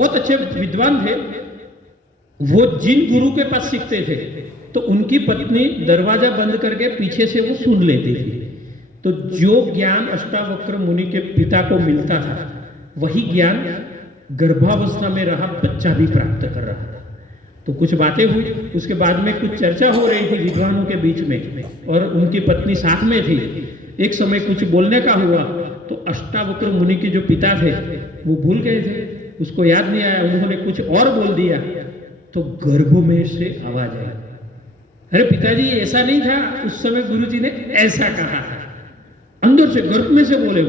बहुत अच्छे विद्वान थे। वो जिन गुरु के पास सीखते थे तो उनकी पत्नी दरवाजा बंद करके पीछे से वो सुन लेती थी। तो जो ज्ञान अष्टावक्र मुनि के पिता को मिलता था वही ज्ञान गर्भावस्था में रहा बच्चा भी प्राप्त कर रहा था। तो कुछ बातें हुई, उसके बाद में कुछ चर्चा हो रही थी विद्वानों के बीच में और उनकी पत्नी साथ में थी। एक समय कुछ बोलने का हुआ तो अष्टावक्र मुनि के जो पिता थे वो भूल गए थे, उसको याद नहीं आया, उन्होंने कुछ और बोल दिया तो गर्भ में से आवाज आई, अरे पिताजी ऐसा नहीं था, उस समय गुरुजी ने ऐसा कहा था। अंदर से गर्भ में से बोले।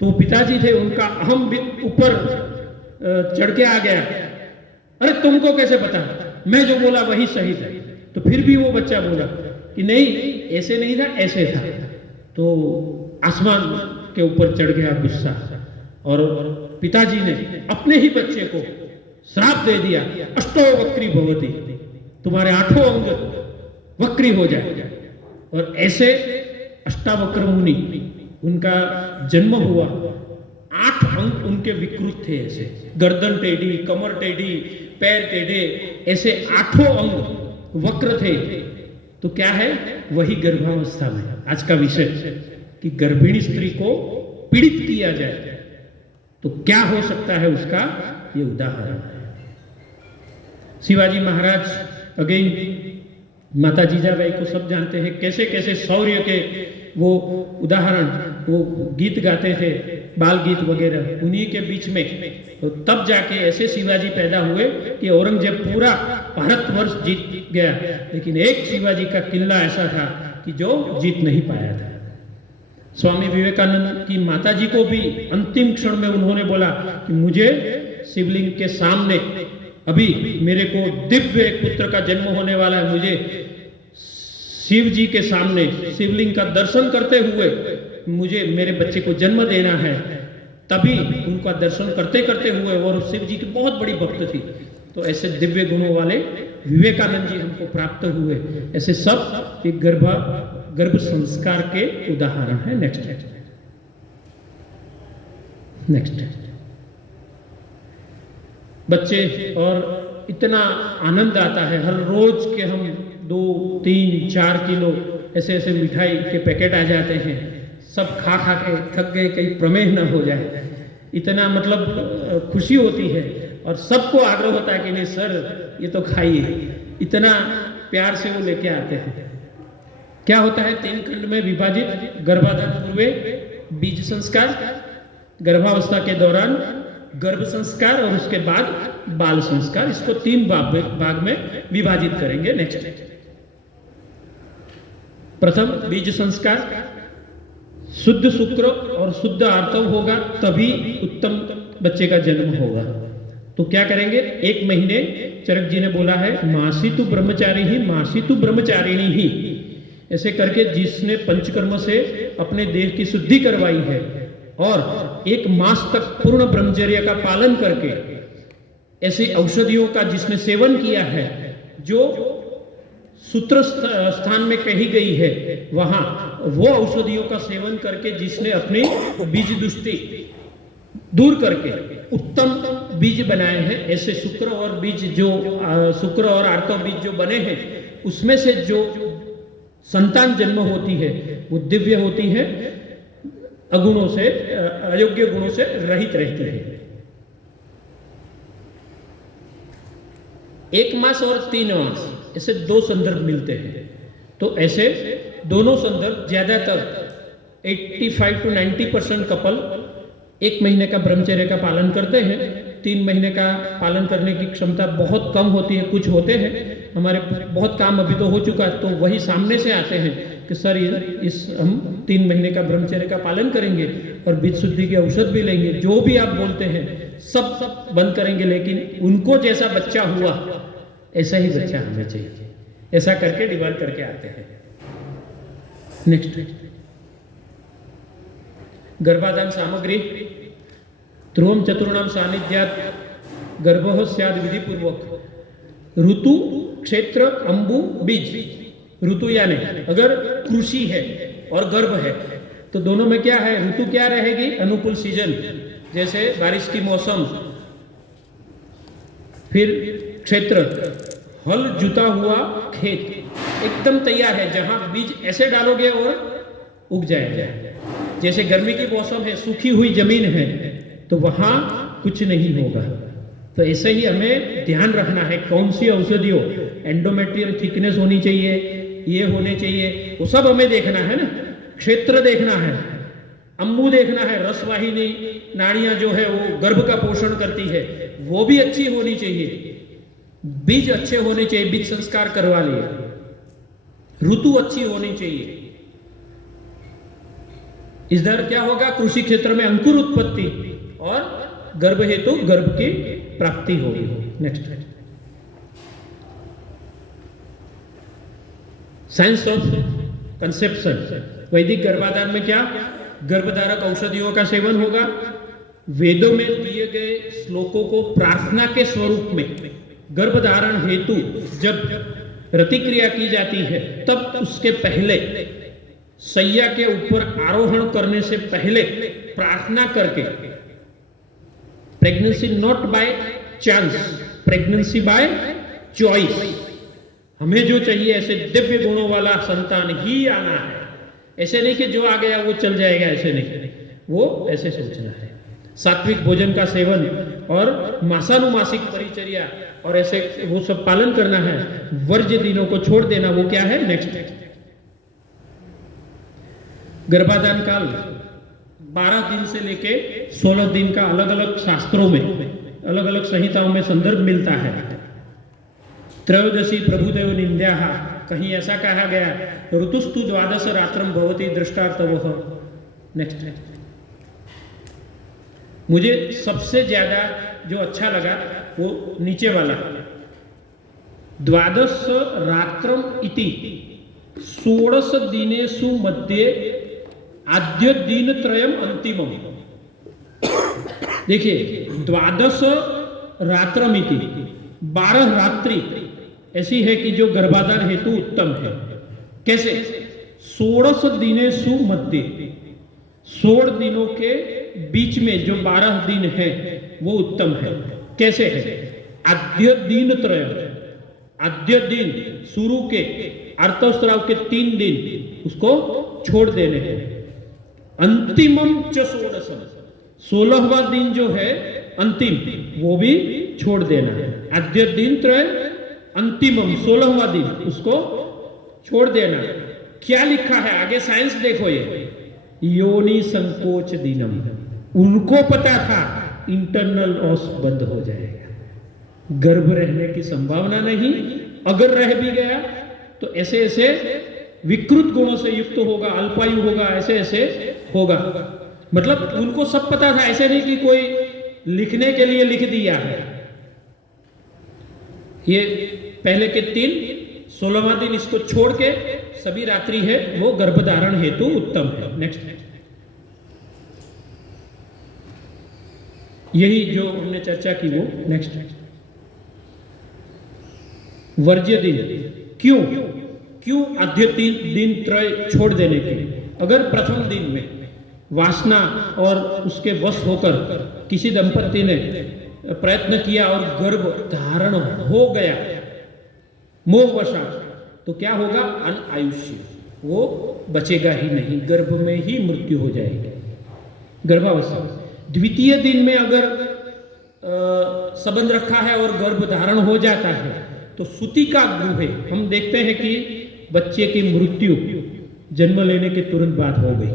तो पिताजी थे, उनका अहम भी ऊपर चढ़ के आ गया, अरे तुमको कैसे पता, मैं जो बोला वही सही था। तो फिर भी वो बच्चा बोला कि नहीं ऐसे नहीं था, ऐसे था। तो आसमान के ऊपर चढ़ गया गुस्सा और पिताजी ने अपने ही बच्चे को श्राप दे दिया, अष्टो वक्री भवति, तुम्हारे 8 अंग वक्री हो जाए। और ऐसे अष्टावक्र मुनि उनका जन्म हुआ, 8 अंग उनके विकृत थे, ऐसे गर्दन टेढ़ी, कमर टेढ़ी, पैर टेढ़े, ऐसे 8 अंग वक्र थे। तो क्या है, वही गर्भावस्था में आज का विषय कि गर्भिणी स्त्री को पीड़ित किया जाए तो क्या हो सकता है, उसका ये उदाहरण है। शिवाजी महाराज अगेन, माता जीजाबाई को सब जानते हैं, कैसे कैसे शौर्य के वो उदाहरण, वो गीत गाते थे, बाल गीत वगैरह, उन्हीं के बीच में तो तब जाके ऐसे शिवाजी पैदा हुए कि औरंगजेब पूरा भारतवर्ष जीत गया, लेकिन एक शिवाजी का किला ऐसा था कि जो जीत नहीं पाया था। स्वामी विवेकानंद की माताजी को भी अंतिम क्षण में उन्होंने बोला कि मुझे शिवलिंग के सामने, अभी मेरे को दिव्य एक पुत्र का जन्म होने वाला है, मुझे शिव जी के सामने शिवलिंग का दर्शन करते हुए मुझे मेरे बच्चे को जन्म देना है। तभी उनका दर्शन करते करते हुए, और शिव जी की बहुत बड़ी भक्त थी, तो ऐसे दिव्य गुणों वाले विवेकानंद जी हमको प्राप्त हुए। ऐसे सब एक गर्भ संस्कार के उदाहरण है। नेक्स्ट बच्चे, और इतना आनंद आता है, हर रोज के हम 2, 3, 4 किलो ऐसे ऐसे मिठाई के पैकेट आ जाते हैं, सब खा खा के थक गए, कहीं प्रमेह न हो जाए, इतना मतलब खुशी होती है। और सबको आग्रह होता है कि नहीं सर ये तो खाइए, इतना प्यार से वो लेके आते हैं। क्या होता है, 3 खंड में विभाजित, गर्भाधान पूर्वे बीज संस्कार, गर्भावस्था के दौरान गर्भ संस्कार और उसके बाद बाल संस्कार। इसको 3 भाग में विभाजित करेंगे। नेक्स्ट, प्रथम बीज संस्कार, शुद्ध शुक्र और शुद्ध आर्तव होगा तभी उत्तम बच्चे का जन्म होगा। तो क्या करेंगे, 1 महीने, चरक जी ने बोला है मासितु ब्रह्मचारी ही मासितु ब्रह्मचारिणी ही, ऐसे करके जिसने पंचकर्म से अपने देह की शुद्धि करवाई है और 1 मास तक पूर्ण ब्रह्मचर्य का पालन करके ऐसी औषधियों का जिसने सेवन किया है, जो सूत्र स्थान में कही गई है वहां, वो औषधियों का सेवन करके जिसने अपनी बीज दुष्टि दूर करके उत्तम बीज बनाए हैं, ऐसे शुक्र और बीज जो शुक्र और आर्तव बीज जो बने हैं, उसमें से जो संतान जन्म होती है वो दिव्य होती है, अगुणों से, अयोग्य गुणों से रहित रहती है। 1 मास और 3 मास, ऐसे 2 संदर्भ मिलते हैं। तो ऐसे दोनों संदर्भ ज्यादातर 85 to 90% कपल 1 महीने का ब्रह्मचर्य का पालन करते हैं। 3 महीने का पालन करने की क्षमता बहुत कम होती है, कुछ होते हैं, हमारे बहुत काम अभी तो हो चुका है, तो वही सामने से आते हैं कि सर हम 3 महीने का ब्रह्मचर्य का पालन करेंगे और बीज शुद्धि की औषध भी लेंगे, जो भी आप बोलते हैं सब बंद करेंगे, लेकिन उनको जैसा बच्चा हुआ ऐसा ही बच्चा हमें चाहिए, ऐसा करके डिमांड करके आते हैं। नेक्स्ट, गर्भाधान सामग्री, ध्रुवम चतुर्णाम सानिध्यात गर्भः स्याद विधि पूर्वक, ऋतु, क्षेत्र, अंबु, बीज। ऋतु यानी अगर कृषि है और गर्भ है तो दोनों में क्या है, ऋतु क्या रहेगी, अनुकूल सीजन, जैसे बारिश की मौसम, फिर क्षेत्र, हल जुता हुआ खेत एकदम तैयार है, जहां बीज ऐसे डालोगे और उग जाएगा। जैसे गर्मी की मौसम है, सूखी हुई जमीन है, तो वहां कुछ नहीं होगा। तो ऐसे ही हमें ध्यान रखना है कौन सी औषधियों, एंडोमेट्रियल थिकनेस होनी चाहिए, ये होने चाहिए, वो सब हमें देखना है ना। क्षेत्र देखना है, अम्बु देखना है, रसवाहिनी नाड़ियां जो है वो गर्भ का पोषण करती है, वो भी अच्छी होनी चाहिए। बीज अच्छे होने चाहिए, बीज संस्कार करवा लिए, ऋतु अच्छी होनी चाहिए। इधर क्या होगा, कृषि क्षेत्र में अंकुर उत्पत्ति और गर्भ हेतु गर्भ की प्राप्ति होगी। Next, science of conception. वैदिक गर्भाधान में क्या, गर्भधारक औषधियों का सेवन होगा। वेदों में दिए गए श्लोकों को प्रार्थना के स्वरूप में गर्भधारण हेतु जब प्रतिक्रिया की जाती है, तब उसके पहले सैया के ऊपर आरोहण करने से पहले प्रार्थना करके, pregnancy not by chance, pregnancy by choice, हमें जो चाहिए ऐसे दिव्य गुणों वाला संतान ही आना है। ऐसे नहीं कि जो आ गया वो चल जाएगा, ऐसे नहीं, वो ऐसे सोचना है। सात्विक भोजन का सेवन और मासानुमासिक परिचर्या और ऐसे वो सब पालन करना है। वर्ज्य दिनों को छोड़ देना, वो क्या है, नेक्स्ट। गर्भाधान काल 12 दिन से लेके 16 दिन का अलग अलग शास्त्रों में, अलग अलग संहिताओं में संदर्भ मिलता है। त्रयोदशी प्रभुदेव निंद्या, कहीं ऐसा कहा गया ऋतुस्तु द्वादश रात्रम भवति दृष्टार्थवः। नेक्स्ट, मुझे सबसे ज्यादा जो अच्छा लगा वो नीचे वाला, द्वादश रात्रम इति 16 दिनेषु मध्ये आद्य दिन त्रयम अंतिमम। देखिए, द्वादश रात्रम इति 12 रात्रि ऐसी है कि जो गर्भाधान हेतु उत्तम है। कैसे, 16 दिनेषु मध्ये, 16 दिनों के बीच में जो 12 दिन है वो उत्तम है। कैसे है, आद्य दिन त्रय, आद्य दिन शुरू के अर्थस्राव के 3 दिन उसको छोड़ देने हैं। अंतिमम च 16वां दिन जो है अंतिम, वो भी छोड़ देना है। आद्य दिन त्रय अंतिमम 16वां दिन उसको छोड़ देना। क्या लिखा है आगे, साइंस देखो, ये योनि संकोच दिनम, उनको पता था इंटरनल ऑस बंद हो जाएगा, गर्भ रहने की संभावना नहीं, अगर रह भी गया तो ऐसे ऐसे विकृत गुणों से युक्त होगा, अल्पायु होगा, ऐसे ऐसे होगा। मतलब उनको सब पता था, ऐसे नहीं कि कोई लिखने के लिए लिख दिया है। ये पहले के 3, 16वां दिन इसको छोड़ के सभी रात्रि है वो गर्भधारण हेतु उत्तम है। नेक्स्ट, यही जो हमने चर्चा की वो नेक्स्ट। वर्ज्य दिन, क्यों आद्य दिन त्रय छोड़ देने के? अगर प्रथम दिन में वासना और उसके वश होकर किसी दंपति ने प्रयत्न किया और गर्भ धारण हो गया मोहवशात, तो क्या होगा, अनायुष्य, वो बचेगा ही नहीं, गर्भ में ही मृत्यु हो जाएगी, गर्भावस्था। द्वितीय दिन में अगर संबंध रखा है और गर्भ धारण हो जाता है तो सूतिका गृहे हम देखते हैं कि बच्चे की मृत्यु जन्म लेने के तुरंत बाद हो गई।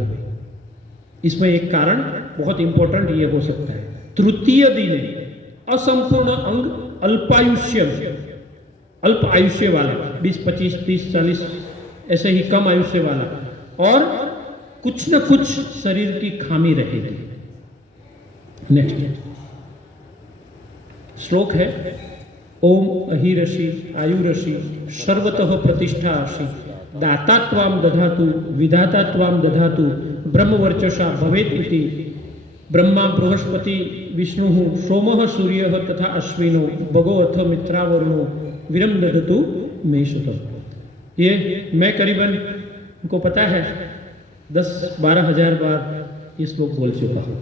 इसमें एक कारण बहुत इंपॉर्टेंट ये हो सकता है, तृतीय दिन असंपूर्ण अंग अल्पायुष्य, अल्प आयुष्य वाला, 20, 25, 30, 40 ऐसे ही कम आयुष्य वाला, और कुछ न कुछ शरीर की खामी रहेगी। नेक्स्ट श्लोक है, ओम अहिरषि आयुरषि सर्वतः प्रतिष्ठा अषि दाता त्वाम दधातु विधाता त्वाम दधातु ब्रह्मवर्चसा भवेत् इति ब्रह्मा बृहस्पति विष्णु सोमः सूर्यः तथा अश्विनो भगो अथ मित्रावरुणो विरम दधतु मे सुतम। ये मैं करीबन उनको पता है 10-12 हजार बार ये श्लोक बोल चुका हूँ।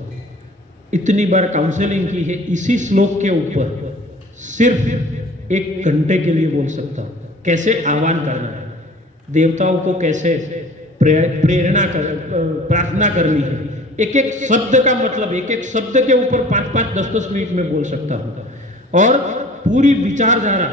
इतनी बार काउंसलिंग की है इसी श्लोक के ऊपर, सिर्फ 1 घंटे के लिए बोल सकता हूं। कैसे आह्वान करना है, देवताओं को कैसे प्रेरणा प्रार्थना करनी है, एक एक शब्द का मतलब, एक एक शब्द के ऊपर 5-5, 10-10 मिनट में बोल सकता हूं। और पूरी विचारधारा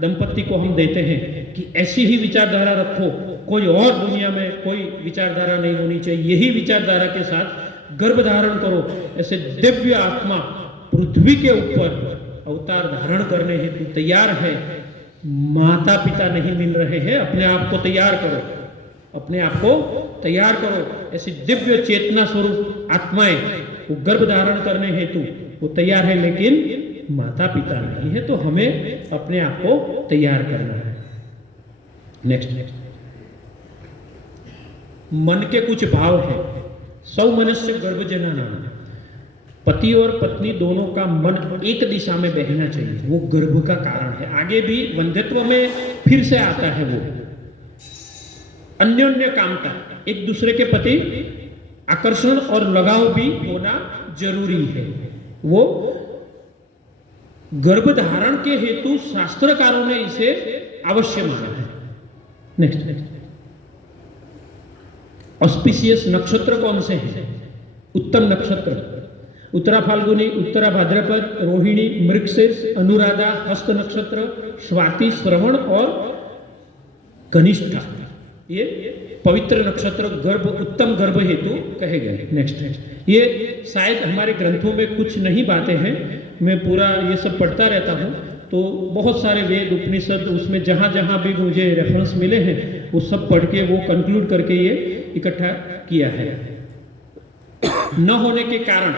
दंपति को हम देते हैं कि ऐसी ही विचारधारा रखो, कोई और दुनिया में कोई विचारधारा नहीं होनी चाहिए, यही विचारधारा के साथ गर्भ धारण करो। ऐसे दिव्य आत्मा पृथ्वी के ऊपर अवतार धारण करने हेतु तैयार है। माता पिता नहीं मिल रहे हैं, अपने आप को तैयार करो, अपने आप को तैयार करो। ऐसी दिव्य चेतना स्वरूप आत्माएं वो गर्भ धारण करने हेतु वो तैयार है, लेकिन माता पिता नहीं है, तो हमें अपने आप को तैयार करना है। नेक्स्ट, मन के कुछ भाव हैं। सौ मनुष्य गर्भ जनाना, पति और पत्नी दोनों का मन एक दिशा में बहना चाहिए, वो गर्भ का कारण है। आगे भी वंध्यत्व में फिर से आता है वो अन्योन्य कामता, एक दूसरे के प्रति आकर्षण और लगाव भी होना जरूरी है। वो गर्भ धारण के हेतु शास्त्रकारों ने इसे अवश्य माना है। नेक्स्ट, ऑस्पिशियस नक्षत्र कौन से हैं? उत्तम नक्षत्र उत्तरा फाल्गुनी, उत्तरा भाद्रपद, रोहिणी, मृगशीर्ष, अनुराधा, हस्त नक्षत्र, स्वाति, श्रवण और कनिष्ठा, ये पवित्र नक्षत्र गर्भ, उत्तम गर्भ हेतु कहे गए। नेक्स्ट, ये शायद हमारे ग्रंथों में कुछ नहीं बातें हैं, मैं पूरा ये सब पढ़ता रहता हूँ, तो बहुत सारे वेद उपनिषद उसमें जहाँ जहाँ भी मुझे रेफरेंस मिले हैं वो सब पढ़ के वो कंक्लूड करके ये इकट्ठा किया है। न होने के कारण,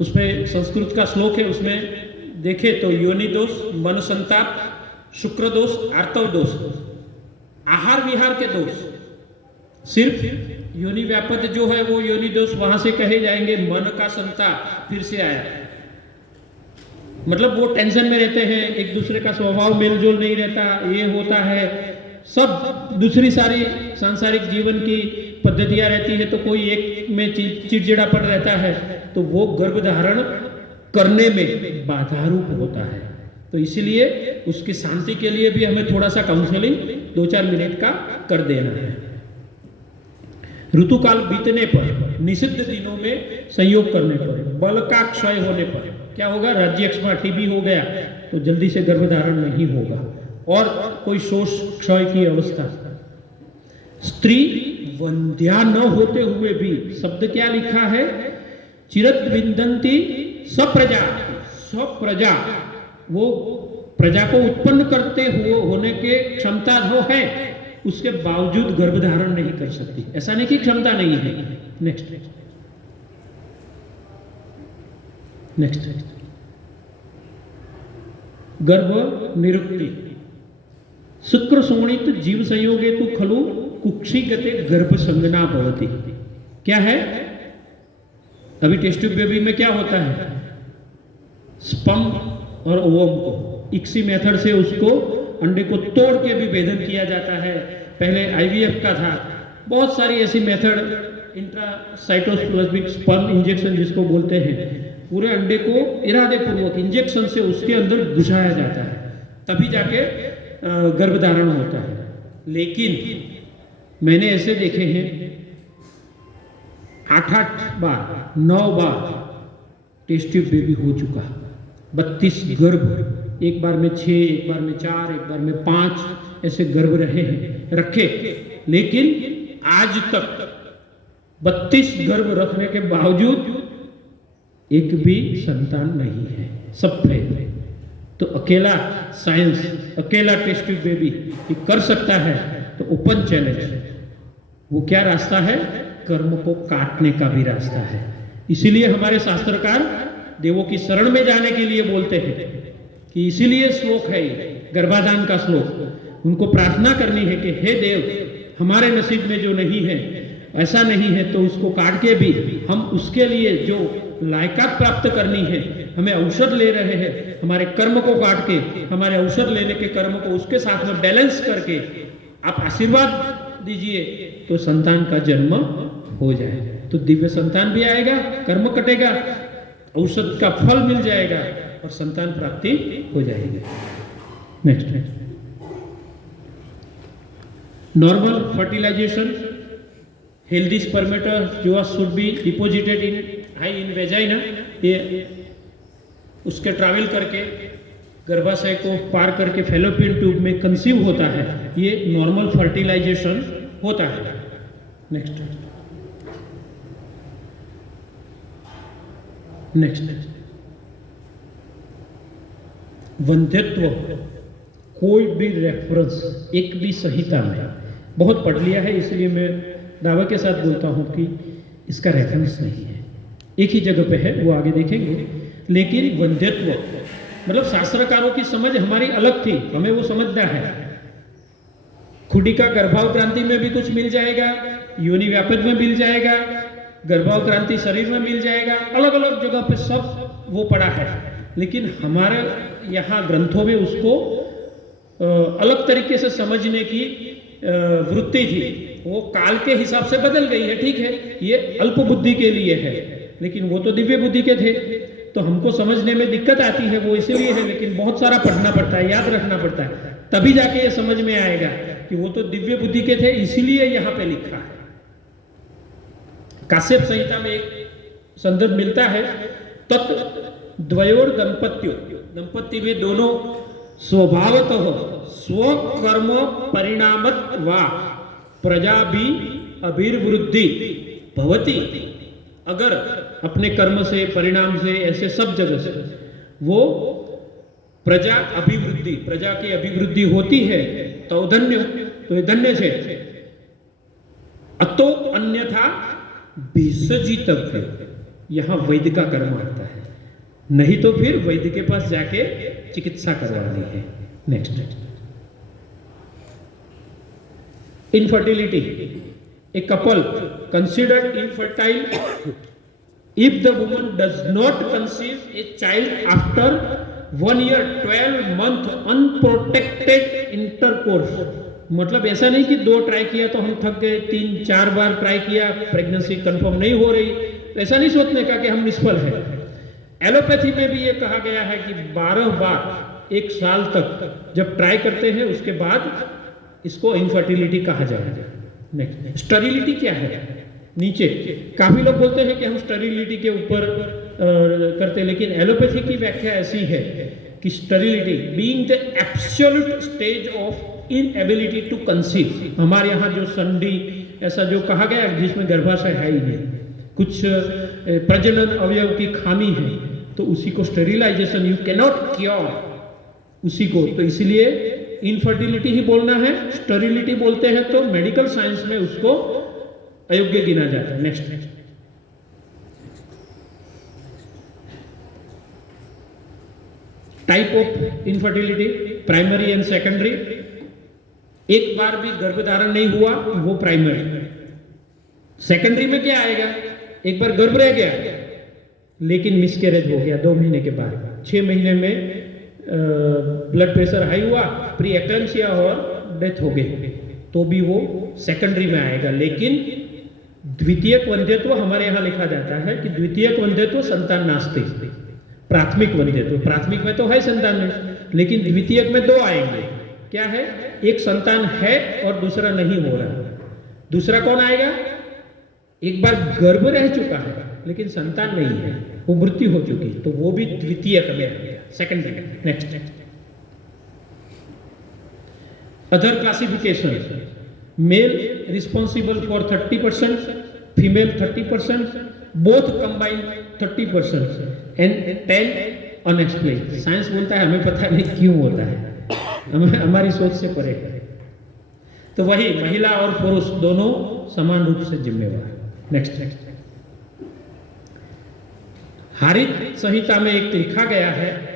उसमें संस्कृत का श्लोक है, उसमें देखे तो योनि दोष, मन संताप, शुक्र दोष, आर्तव दोष, आहार विहार के दोष, सिर्फ योनि व्यापद जो है वो योनि दोष वहां से कहे जाएंगे। मन का संताप फिर से आया, मतलब वो टेंशन में रहते हैं, एक दूसरे का स्वभाव मेलजोल नहीं रहता, ये होता है, सब दूसरी सारी सांसारिक जीवन की पद्धतियां रहती है, तो कोई एक में चिड़चिड़ापन रहता है, तो वो गर्भ धारण करने में बाधा रूप होता है। तो इसलिए उसकी शांति के लिए भी हमें थोड़ा सा काउंसलिंग 2-4 मिनट का कर देना है। ऋतुकाल बीतने पर, निषिद्ध दिनों में संयोग करने पर, बल का क्षय होने पर क्या होगा? राज्यक्षमा टीबी हो गया तो जल्दी से गर्भधारण नहीं होगा, और कोई शोष क्षय की अवस्था। स्त्री वंध्या न होते हुए भी, शब्द क्या लिखा है? चिरत विंदंती सप्रजा, सप्रजा, वो प्रजा को उत्पन्न करते हुए होने के क्षमता वो है, उसके बावजूद गर्भधारण नहीं कर सकती। ऐसा नहीं कि क्षमता नहीं है। नेक्स्ट, गर्भ निरुक्ति, शुक्र शोणित जीव संयोगे तो खलु कुक्षिगते गर्भ संगना भवति। क्या है? अभी टेस्ट ट्यूब बेबी में क्या होता है? स्पर्म और ओवम को इक्सी मेथड से उसको अंडे को तोड़ के भी भेदन किया जाता है। पहले आईवीएफ का था, बहुत सारी ऐसी मेथड, इंट्रासाइटोप्लाज्मिक स्पर्म इंजेक्शन जिसको बोलते हैं, पूरे अंडे को इरादे पूर्वक इंजेक्शन से उसके अंदर घुसाया जाता है, तभी जाके गर्भधारण होता है। लेकिन मैंने ऐसे देखे हैं 8-8 बार 9 बार टेस्ट ट्यूब बेबी हो चुका, 32 गर्भ, एक बार में 6, एक बार में 4, एक बार में 5 ऐसे गर्भ रखे, लेकिन आज तक 32 गर्भ रखने के बावजूद एक भी संतान नहीं है, सब फेल। तो अकेला साइंस, अकेला टेस्ट ट्यूब बेबी कर सकता है, तो ओपन चैलेंज। वो क्या रास्ता है? कर्म को काटने का भी रास्ता है। इसीलिए हमारे शास्त्रकार देवों की शरण में जाने के लिए बोलते हैं कि इसीलिए श्लोक है ये, गर्भाधान का श्लोक। उनको प्रार्थना करनी है कि हे देव, हमारे नसीब में जो नहीं है, ऐसा नहीं है, तो उसको काट के भी हम उसके लिए जो लायकात प्राप्त करनी है, हमें औषध ले रहे हैं, हमारे कर्म को काट के, हमारे औषध लेने के कर्म को उसके साथ में बैलेंस करके आप आशीर्वाद दीजिए, तो संतान का जन्म हो जाए, तो दिव्य संतान भी आएगा, कर्म कटेगा, औषध का फल मिल जाएगा और संतान प्राप्ति हो जाएगी। Next, normal fertilisation, healthy spermatozoa should be deposited in vagina, ये उसके ट्रैवल करके गर्भाशय को पार करके फैलोपियन ट्यूब में कंसीव होता है, ये नॉर्मल फर्टिलाइजेशन होता है। नेक्स्ट, वंध्यत्व, कोई भी रेफरेंस एक भी संहिता में, बहुत पढ़ लिया है इसलिए मैं दावे के साथ बोलता हूं कि इसका रेफरेंस नहीं है, एक ही जगह पे है, वो आगे देखेंगे। लेकिन वंध्यत्व मतलब शास्त्रकारों की समझ हमारी अलग थी, हमें वो समझना है। खुडी का गर्भावक्रांति में भी कुछ मिल जाएगा, योनि व्यापक में मिल जाएगा, गर्भावक्रांति शरीर में मिल जाएगा, अलग अलग जगह पे सब वो पड़ा है। लेकिन हमारे यहाँ ग्रंथों में उसको अलग तरीके से समझने की वृत्ति थी, वो काल के हिसाब से बदल गई है। ठीक है, ये अल्प बुद्धि के लिए है, लेकिन वो तो दिव्य बुद्धि के थे, तो हमको समझने में दिक्कत आती है, वो इसलिए है। लेकिन बहुत सारा पढ़ना पड़ता है, याद रखना पड़ता है, तभी जाके ये समझ में आएगा कि वो तो दिव्य बुद्धि के थे, इसीलिए यहाँ पे लिखा है। काश्यप संहिता में एक संदर्भ मिलता है, तत् द्वयोर दंपत्ति में दोनों स्वभावतः स्वकर्म परिणामत वा प्रजा भी अभिवृद्धि भवति, अगर अपने कर्म से, परिणाम से, ऐसे सब जगह से वो प्रजा अभिवृद्धि, प्रजा की अभिवृद्धि होती है तो धन्य, तो धन्य से, अतो अन्यथा भिषजितव्य, यहां वैद्य का कर्म आता है, नहीं तो फिर वैद्य के पास जाके चिकित्सा करवानी है। Next, infertility, a couple considered infertile if the woman does not conceive a child after 1 year 12 month unprotected intercourse। मतलब ऐसा नहीं कि 2 ट्राई किया तो हम थक गए, 3-4 बार ट्राई किया, प्रेगनेंसी कंफर्म नहीं हो रही, ऐसा नहीं सोचने का कि हम निष्फल हैं। एलोपैथी में भी ये कहा गया है कि 12 बार 1 साल तक जब ट्राई करते हैं उसके बाद इसको इनफर्टिलिटी कहा जाएगा। नेक्स्ट, स्टरिलिटी क्या है? नीचे काफी लोग बोलते हैं कि हम स्टरिलिटी के ऊपर करते हैं, लेकिन एलोपैथी की व्याख्या ऐसी है कि sterility being the absolute stage of inability to conceive. हमारे यहाँ जो संधि ऐसा जो कहा गया है जिसमें गर्भाशय है ही नहीं, कुछ प्रजनन अवयव की खामी है, तो उसी को sterilisation, you can not cure उसी को, तो इसलिए इनफर्टिलिटी ही बोलना है। स्टरिलिटी बोलते हैं तो मेडिकल साइंस में उसको अयोग्य गिना जाता है। Next, type of infertility, primary and secondary. एक बार भी गर्भधारण नहीं हुआ वो प्राइमरी। सेकेंडरी में क्या आएगा? एक बार गर्भ रह गया लेकिन मिसकैरेज हो गया 2 महीने के बाद, 6 महीने में ब्लड प्रेशर हाई हुआ, प्री एक्लेम्सिया और डेथ हो गई, तो भी वो सेकेंडरी में आएगा। लेकिन द्वितीयक वंध्यत्व हमारे यहाँ लिखा जाता है कि द्वितीयक वंध्यत्व संतान नास्ति, प्राथमिक वंध्यत्व, प्राथमिक में तो है संतान में, लेकिन द्वितीयक में 2 आएंगे। क्या है? एक संतान है और दूसरा नहीं हो रहा। दूसरा कौन आएगा? एक बार गर्भ रह चुका है लेकिन संतान नहीं है, वो मृत्यु हो चुकी, तो वो भी द्वितीयक में आएगा, सेकेंड में। Next, other classification, male responsible for 30%, female 30%, both combined 30% and 10 unexplained. Science बोलता है हमें पता नहीं क्यों होता है, हमारी सोच से परे है। तो वही महिला और पुरुष दोनों समान रूप से जिम्मेवार। नेक्स्ट, हारित संहिता में एक लिखा गया है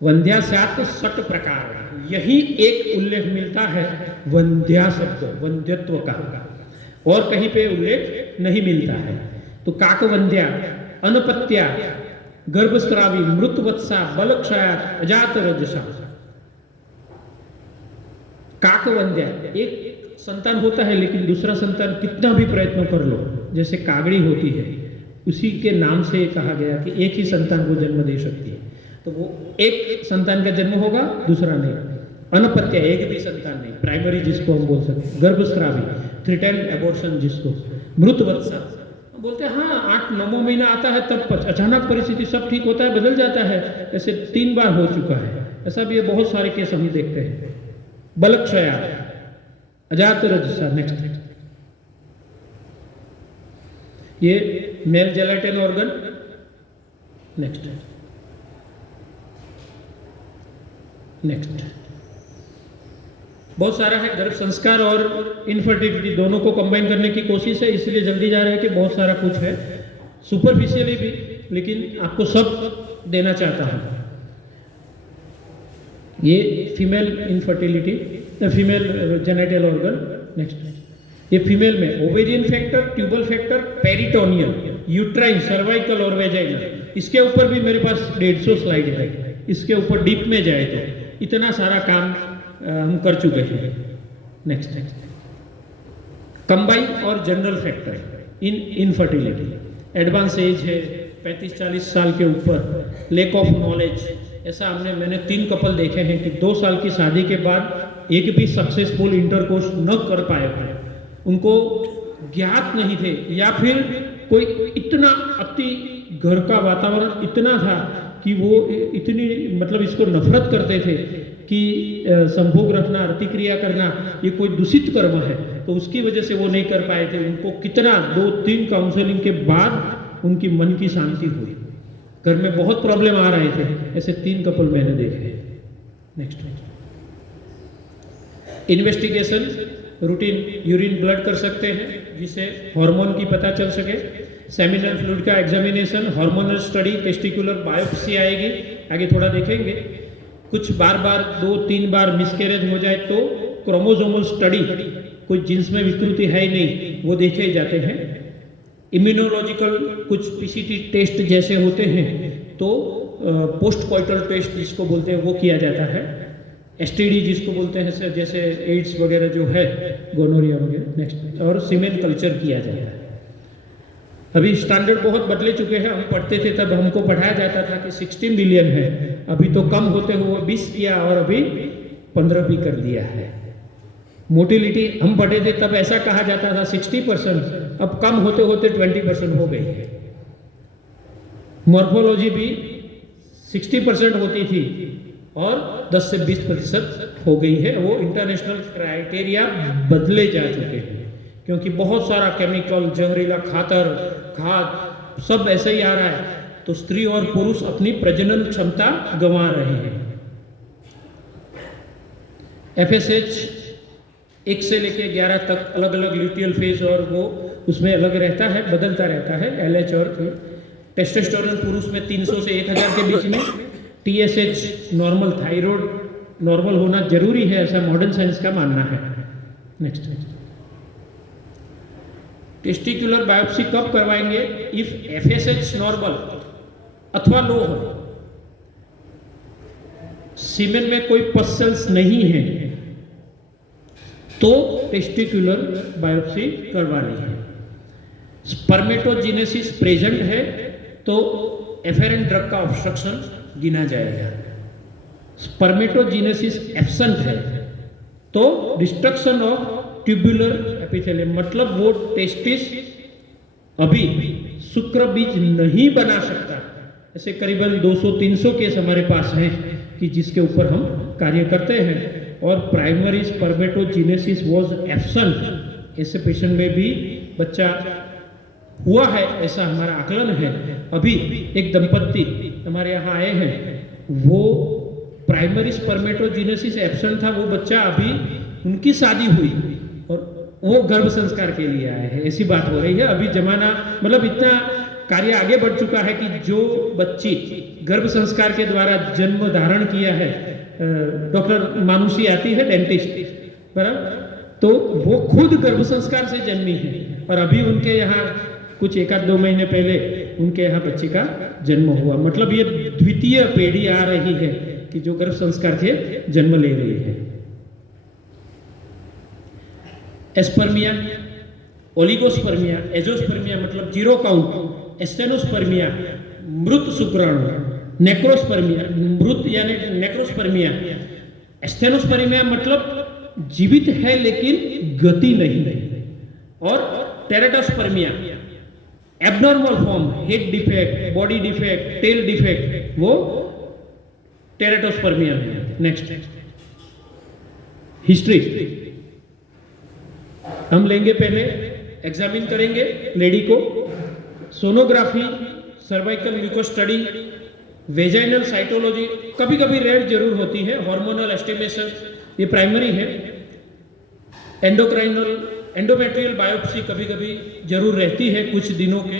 वंध्यास्यात् षट प्रकार, यही एक उल्लेख मिलता है वंध्या शब्द, वंध्यत्व का, और कहीं पे उल्लेख नहीं मिलता है। तो काकवंध्या, अनपत्या, गर्भस्रावी, मृतवत्सा, बलक्षया, अजात रजसा। काकवंध्या, एक संतान होता है लेकिन दूसरा संतान कितना भी प्रयत्न कर लो, जैसे कागड़ी होती है, उसी के नाम से कहा गया कि एक ही संतान को जन्म दे सकती है। तो वो एक संतान का जन्म होगा, दूसरा नहीं। अनपत्य एक भी संतान नहीं, प्राइमरी जिसको हम बोल सकते हैं, गर्भस्रावी, 3 टाइम एबॉर्शन जिसको, मृत बच्चा बोलते हैं। हाँ, 8-9 महीना आता है तब अचानक परिस्थिति सब ठीक होता है, बदल जाता है। ऐसे 3 बार हो चुका है, ऐसा भी बहुत सारे केस हम देखते हैं। बलक्षया, अजात रजसा। नेक्स्ट, ये male genital organ. Next, next, बहुत सारा है। गर्भ संस्कार और इनफर्टिलिटी दोनों को कंबाइन करने की कोशिश है, इसलिए जल्दी जा रहे हैं कि बहुत सारा कुछ है सुपरफिशियली भी, लेकिन आपको सब देना चाहता हूं। ये female infertility, female genital organ. Next, ये फीमेल में ovarian factor, tubal factor, peritoneal, uterine, cervical और वेजाइनल। इसके ऊपर भी मेरे पास 150 स्लाइड है। इसके ऊपर डीप में जाए तो इतना सारा काम हम कर चुके हैं। नेक्स्ट, कंबाइन और general factor in infertility. Advance age है, 35-40 साल के ऊपर, लेक ऑफ नॉलेज। ऐसा मैंने 3 कपल देखे हैं कि 2 साल की शादी के बाद एक भी सक्सेसफुल इंटरकोर्स न कर पाए थे। उनको ज्ञात नहीं थे, या फिर कोई इतना अति घर का वातावरण इतना था कि वो इतनी मतलब इसको नफरत करते थे कि संभोग रखना, प्रतिक्रिया करना ये कोई दूषित कर्म है, तो उसकी वजह से वो नहीं कर पाए थे। उनको कितना 2-3 काउंसलिंग के बाद उनकी मन की शांति हुई। घर में बहुत प्रॉब्लम आ रहे थे, ऐसे 3 कपल मैंने देखे। Next, investigation, routine urine blood कर सकते हैं जिससे हार्मोन की पता चल सके। सेमिनल फ्लूइड का examination, hormonal study, testicular biopsy आएगी, आगे थोड़ा देखेंगे। कुछ बार 2-3 बार मिसकैरेज हो जाए तो क्रोमोसोमल स्टडी, कोई जीन्स में विकृति है ही नहीं, वो देखे जाते हैं। इम्यूनोलॉजिकल कुछ पीसीटी टेस्ट जैसे होते हैं, तो पोस्ट कॉइटल टेस्ट जिसको बोलते हैं वो किया जाता है। एसटीडी जिसको बोलते हैं जैसे एड्स वगैरह जो है, गोनोरिया वगैरह। नेक्स्ट, और सीमेन कल्चर किया जाता है। अभी स्टैंडर्ड बहुत बदले चुके हैं। हम पढ़ते थे तब हमको पढ़ाया जाता था कि 16 बिलियन है, अभी तो कम होते हुए 20 किया और अभी 15 भी कर दिया है। मोटिलिटी हम पढ़े थे तब ऐसा कहा जाता था 60%, अब कम होते होते 20% हो गई है। मॉर्फोलॉजी भी 60% होती थी और 10 से 20% हो गई है। वो इंटरनेशनल क्राइटेरिया बदले जा चुके हैं, क्योंकि बहुत सारा केमिकल, जहरीला खाद सब ऐसे ही आ रहा है, तो स्त्री और पुरुष अपनी प्रजनन क्षमता गंवा रहे हैं। एफएसएच 1 से लेके 11 तक अलग अलग ल्यूटियल फेज, और वो उसमें अलग रहता है, बदलता रहता है। एलएच और टेस्टोस्टेरोन पुरुष में 300 से 1000 के बीच में। टीएसएच नॉर्मल, थायराइड नॉर्मल होना जरूरी है, ऐसा मॉडर्न साइंस का मानना है। नेक्स्ट, टेस्टिकुलर बायोप्सी कब करवाएंगे? इफ एफएसएच नॉर्मल अथवा लो हो, सीमेन में कोई पस सेल्स नहीं है, तो टेस्टिकुलर बायोप्सी करवानी है। स्पर्मेटोजेनेसिस प्रेजेंट है तो एफेरेंट ड्रग का ऑब्स्ट्रक्शन गिना जाएगा। स्पर्मेटोजेनेसिस एब्सेंट है तो डिस्ट्रक्शन ऑफ ट्यूबुलर एपिथेलियम, मतलब वो टेस्टिस अभी शुक्र बीज नहीं बना सकता। ऐसे करीबन 200-300 केस हमारे पास हैं कि जिसके ऊपर हम कार्य करते हैं। और प्राइमरी स्पर्मेटोजेनेसिस वाज एब्सेंट, ऐसे पेशेंट में भी बच्चा हुआ है, ऐसा हमारा आकलन है। अभी एक दंपत्ति हमारे यहाँ आए हैं, वो प्राइमरी स्पर्मेटोजेनेसिस एब्सेंट था, वो बच्चा अभी उनकी शादी हुई और वो गर्भ संस्कार के लिए आए हैं, ऐसी बात हो रही है। अभी जमाना मतलब इतना कार्य आगे बढ़ चुका है कि जो बच्ची गर्भ संस्कार के द्वारा जन्म धारण किया है, डॉक्टर मानुषी आती है डेंटिस्ट, बराबर, तो वो खुद गर्भ संस्कार से जन्मी है और अभी उनके यहाँ कुछ 1-2 महीने पहले उनके यहाँ बच्चे का जन्म हुआ। मतलब ये द्वितीय पीढ़ी आ रही है कि जो गर्भ संस्कार से जन्म ले रही है। एस्पर्मिया, ओलिगोस्पर्मिया, एजोस्पर्मिया मतलब जीरो काउंट, स्टेनोस्पर्मिया मृत शुक्राणु, नेक्रोस्पर्मिया मृत यानी नेक्रोस्पर्मिया, स्टेनोस्पर्मिया मतलब जीवित है लेकिन गति नहीं है, और teratospermia abnormal form, head defect, body defect, tail defect, वो टेरेटोस्पर्मिया है। नेक्स्ट हिस्ट्री हम लेंगे, पहले एग्जामिन करेंगे लेडी को, sonography, cervical muco study, vaginal cytology, कभी कभी रेड जरूर होती है, हार्मोनल एस्टिमेशन ये प्राइमरी है, एंडोक्राइनल एंडोमेट्रियल बायोप्सी कभी कभी जरूर रहती है कुछ दिनों के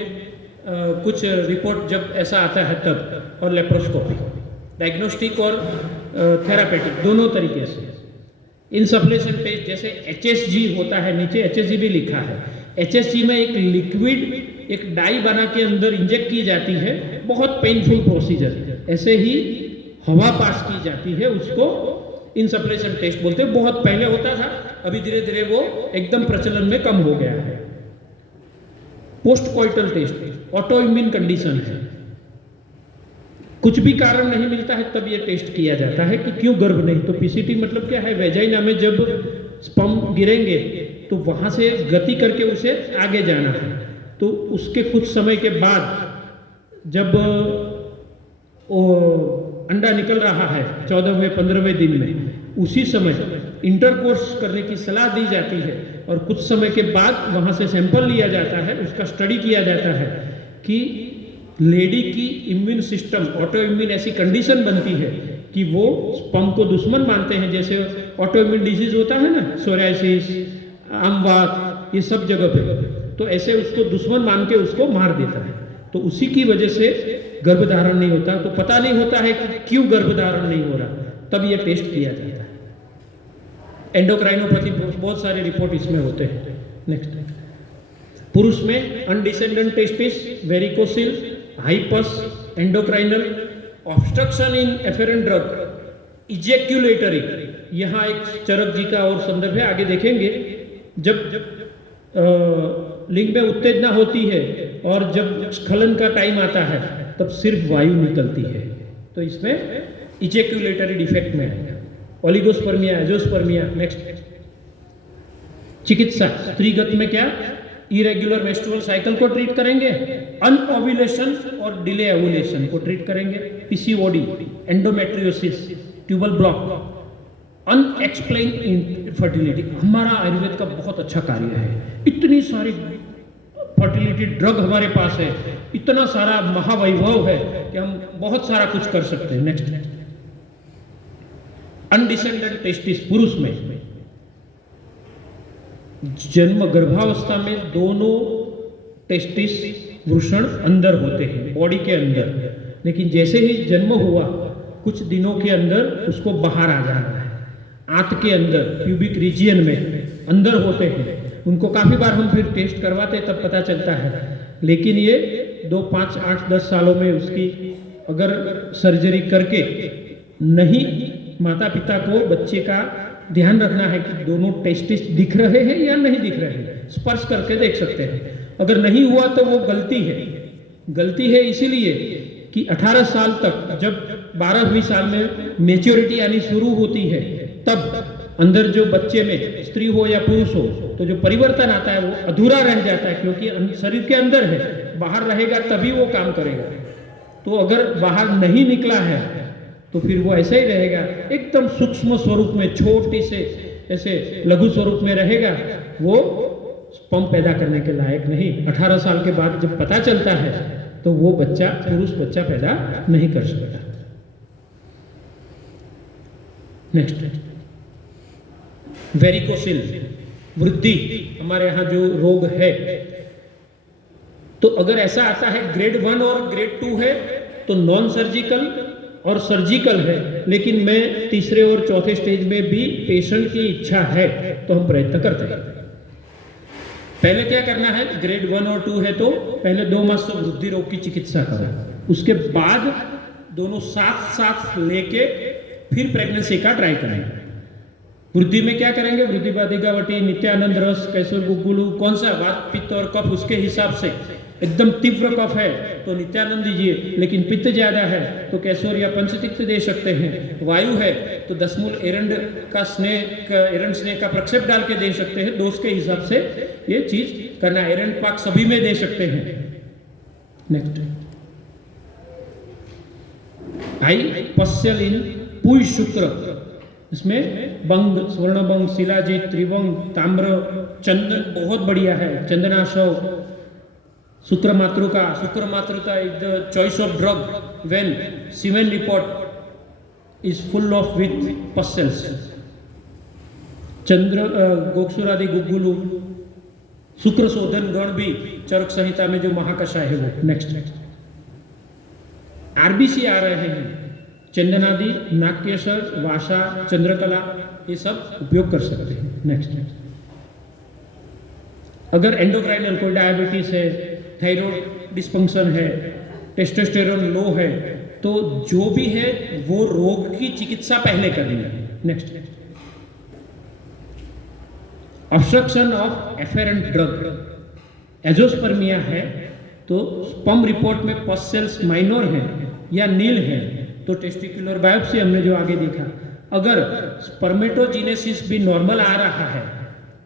कुछ रिपोर्ट जब ऐसा आता है तब, और लेप्रोस्कोपी, डायग्नोस्टिक और थेरापेटिक दोनों तरीके से। इनसफ्लेशन टेस्ट जैसे HSG होता है, नीचे HSG भी लिखा है, HSG में एक लिक्विड एक डाई बना के अंदर इंजेक्ट की जाती है, बहुत पेनफुल प्रोसीजर, ऐसे ही हवा पास की जाती है, उसको इनसफ्लेशन टेस्ट बोलते हैं। बहुत पहले होता था, अभी धीरे धीरे वो एकदम प्रचलन में कम हो गया है। Post coital test auto immune condition है, कुछ भी कारण नहीं मिलता है तब ये टेस्ट किया जाता है कि क्यों गर्भ नहीं। तो पीसीटी मतलब क्या है, वेजाइना में जब स्पर्म गिरेंगे तो वहां से गति करके उसे आगे जाना है, तो उसके कुछ समय के बाद जब वो अंडा निकल रहा है 14वें 15वें दिन में, उसी समय इंटरकोर्स करने की सलाह दी जाती है, और कुछ समय के बाद वहां से सैंपल लिया जाता है, उसका स्टडी किया जाता है कि लेडी की इम्यून सिस्टम, ऑटो इम्यून ऐसी कंडीशन बनती है कि वो स्पर्म को दुश्मन मानते हैं, जैसे ऑटो इम्यून डिजीज होता है ना, सोरायसिस, आमवात, ये सब जगह पे, तो ऐसे उसको दुश्मन मान के उसको मार देता है। तो उसी की वजह से गर्भधारण नहीं होता, तो पता नहीं होता है कि क्यों गर्भधारण नहीं हो रहा, तब ये टेस्ट किया जाता है। एंडोक्राइनोपैथी बहुत सारे रिपोर्ट इसमें होते हैं। नेक्स्ट, पुरुष में अनडिसेंडेंट टेस्टिस, वेरिकोसिल, हाइपस, endocrinal, obstruction in efferent drug, ejaculatory, यहाँ एक चरक जी का और संदर्भ है, आगे देखेंगे। जब लिंग में उत्तेजना होती है और जब स्खलन का टाइम आता है तब सिर्फ वायु निकलती है, तो इसमें इजेक्यूलेटरी डिफेक्ट में आएगा। Oligospermia, azoospermia. नेक्स्ट, चिकित्सा स्त्रीगत में क्या, इरेगुलर मेंस्ट्रुअल साइकिल को ट्रीट करेंगे, अनओव्यूलेशन और डिले ओव्यूलेशन को ट्रीट करेंगे, PCOD, endometriosis, tubal block, unexplain infertility. हमारा आयुर्वेद का बहुत अच्छा कार्य है, इतनी सारी फर्टिलिटी ड्रग हमारे पास है, इतना सारा महावैभव है कि हम बहुत सारा कुछ कर सकते हैं। नेक्स्ट, अनडिसेंडेंट टेस्टिस, पुरुष में जन्म गर्भावस्था में दोनों टेस्टिस वृषण अंदर होते हैं बॉडी के अंदर, लेकिन जैसे ही जन्म हुआ कुछ दिनों के अंदर उसको बाहर आ जाना है, आंत के अंदर प्यूबिक रीजियन में अंदर होते हैं। उनको काफी बार हम फिर टेस्ट करवाते तब पता चलता है, लेकिन ये 2, 5, 8, 10 सालों में उसकी अगर सर्जरी करके नहीं, माता पिता को बच्चे का ध्यान रखना है कि दोनों टेस्टिस दिख रहे हैं या नहीं दिख रहे हैं, स्पर्श करके देख सकते हैं। अगर नहीं हुआ तो वो गलती है, गलती है इसीलिए कि 18 साल तक, जब 12वीं साल में मैच्योरिटी आनी शुरू होती है, तब अंदर जो बच्चे में स्त्री हो या पुरुष हो, तो जो परिवर्तन आता है वो अधूरा रह जाता है, क्योंकि शरीर के अंदर है, बाहर रहेगा तभी वो काम करेगा। तो अगर बाहर नहीं निकला है तो फिर वो ऐसे ही रहेगा, एकदम सूक्ष्म स्वरूप में, छोटी से ऐसे लघु स्वरूप में रहेगा, वो स्पर्म पैदा करने के लायक नहीं। 18 साल के बाद जब पता चलता है तो वो बच्चा, पुरुष बच्चा पैदा नहीं कर सकता। नेक्स्ट, वेरिकोसिल, वृद्धि, हमारे यहाँ जो रोग है, तो अगर ऐसा आता है ग्रेड 1 और ग्रेड 2 है तो नॉन सर्जिकल और सर्जिकल है, लेकिन मैं तीसरे और चौथे स्टेज में भी पेशेंट की इच्छा है तो हम प्रयत्न करते हैं। पहले क्या करना है, ग्रेड 1 और 2 है तो पहले 2 मास तो वृद्धि रोग की चिकित्सा करें, उसके बाद दोनों साथ साथ लेके फिर प्रेगनेंसी का ट्राई करेंगे। वृद्धि में क्या करेंगे, वृद्धि बाधिकावटी, नित्यानंद रस, कैसर गुगुलू, कौन सा वात पित्त और कफ, उसके हिसाब से एकदम तीव्र कफ है तो नित्यानंद दीजिए, लेकिन पित्त ज्यादा है तो केसर या पंचतिक्त दे सकते हैं। वायु है तो 10 मूल एरंड स्नेह का प्रक्षेप डाल के दे सकते हैं। डोज के हिसाब से ये चीज करना। एरंड पाक सभी में दे सकते हैं। नेक्स्ट, आई पश्यल इन पुय शुक्र, इसमें बंग, स्वर्ण बंग, शिलाजीत, त्रिवंग, ताम्र, चंदन बहुत बढ़िया है। चंदनाशव, शुक्र Matrika, Shukra Matrika is the choice of drug when semen report is full of with pus cells. Chandra Gokshuradi Guggulu, शुक्र शोधन गण भी चरक संहिता में जो महाकषाय है वो। नेक्स्ट, आरबीसी आ रहे हैं, चंदनादि, नागकेसर, वासा, चंद्रकला, ये सब उपयोग कर सकते हैं। नेक्स्ट, अगर एंडोक्राइनल कोई डायबिटीज है, थायराइड डिस्फंक्शन है, टेस्टोस्टेरोन लो है, तो जो भी है वो रोग की चिकित्सा पहले करनी है। Next, obstruction of efferent drug, azoospermia है तो स्पर्म रिपोर्ट में पस सेल्स माइनर है या नील है तो टेस्टिकुलर बायोप्सी हमने जो आगे देखा। अगर स्पर्मेटोजेनेसिस भी नॉर्मल आ रहा है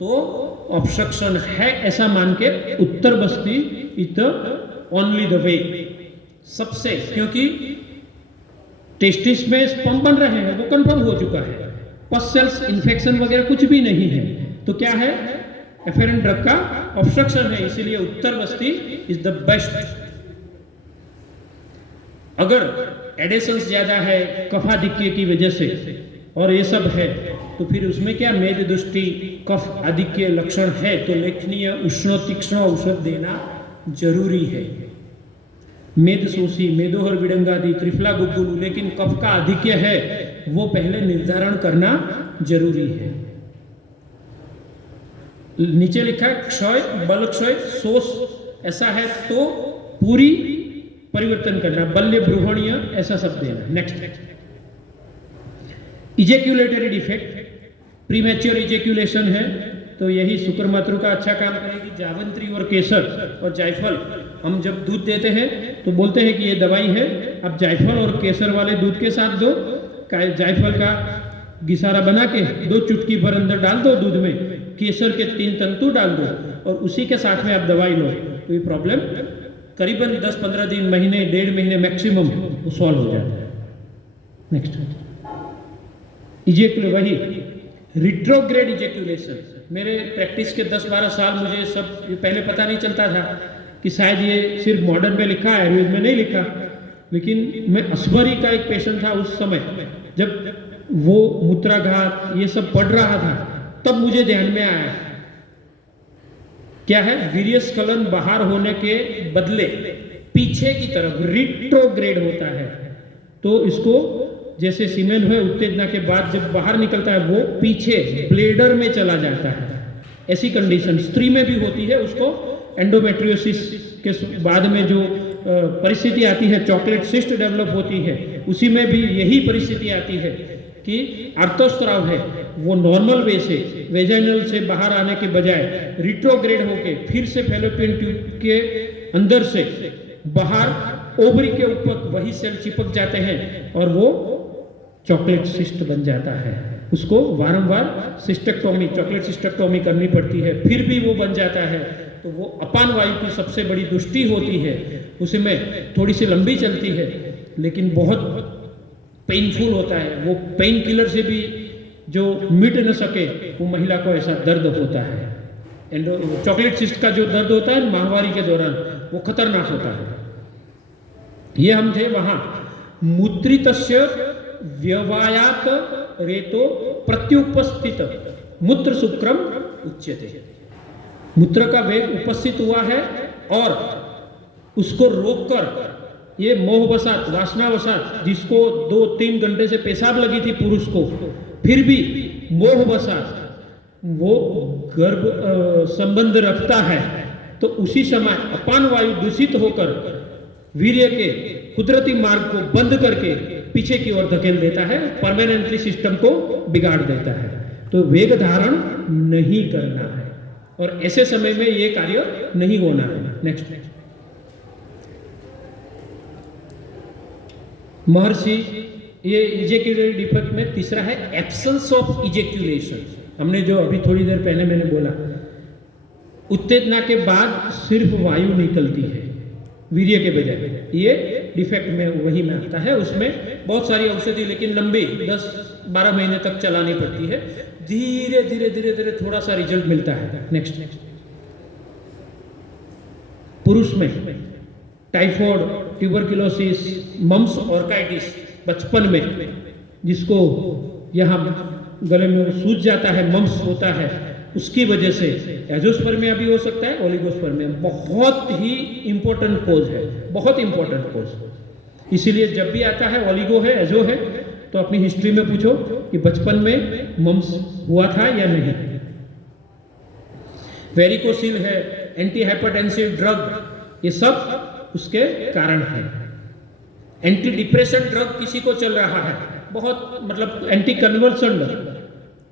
तो ऑब्स्ट्रक्शन है ऐसा मान के उत्तर बस्ती is the only the way सबसे, क्योंकि टेस्टिस में स्पर्म बन रहे हैं वो कंफर्म हो चुका है, पस सेल्स इन्फेक्शन वगैरह कुछ भी नहीं है, तो क्या है एफेरेंट ड्रग का ऑब्स्ट्रक्शन है, इसीलिए उत्तर बस्ती इज द बेस्ट। अगर एडेशंस ज्यादा है कफाधिक्य की वजह से और ये सब है तो फिर उसमें क्या मेद दृष्टि कफ आधिक्य लक्षण है तो लेखनीय उष्ण तीक्ष्ण औषध देना जरूरी है। मेद शोषी, मेदोहर विडंगादि, त्रिफला गुग्गुलू, लेकिन कफ का आधिक्य है वो पहले निर्धारण करना जरूरी है। नीचे लिखा है क्षय, बल क्षय, शोष ऐसा है तो पूरी परिवर्तन करना, बल्य ब्रूहणीय ऐसा सब देना। नेक्स्ट, इजेक्यूलेटरी डिफेक्ट, प्रीमेच्योर इजेक्यूलेशन है तो यही शुक्र मातृका अच्छा काम करेगी। जावंत्री और केसर और जायफल हम जब दूध देते हैं तो बोलते हैं कि ये दवाई है, अब जायफल और केसर वाले दूध के साथ दो, जायफल का घिसारा बना के 2 चुटकी भर अंदर डाल दो दूध में, केसर के 3 तंतु डाल दो और उसी के साथ में आप दवाई लो तो ये प्रॉब्लम करीबन 10-15 दिन, महीने, 1.5 महीने मैक्सिमम वो सॉल्व हो जाता है। नेक्स्ट, इजेक्यूले वही रिट्रोग्रेड इजेक्यूलेशन, मेरे प्रैक्टिस के 10-12 साल मुझे सब पहले पता नहीं चलता था कि शायद ये सिर्फ मॉडर्न में लिखा है, आयुर्वेद में नहीं लिखा, लेकिन मैं असबरी का एक पेशेंट था उस समय जब वो मूत्राघात ये सब पढ़ रहा था तब मुझे ध्यान में आया क्या है वीर्यस्खलन बाहर होने के बदले पीछे की तरफ रिट्रोग्रेड होता है, तो इसको जैसे सीमेन है उत्तेजना के बाद जब बाहर निकलता है वो पीछे ब्लेडर में चला जाता है, ऐसी कंडीशन स्त्री में भी होती है। उसको एंडोमेट्रियोसिस के बाद में जो परिस्थिति आती है, चॉकलेट सिस्ट डेवलप होती है, उसी में भी यही परिस्थिति आती है कि आर्तोस्त्राव है वो नॉर्मल वे से वेजाइनल से बाहर आने के बजाय रिट्रोग्रेड होके फिर से फैलोपियन ट्यूब के अंदर से बाहर ओवरी के ऊपर वही सेल चिपक जाते हैं और वो चॉकलेट सिस्ट बन जाता है। उसको वारंवार सिस्टेक्टोमी, चॉकलेट सिस्टेक्टोमी करनी पड़ती है, फिर भी वो बन जाता है। तो वो अपान वायु की सबसे बड़ी दुष्टि होती है, उसमें थोड़ी सी लंबी चलती है लेकिन बहुत पेनफुल होता है। वो पेन किलर से भी जो मिट न सके वो महिला को ऐसा दर्द होता है। चॉकलेट सिस्ट का जो दर्द होता है माहवारी के दौरान वो खतरनाक होता है। ये हम थे वहां मूत्रितस्य व्यवायात रेतो प्रत्युपस्थित मूत्र शुक्रम उच्यते। मूत्र का वेग उपस्थित हुआ है और उसको रोककर ये मोहवसात, वासनावसात, जिसको 2-3 घंटे से पेशाब लगी थी पुरुष को, फिर भी मोहवसात वो गर्भ संबंध रखता है, तो उसी समय अपान वायु दूषित होकर वीर्य के कुदरती मार्ग को बंद करके पीछे की ओर धकेल देता है, परमानेंटली सिस्टम को बिगाड़ देता है। तो वेग धारण नहीं करना है और ऐसे समय में ये कार्य नहीं होना है। नेक्स्ट, महर्षि, ये इजेक्यूलेटरी डिफेक्ट में तीसरा है एब्सेंस ऑफ इजेक्यूलेशन। हमने जो अभी थोड़ी देर पहले मैंने बोला, उत्तेजना के बाद सिर्फ वायु निकलती है वीर्य के बजाय, ये डिफेक्ट में वही में आता है। उसमें बहुत सारी औषधि लेकिन लंबी 10-12 महीने तक चलानी पड़ती है, धीरे धीरे धीरे धीरे थोड़ा सा रिजल्ट मिलता है। नेक्स्ट, पुरुष में टाइफॉइड, ट्यूबरकुलोसिस, मम्स, ऑर्काइटिस बचपन में, जिसको यहाँ गले में सूज जाता है, मम्स होता है, उसकी वजह से एजोस्पर्मिया भी हो सकता है, ओलिगोस्पर्मिया। बहुत ही इंपॉर्टेंट कोज है, बहुत इंपॉर्टेंट कोज। इसीलिए जब भी आता है ओलिगो है, एजो है, तो अपनी हिस्ट्री में पूछो कि बचपन में मम्स हुआ था या नहीं। वेरिकोसिल है, एंटी हाइपरटेंसिव ड्रग, ये सब उसके कारण है। एंटी डिप्रेशन ड्रग किसी को चल रहा है, बहुत मतलब एंटी कन्वर्सन,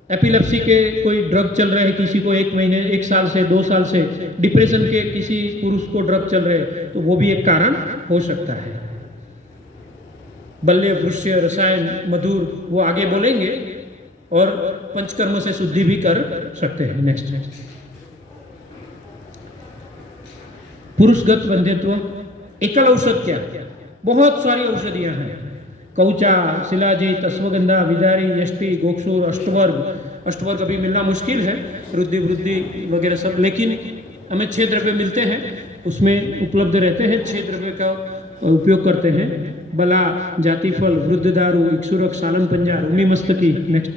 एपिलेप्सी के कोई ड्रग चल रहे हैं किसी को 1 महीने, 1 साल से, 2 साल से, डिप्रेशन के किसी पुरुष को ड्रग चल रहे हैं, तो वो भी एक कारण हो सकता है। बल्ले, वृश्य, रसायन, मधुर, वो आगे बोलेंगे, और पंचकर्म से शुद्धि भी कर सकते हैं। नेक्स्ट, पुरुषगत वंध्यत्व, एकल औषध क्या? बहुत सारी औषधियां हैं, कौचा, शिलाजीत, अश्वगंधा, विदारी, यष्टि, गोक्षुर, अष्टवर्ग अभी मिलना मुश्किल है, वृद्धि वगैरह सब, लेकिन हमें 6 द्रव्य मिलते हैं, उसमें उपलब्ध रहते हैं। 6 द्रव्य का उपयोग करते हैं, बला, जातिफल, वृद्धदारु, इक्षुरक, सालन पंजा, रूमी मस्तकी। नेक्स्ट,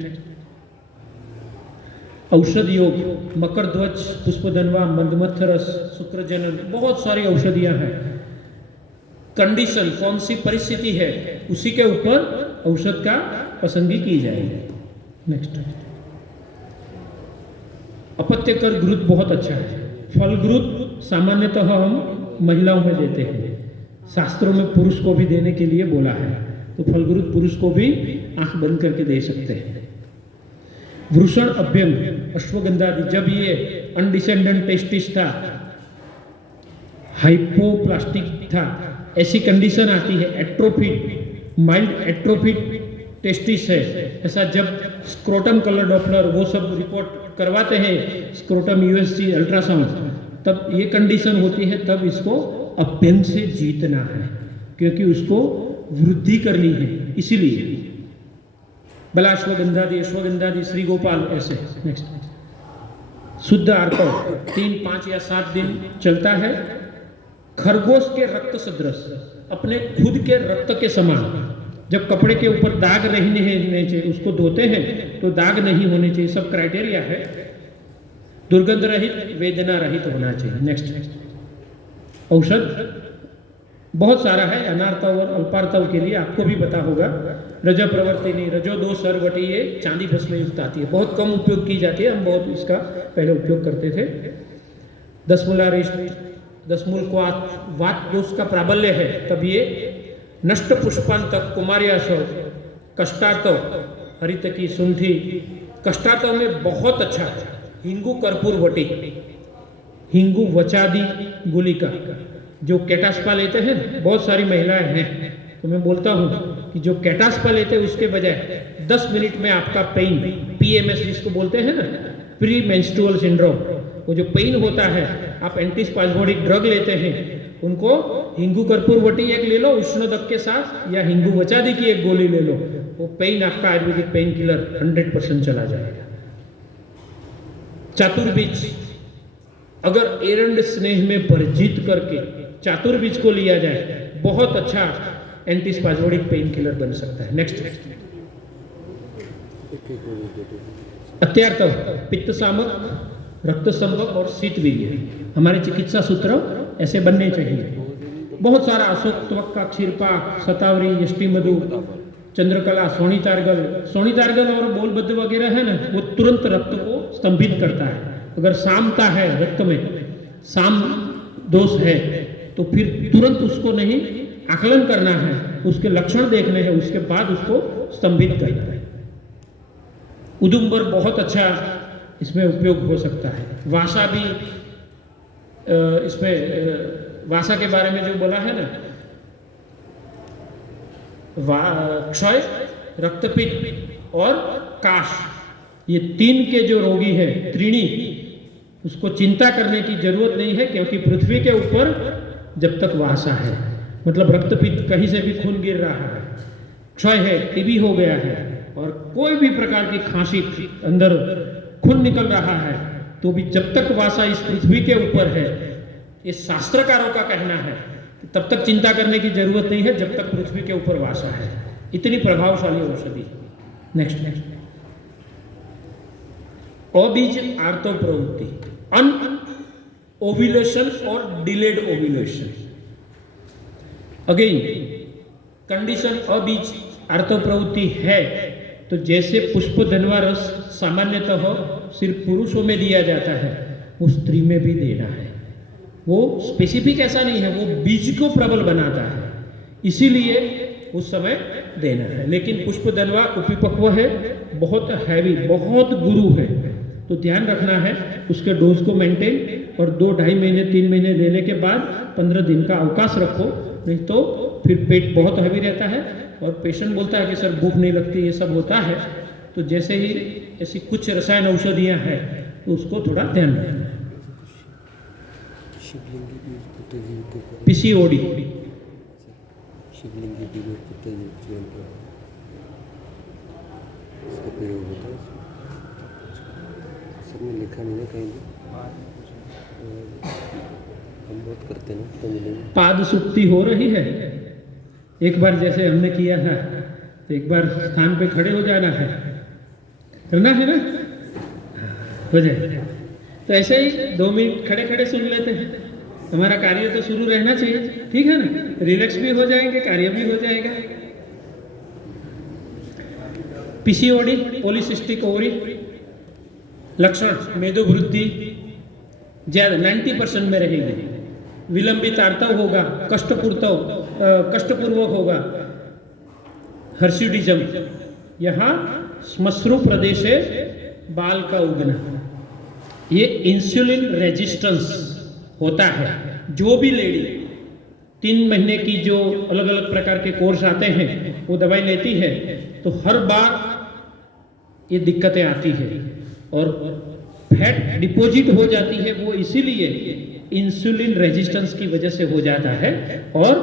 औषध योग, मकरध्वज, पुष्पधनवा, मंदमत्थरस, शुक्रजनन, बहुत सारी औषधियां हैं। कंडीशन, कौन सी परिस्थिति है, उसी के ऊपर औषध का पसंदगी की जाएगी। नेक्स्ट, अपत्यकर घृत बहुत अच्छा है। फल घृत सामान्यतः हम महिलाओं में देते हैं, शास्त्रों में पुरुष को भी देने के लिए बोला है, तो फल घृत पुरुष को भी आंख बंद करके दे सकते हैं। वृषण अभ्यंग, अश्वगंधादि, जब ये अनडिसेंडेंट टेस्टिस था, हाइपोप्लास्टिक था, ऐसी कंडीशन आती है, एट्रोफिड, माइल्ड एट्रोफिड टेस्टिस है, ऐसा जब स्क्रोटम कलर डॉपलर वो सब रिपोर्ट करवाते हैं, स्क्रोटम यूएसजी अल्ट्रासाउंड, तब ये कंडीशन होती है, तब इसको अभ्यंग से जीतना है, क्योंकि उसको वृद्धि करनी है, इसीलिए। बलाश्वगंधादि, अश्वगंधादि, श्री गोपाल, ऐसे। नेक्स्ट, शुद्ध आर्तव 3, 5 या 7 दिन चलता है। खरगोश के रक्त सदृश, अपने खुद के रक्त के समान, जब कपड़े के ऊपर दाग नहीं चाहिए, उसको धोते हैं तो दाग नहीं होने चाहिए, सब क्राइटेरिया है। दुर्गंध रहित, वेदना रहित होना चाहिए। नेक्स्ट, औषध बहुत सारा है, अनार्तव और अल्पार्तव के लिए आपको भी पता होगा। रज प्रवर्तिनी, रजो 2 सरवटी, ये चांदी भस्म युक्त आती है, बहुत कम उपयोग की जाती है, हम बहुत इसका पहले उपयोग करते थे। 10 मूलारिष्ट, 10 मूल को वात दोष का प्राबल्य है, तब ये नष्ट पुष्पांतक, कुमार्याशव, कष्टार्तव, हरितकी, सुंठी, कष्टार्तव में बहुत अच्छा है। हिंगू कर्पूर वटी, हिंगू वचादी गुलिका, जो कैटास्पा लेते हैं, बहुत सारी महिलाएं हैं, तो मैं बोलता हूँ कि जो कैटास्पा लेते हैं उसके बजाय 10 मिनट में आपका पेन, PMS जिसको बोलते हैं ना, प्री मेंस्ट्रुअल सिंड्रोम, वो जो पेन होता है, आप एंटीस्पाज्मोडिक ड्रग लेते हैं, उनको हिंगू कर्पूर वटी एक ले लो उष्णोदक के साथ, या हिंगू वचादी की एक गोली ले लो, वो पेन आपका आयुर्वेदिक पेन किलर 100% चला जाएगा। चातुर्बीज, अगर एरंड स्नेह में परिचित करके चातुर्बीज को लिया जाए, बहुत अच्छा एंटीस्पाज्मोडिक पेन किलर बन सकता है। नेक्स्ट, अत्यार्तव, पित्त सामक, रक्त संपर्क और शीतवीर्य, हमारे चिकित्सा सूत्र ऐसे बनने चाहिए। बहुत सारा अशोक त्वक का क्षीरपाक, शतावरी, यष्टि मधु, चंद्रकला, सोनितार्गल और बोलबद्ध वगैरह है ना, वो तुरंत रक्त को स्तंभित करता है। अगर सामता है रक्त में, साम दोष है, तो फिर तुरंत उसको नहीं आकलन करना है, उसके लक्षण देखने हैं, उसके बाद उसको स्तंभित करना है। उदुम्बर बहुत अच्छा इसमें उपयोग हो सकता है। वासा भी इसमें वासा के बारे में जो बोला है ना, क्षय, रक्तपित्त और काश, ये 3 के जो रोगी है त्रिणी, उसको चिंता करने की जरूरत नहीं है, क्योंकि पृथ्वी के ऊपर जब तक वासा है, मतलब रक्तपित्त कहीं से भी खून गिर रहा है, क्षय है, टीबी हो गया है, और कोई भी प्रकार की खांसी, अंदर खून निकल रहा है, तो भी जब तक वासा इस पृथ्वी के ऊपर है, ये शास्त्रकारों का कहना है, तब तक चिंता करने की जरूरत नहीं है जब तक पृथ्वी के ऊपर वासा है। इतनी प्रभावशाली औषधि। नेक्स्ट अबीज आर्तो प्रवृत्ति, अन ओव्यूलेशन और डिलेड ओव्यूलेशन। अगेन कंडीशन अबीज आर्तो प्रवृत्ति है तो जैसे पुष्पधनवा रस सामान्यतः सिर्फ पुरुषों में दिया जाता है, वो स्त्री में भी देना है। वो स्पेसिफिक ऐसा नहीं है, वो बीज को प्रबल बनाता है, इसीलिए उस समय देना है। लेकिन पुष्पधनवा उपरिपक्व है, बहुत हैवी, बहुत गुरु है, तो ध्यान रखना है उसके डोज को मेंटेन, और 2-2.5 महीने 3 महीने देने के बाद 15 दिन का अवकाश रखो, नहीं तो फिर पेट बहुत हैवी रहता है और पेशेंट बोलता है कि सर भूख नहीं लगती, ये सब होता है। तो जैसे ही ऐसी कुछ रसायन औषधियाँ हैं तो उसको थोड़ा ध्यान रखना। पीसीओडी, शिवलिंगी बीज और पुत्तजी चूर्ण का इसका प्रयोग होता है। सबने लिखा नहीं है कहीं भी, हम बहुत करते हैं तमिल में। पाद सुक्ति हो रही है, एक बार जैसे हमने किया था, तो एक बार स्थान पे खड़े हो जाना है, करना है ना, हो जाए। तो ऐसे ही 2 मिनट खड़े खड़े सुन लेते हैं, हमारा कार्य तो शुरू रहना चाहिए, ठीक है ना, रिलैक्स भी हो जाएंगे, कार्य भी हो जाएगा। पीसीओडी, पॉलीसिस्टिक ओवरी, लक्षण मेदोवृद्धि ज्यादा 90% में रहेगी, विलंबित आर्तव होगा, कष्टपूर्वक होगा, हर्षिडिज्म, यहाँ श्मश्रु प्रदेश है, बाल का उगना, ये इंसुलिन रेजिस्टेंस होता है। जो भी लेडी 3 महीने की जो अलग अलग प्रकार के कोर्स आते हैं वो दवाई लेती है, तो हर बार ये दिक्कतें आती है और फैट डिपॉजिट हो जाती है, वो इसीलिए इंसुलिन रेजिस्टेंस की वजह से हो जाता है, और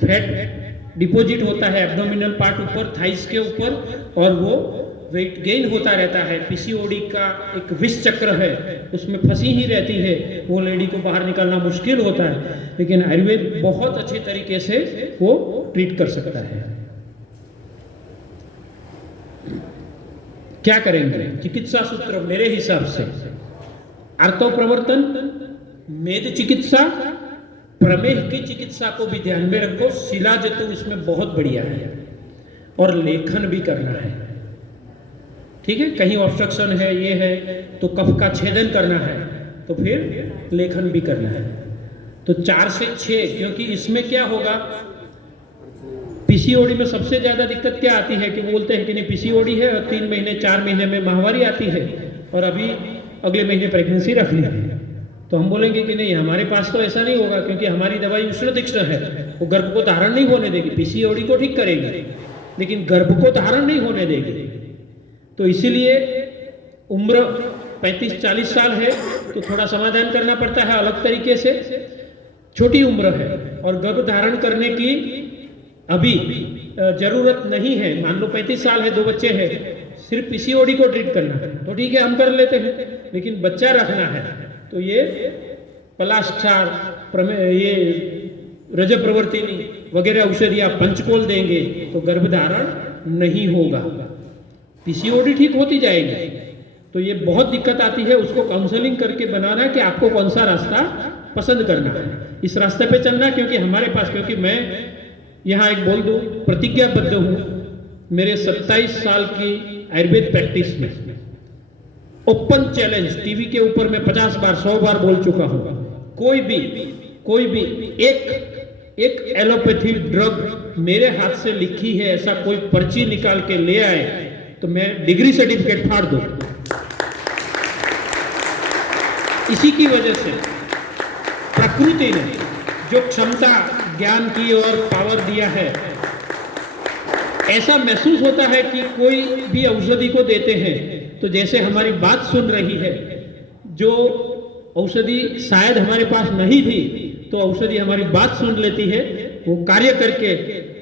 फैट डिपॉजिट होता है एब्डोमिनल पार्ट ऊपर, थाइस के ऊपर, और वो वेट गेन होता रहता है। पीसीओडी का एक विष चक्र है, उसमें फंसी ही रहती है, वो लेडी को बाहर निकालना मुश्किल होता है, लेकिन आयुर्वेद बहुत अच्छे तरीके से वो ट्रीट कर सकता है। क्या करेंगे चिकित्सा सूत्र मेरे हिसाब से? आर्तो प्रवर्तन, मेद चिकित्सा, प्रमेह की चिकित्सा को भी ध्यान में रखो, शिलाजतु इसमें बहुत बढ़िया है, और लेखन भी करना है, ठीक है। कहीं ऑब्स्ट्रक्शन है, ये है, तो कफ का छेदन करना है, तो फिर लेखन भी करना है। तो 4 से 6, क्योंकि इसमें क्या होगा, पीसीओडी में सबसे ज्यादा दिक्कत क्या आती है कि बोलते हैं कि नहीं पीसीओडी है और 3 महीने 4 महीने में माहवारी आती है और अभी अगले महीने प्रेगनेंसी रखनी है, तो हम बोलेंगे कि नहीं हमारे पास तो ऐसा नहीं होगा, क्योंकि हमारी दवाई उष्ण तीक्ष्ण है, वो गर्भ को धारण नहीं होने देगी, पीसीओडी को ठीक करेगी लेकिन गर्भ को धारण नहीं होने देगी। तो इसीलिए उम्र 35-40 साल है तो थोड़ा समाधान करना पड़ता है अलग तरीके से, छोटी उम्र है और गर्भ धारण करने की अभी जरूरत नहीं है। मान लो 35 साल है, 2 बच्चे हैं, सिर्फ पीसीओडी को ट्रीट करना है तो ठीक है हम कर लेते हैं, लेकिन बच्चा रखना है तो ये पलास्टार, ये रज प्रवर्तिनी वगैरह औषधियां पंचकोल देंगे तो गर्भधारण नहीं होगा, पीसीओडी ठीक होती जाएगी। तो ये बहुत दिक्कत आती है, उसको काउंसलिंग करके बनाना है कि आपको कौन सा रास्ता पसंद करना है, इस रास्ते पे चलना। क्योंकि हमारे पास, क्योंकि मैं यहाँ एक बोल दूं, प्रतिज्ञाबद्ध हूँ, मेरे 27 साल की आयुर्वेद प्रैक्टिस में ओपन चैलेंज टीवी के ऊपर मैं 50 बार 100 बार बोल चुका हूँ, कोई भी एक एलोपैथी ड्रग मेरे हाथ से लिखी है ऐसा कोई पर्ची निकाल के ले आए तो मैं डिग्री सर्टिफिकेट फाड़ दूं। इसी की वजह से प्रकृति ने जो क्षमता ज्ञान की और पावर दिया है ऐसा महसूस होता है कि कोई भी औषधि को देते हैं तो जैसे हमारी बात सुन रही है। जो औषधि शायद हमारे पास नहीं थी तो औषधि हमारी बात सुन लेती है, वो कार्य करके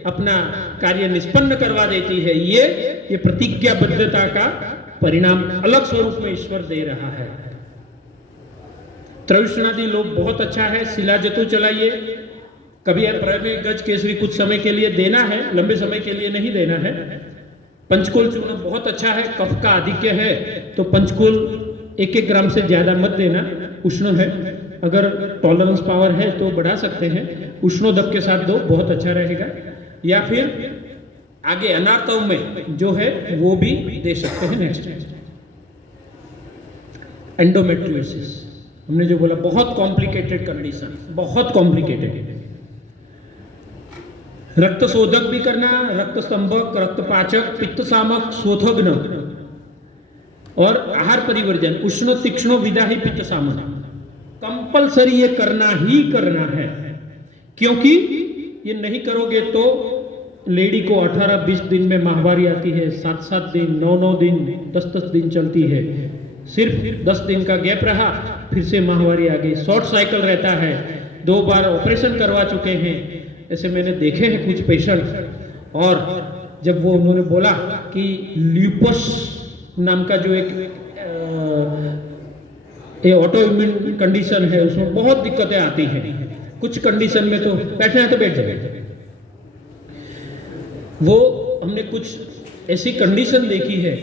अपना कार्य निष्पन्न करवा देती है। ये प्रतिज्ञाबद्धता का परिणाम अलग स्वरूप में ईश्वर दे रहा है। त्रयुष्णादि लोग बहुत अच्छा है, शिला जतु चलाइए। कभी प्रयोग गज केसरी कुछ समय के लिए देना है, लंबे समय के लिए नहीं देना है। पंचकुल चूर्ण बहुत अच्छा है, कफ का आधिक्य है तो पंचकुल 1-1 ग्राम से ज्यादा मत देना। उष्ण है, अगर टॉलरेंस पावर है तो बढ़ा सकते हैं, उष्णोदक के साथ दो, बहुत अच्छा रहेगा। या फिर आगे अनातव में जो है वो भी दे सकते हैं। नेक्स्ट एंडोमेट्रियोसिस, हमने जो बोला बहुत कॉम्प्लिकेटेड कंडीशन, बहुत कॉम्प्लिकेटेड। रक्त शोधक भी करना, रक्त स्तंभक, रक्त पाचक, पित्त सामक, शोथग्न और आहार परिवर्जन, उष्ण तीक्ष्ण विदाही पित्त सामक, कंपलसरी ये करना ही करना है। क्योंकि ये नहीं करोगे तो लेडी को 18-20 दिन में माहवारी आती है, 7-7 दिन, 9-9 दिन, 10-10 दिन चलती है। सिर्फ 10 दिन का गैप रहा, फिर से माहवारी आ गई, शॉर्ट साइकिल रहता है। 2 बार ऑपरेशन करवा चुके हैं, ऐसे मैंने देखे हैं कुछ पेशेंट। और जब वो उन्होंने बोला कि ल्यूपस नाम का जो एक ऑटो इम्यून कंडीशन है, उसमें बहुत दिक्कतें आती हैं। कुछ कंडीशन में तो बैठना है तो बैठ जाए। वो हमने कुछ ऐसी कंडीशन देखी है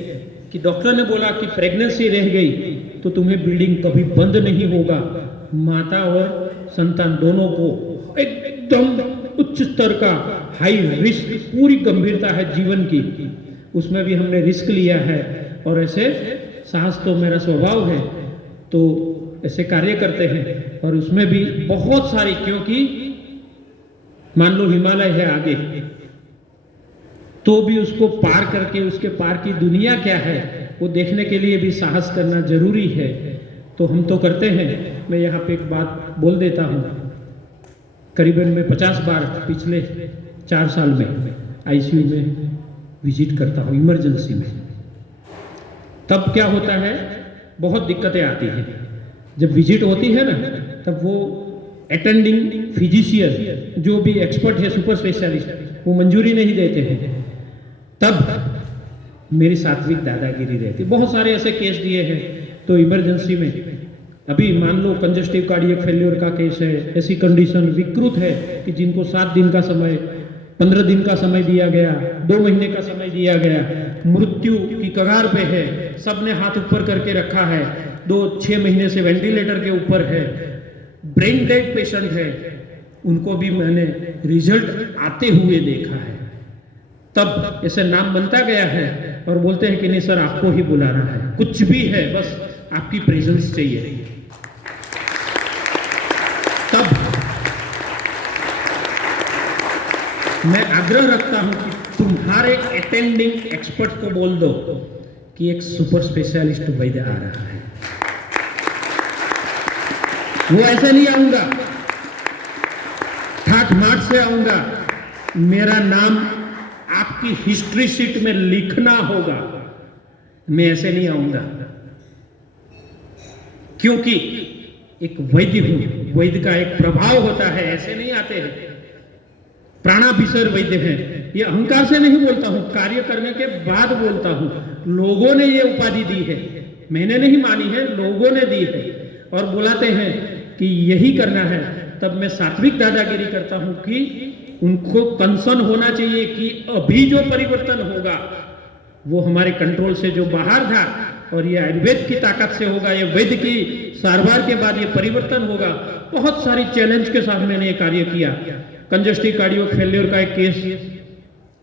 कि डॉक्टर ने बोला कि प्रेगनेंसी रह गई तो तुम्हें ब्लीडिंग कभी बंद नहीं होगा। माता और संतान दोनों को एकदम उच्च स्तर का हाई रिस्क, पूरी गंभीरता है जीवन की, उसमें भी हमने रिस्क लिया है। और ऐसे साहस तो मेरा स्वभाव है तो ऐसे कार्य करते हैं। और उसमें भी बहुत सारी, क्योंकि मान लो हिमालय है आगे तो भी उसको पार करके उसके पार की दुनिया क्या है वो देखने के लिए भी साहस करना जरूरी है। तो हम तो करते हैं। मैं यहाँ पे एक बात बोल देता हूँ, करीबन मैं 50 बार पिछले 4 साल में आईसीयू में विजिट करता हूँ, इमरजेंसी में। तब क्या होता है, बहुत दिक्कतें आती हैं। जब विजिट होती है ना, तब वो अटेंडिंग फिजिशियन जो भी एक्सपर्ट है, सुपर स्पेशलिस्ट, वो मंजूरी नहीं देते हैं। तब मेरी सात्विक दादागिरी रहती। बहुत सारे ऐसे केस दिए हैं। तो इमरजेंसी में अभी मान लो कंजस्टिव कार्डियक फेल्योर का केस है, ऐसी कंडीशन विकृत है कि जिनको 7 दिन का समय, 15 दिन का समय दिया गया, 2 महीने का समय दिया गया, मृत्यु की कगार पे है, सबने हाथ ऊपर करके रखा है, 2-6 महीने से वेंटिलेटर के ऊपर है, ब्रेन डेड पेशेंट है, उनको भी मैंने रिजल्ट आते हुए देखा है। तब ऐसे नाम बनता गया है और बोलते हैं कि नहीं सर आपको ही बुलाना है, कुछ भी है बस आपकी प्रेजेंस चाहिए। तब मैं आग्रह रखता हूं कि तुम्हारे अटेंडिंग एक्सपर्ट को बोल दो कि एक सुपर स्पेशलिस्ट वैद्य आ रहा है। वो ऐसे नहीं आऊंगा, ठाठ माठ से आऊंगा, मेरा नाम आपकी हिस्ट्री शीट में लिखना होगा। मैं ऐसे नहीं आऊंगा, क्योंकि एक वैद्य हूं, वैद्य का एक प्रभाव होता है, ऐसे नहीं आते हैं। प्राणाभिसर वैद्य हैं, ये अहंकार से नहीं बोलता हूं, कार्य करने के बाद बोलता हूं। लोगों ने ये उपाधि दी है, मैंने नहीं मानी है, लोगों ने दी है और बुलाते हैं कि यही करना है। तब मैं सात्विक दादागिरी करता हूं कि उनको कंसर्न होना चाहिए कि अभी जो परिवर्तन होगा वो हमारे कंट्रोल से जो बाहर था, और ये आयुर्वेद की ताकत से होगा, ये वैद्य की सारवार के बाद ये परिवर्तन होगा। बहुत सारी चैलेंज के साथ मैंने ये कार्य किया। कंजस्टिव कार्डियक फेल्योर का एक केस,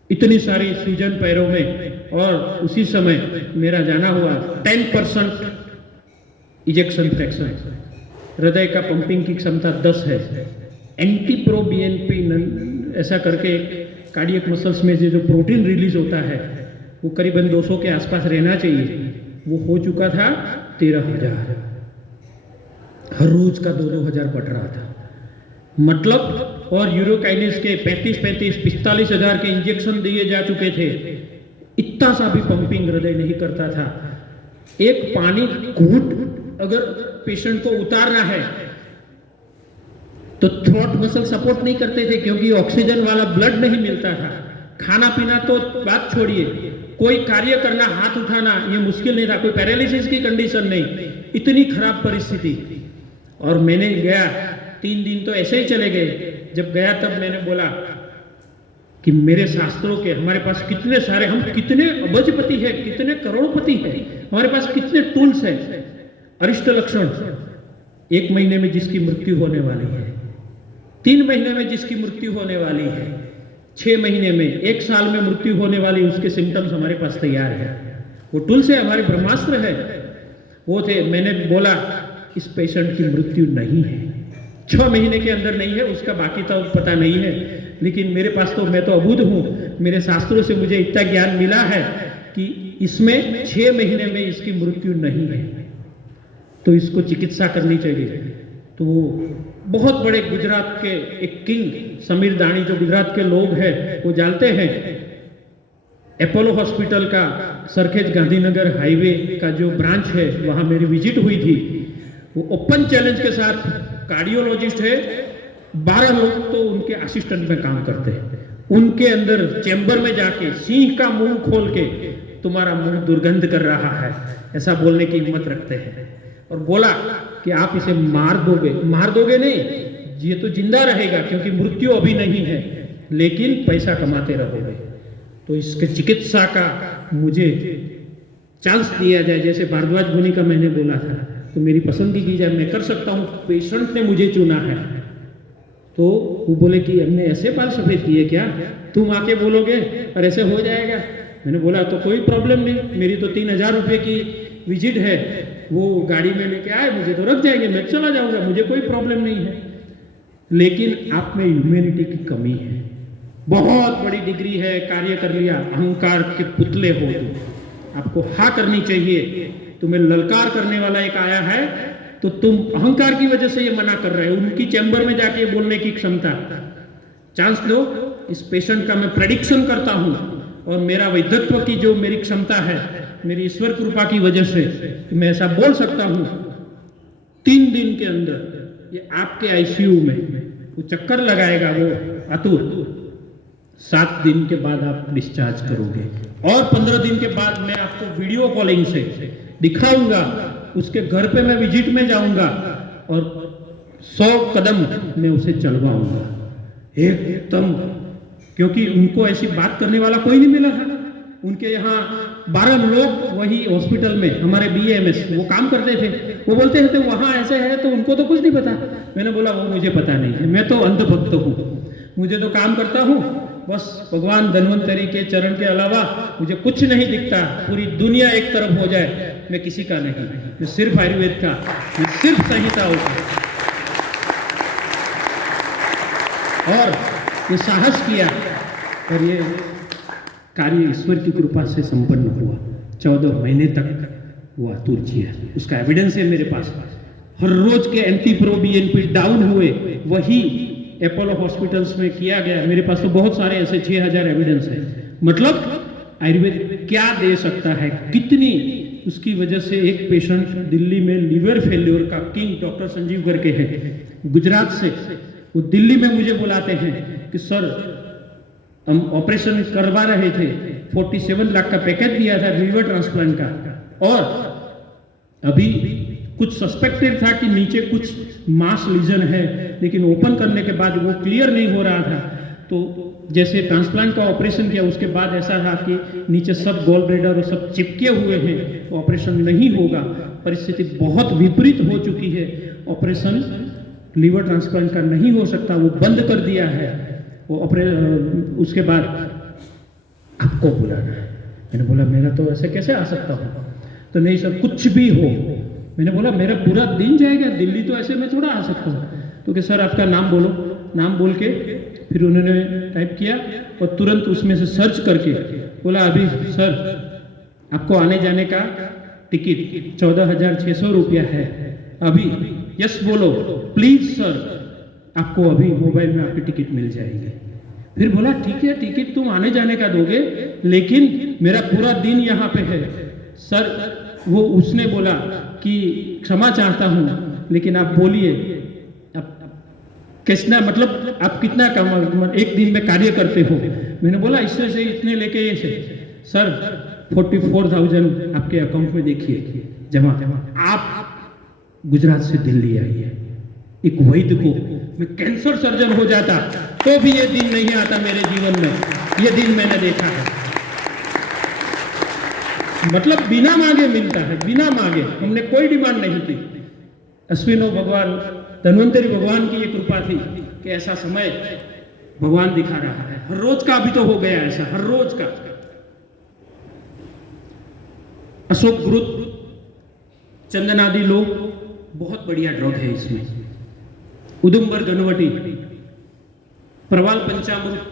इतनी सारी सूजन पैरों में, और उसी समय मेरा जाना हुआ 10% इजेक्शन फ्रैक्शन, हृदय का पंपिंग की क्षमता 10 है। एंटी प्रो बीएनपी ऐसा करके कार्डियक मसल्स में जो प्रोटीन रिलीज होता है वो करीबन 200 के आसपास रहना चाहिए, वो हो चुका था 13,000। हर रोज का 2-2 हज़ार बढ़ रहा था। मतलब और यूरोकाइनेस के 45 हजार के इंजेक्शन दिए जा चुके थे, इतना सा भी पंपिंग हृदय नहीं करता था। एक पानी घूंट अगर पेशेंट को उतारना है तो थ्रोट मसल सपोर्ट नहीं करते थे, क्योंकि ऑक्सीजन वाला ब्लड नहीं मिलता था। खाना पीना तो बात छोड़िए, कोई कार्य करना, हाथ उठाना ये मुश्किल नहीं था, कोई पैरालिसिस की कंडीशन नहीं, इतनी खराब परिस्थिति। और मैंने गया, 3 दिन तो ऐसे ही चले गए। जब गया तब मैंने बोला कि मेरे शास्त्रों के, हमारे पास कितने सारे, हम कितने अबजपति है, कितने करोड़पति है, हमारे पास कितने टूल्स है। अरिष्ट लक्षण, 1 महीने में जिसकी मृत्यु होने वाली है, 3 महीने में जिसकी मृत्यु होने वाली है, 6 महीने में, 1 साल में मृत्यु होने वाली, उसके सिम्टम्स हमारे पास तैयार है। वो टूल्स है, हमारे ब्रह्मास्त्र है, वो थे। मैंने बोला इस पेशेंट की मृत्यु नहीं है, 6 महीने के अंदर नहीं है, उसका बाकी तो पता नहीं है, लेकिन मेरे पास तो, मैं तो अबूझ हूँ, मेरे शास्त्रों से मुझे इतना ज्ञान मिला है कि इसमें 6 महीने में इसकी मृत्यु नहीं है, तो इसको चिकित्सा करनी चाहिए। तो बहुत बड़े गुजरात के एक किंग समीर दानी, जो गुजरात के लोग हैं वो जानते हैं, अपोलो हॉस्पिटल का सरखेज गांधीनगर हाईवे का जो ब्रांच है, वहाँ मेरी विजिट हुई थी। वो ओपन चैलेंज के साथ, कार्डियोलॉजिस्ट है, 12 लोग तो उनके असिस्टेंट में काम करते हैं। उनके अंदर चैम्बर में जाके सिंह का मुंह खोल के, तुम्हारा मुंह दुर्गंध कर रहा है, ऐसा बोलने की हिम्मत रखते हैं। और बोला कि आप इसे मार दोगे नहीं, ये तो जिंदा रहेगा, क्योंकि मृत्यु अभी नहीं है, लेकिन पैसा कमाते रहोगे। तो इसके चिकित्सा का मुझे चांस दिया जाए, जैसे भारद्वाज मुनि का मैंने बोला था, तो मेरी पसंदगी की जाए, मैं कर सकता हूँ, पेशेंट ने मुझे चुना है। तो वो बोले कि हमने ऐसे बाल सफेद किए क्या, तुम आके बोलोगे और ऐसे हो जाएगा। मैंने बोला तो कोई प्रॉब्लम नहीं, मेरी तो 3000 रुपये की विजिट है, वो गाड़ी में लेके आए, मुझे तो रख जाएंगे, मैं चला जाऊंगा, मुझे कोई प्रॉब्लम नहीं है। लेकिन आप में ह्यूमैनिटी की कमी है, बहुत बड़ी डिग्री है, कार्य कर लिया, अहंकार के पुतले हो तुम, आपको हाँ करनी चाहिए। तुम्हें ललकार करने वाला एक आया है, तो तुम अहंकार की वजह से ये मना कर रहे हो, उनकी चैम्बर में जाके बोलने की क्षमता। चांस दो, इस पेशेंट का मैं प्रेडिक्शन करता हूँ, और मेरा वैधत्व की जो मेरी क्षमता है, मेरी ईश्वर कृपा की वजह से मैं ऐसा बोल सकता हूँ, 3 दिन के अंदर ये आपके आईसीयू में वो चक्कर लगाएगा वो अतुल, 7 दिन के बाद आप डिस्चार्ज करोगे, और 15 दिन के बाद मैं आपको वीडियो कॉलिंग से दिखाऊंगा, उसके घर पे मैं विजिट में जाऊंगा और 100 कदम मैं उसे चलवाऊंगा एकदम, क्योंकि उनको ऐसी बात करने वाला कोई नहीं मिला था। उनके यहाँ 12 लोग वही हॉस्पिटल में, हमारे BAMS वो काम करते थे, वो बोलते थे वहाँ ऐसे है, तो उनको तो कुछ नहीं पता। मैंने बोला वो मुझे पता नहीं है, मैं तो अंधभक्त हूँ, मुझे तो काम करता हूँ, बस भगवान धन्वंतरी के चरण के अलावा मुझे कुछ नहीं दिखता। पूरी दुनिया एक तरफ हो जाए, मैं किसी का नहीं, मैं सिर्फ आयुर्वेद का, मैं सिर्फ संहिताओं का। और ये साहस किया, और ये कार्य ईश्वर की कृपा से संपन्न हुआ। 14 महीने तक वो अतुल जिया, उसका एविडेंस है मेरे पास। हर रोज के NT-proBNP डाउन हुए, वही अपोलो हॉस्पिटल्स में किया गया। मेरे पास तो बहुत सारे ऐसे 6000 एविडेंस है। मतलब आयुर्वेद क्या दे सकता है, कितनी उसकी वजह से। एक पेशेंट दिल्ली में लिवर फेल्योर का किंग डॉक्टर संजीव करके है, गुजरात से, वो दिल्ली में मुझे बुलाते हैं कि सर हम ऑपरेशन करवा रहे थे, 47 लाख का पैकेज दिया था लीवर ट्रांसप्लांट का, और अभी कुछ सस्पेक्टेड था कि नीचे कुछ मास लीजन है, लेकिन ओपन करने के बाद वो क्लियर नहीं हो रहा था। तो जैसे ट्रांसप्लांट का ऑपरेशन किया, उसके बाद ऐसा था कि नीचे सब गॉल ब्लैडर और सब चिपके हुए हैं, तो ऑपरेशन नहीं होगा। परिस्थिति बहुत विपरीत हो चुकी है, ऑपरेशन लीवर ट्रांसप्लांट का नहीं हो सकता, वो बंद कर दिया है। वो उसके बाद आपको बुलाना है। मैंने बोला मेरा तो ऐसे कैसे आ सकता हूँ, तो नहीं सर कुछ भी हो। मैंने बोला मेरा पूरा दिन जाएगा, दिल्ली तो ऐसे मैं थोड़ा आ सकता हूँ। तो कि सर आपका नाम बोलो, नाम बोल के फिर उन्होंने टाइप किया और तुरंत उसमें से सर्च करके बोला अभी सर आपको आने जाने का टिकट 14,600 रुपया है, अभी यस बोलो प्लीज सर, आपको अभी मोबाइल में आपकी टिकट मिल जाएगी। फिर बोला ठीक है, टिकट तुम आने जाने का दोगे, लेकिन मेरा पूरा दिन यहाँ पे है। सर वो उसने बोला कि क्षमा चाहता हूँ, लेकिन आप बोलिए अब कितना, मतलब आप कितना एक दिन में कार्य करते हो। मैंने बोला इससे से इतने लेके ये से। सर 44,000 आपके अकाउंट में देखिए जमा। आप गुजरात से दिल्ली आई है, एक वैद्य को मैं कैंसर सर्जन हो जाता तो भी ये दिन नहीं आता मेरे जीवन में। ये दिन मैंने देखा है। मतलब बिना मांगे मिलता है, बिना मांगे। हमने कोई डिमांड नहीं की। अश्विनो भगवान धन्वंतरी भगवान की ये कृपा थी कि ऐसा समय भगवान दिखा रहा है। हर रोज का अभी तो हो गया ऐसा, हर रोज का। अशोक ग्रुप, चंदनादि लोग, बहुत बढ़िया ड्रग है इसमें। उदुम्बर घनवटी, प्रवाल पंचामृत,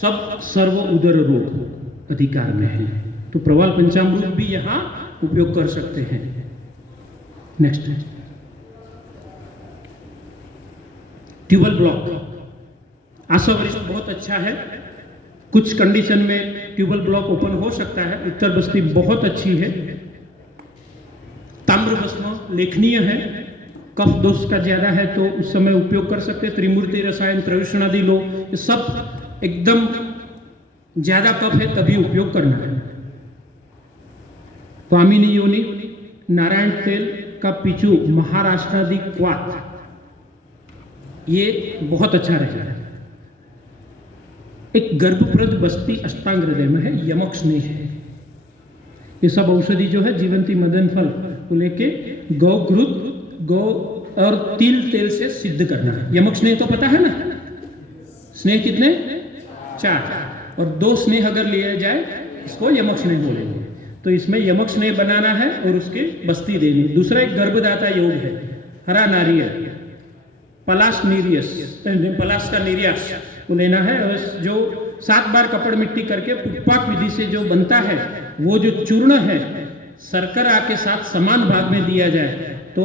सब सर्व उदर रोग अधिकार में है। तो प्रवाल पंचामृत भी यहां उपयोग कर सकते हैं। Next, tubal block. आशावरिष्ठ बहुत अच्छा है। कुछ कंडीशन में ट्यूबल ब्लॉक ओपन हो सकता है। उत्तर बस्ती बहुत अच्छी है। ताम्र भस्म लेखनीय है। कफ दोष का ज्यादा है तो उस समय उपयोग कर सकते हैं। त्रिमूर्ति रसायन, त्रयोषणादि लो, ये सब एकदम ज्यादा कफ है तभी उपयोग करना है। वामिनी योनि, नारायण तेल का पिचू, महाराष्ट्रादि क्वाथ, ये बहुत अच्छा रहेगा। एक गर्भप्रद बस्ती अष्टांग हृदय में है, यमक स्नेह है। ये सब औषधि जो है जीवंती मदन फल को लेके गौ घृत, गौ और तिल तेल से सिद्ध करना है। यमक स्नेह तो पता है ना? स्नेह कितने? 4, और 2 स्नेह अगर लिया जाए इसको यमक स्नेह बोलेंगे। तो इसमें यमक स्नेह बनाना है और उसकी बस्ती देनी। दूसरा एक गर्भदाता योग है, हरा नारियल, पलाश नीरियस, पलाश का निर्यास को लेना है। और जो 7 बार कपड़ मिट्टी करके पुष्पाक विधि से जो बनता है, वो जो चूर्ण है शर्करा के साथ समान भाग में दिया जाए तो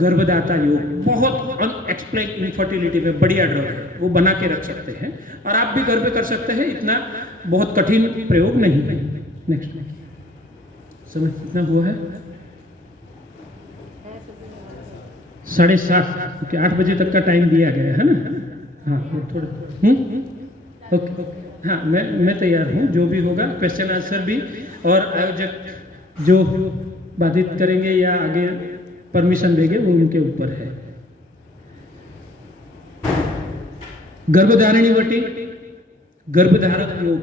गर्भदाता योग, बहुत अनएक्सप्लेन इनफर्टिलिटी पे बढ़िया ड्रग है, वो बना के रख सकते हैं और आप भी घर पे कर सकते हैं। इतना बहुत कठिन प्रयोग नहीं है। नेक्स्ट, समय कितना हुआ है? 7:30, क्योंकि 8 बजे तक का टाइम दिया गया है ना। हाँ थोड़ा ओके, हाँ मैं तैयार हूँ। जो भी होगा क्वेश्चन आंसर भी, और आयोजक जो बाधित करेंगे या आगे परमिशन देंगे वो उनके ऊपर है। गर्भधारिणी वटी, गर्भधारक योग।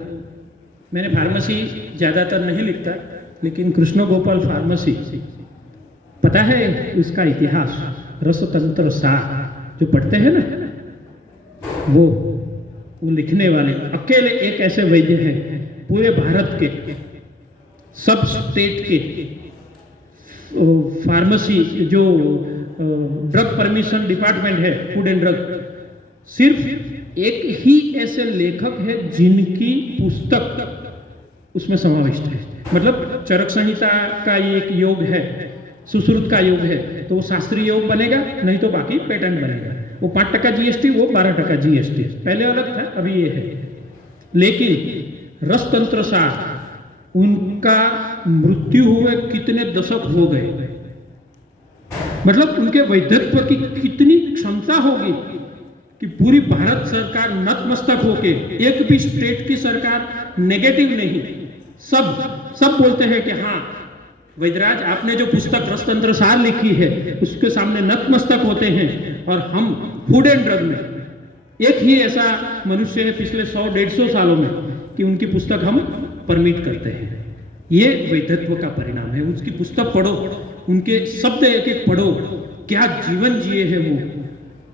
मैंने फार्मेसी ज्यादातर नहीं लिखता, लेकिन कृष्ण गोपाल फार्मेसी पता है उसका इतिहास। रसतंत्र सार जो पढ़ते हैं ना, वो लिखने वाले अकेले एक ऐसे वैद्य हैं पूरे भारत के सब स्टेट के फार्मेसी जो ड्रग परमिशन डिपार्टमेंट है, फूड एंड ड्रग, सिर्फ एक ही ऐसे लेखक है जिनकी पुस्तक उसमें समाविष्ट है। मतलब चरक संहिता का ये एक योग है, सुश्रुत का योग है, तो वो शास्त्रीय योग बनेगा, नहीं तो बाकी पेटेंट बनेगा। वो 5% GST, वो 12% GST, पहले अलग था, अभी ये है। लेकिन रसतंत्र सार, उनका मृत्यु हुए कितने दशक हो गए, मतलब उनके वैधत्व की कितनी क्षमता होगी कि पूरी भारत सरकार नतमस्तक होके, एक भी स्टेट की सरकार नेगेटिव नहीं, सब बोलते हैं कि हाँ वैद्यराज आपने जो पुस्तक रसतंत्र सार लिखी है उसके सामने नतमस्तक होते हैं। और हम फूड एंड ड्रग में एक ही ऐसा मनुष्य है पिछले 100-150 सालों में कि उनकी पुस्तक हम परमिट करते हैं। ये वैधत्व का परिणाम है। उसकी पुस्तक पढ़ो, उनके शब्द एक एक पढ़ो, क्या जीवन जिए हैं वो,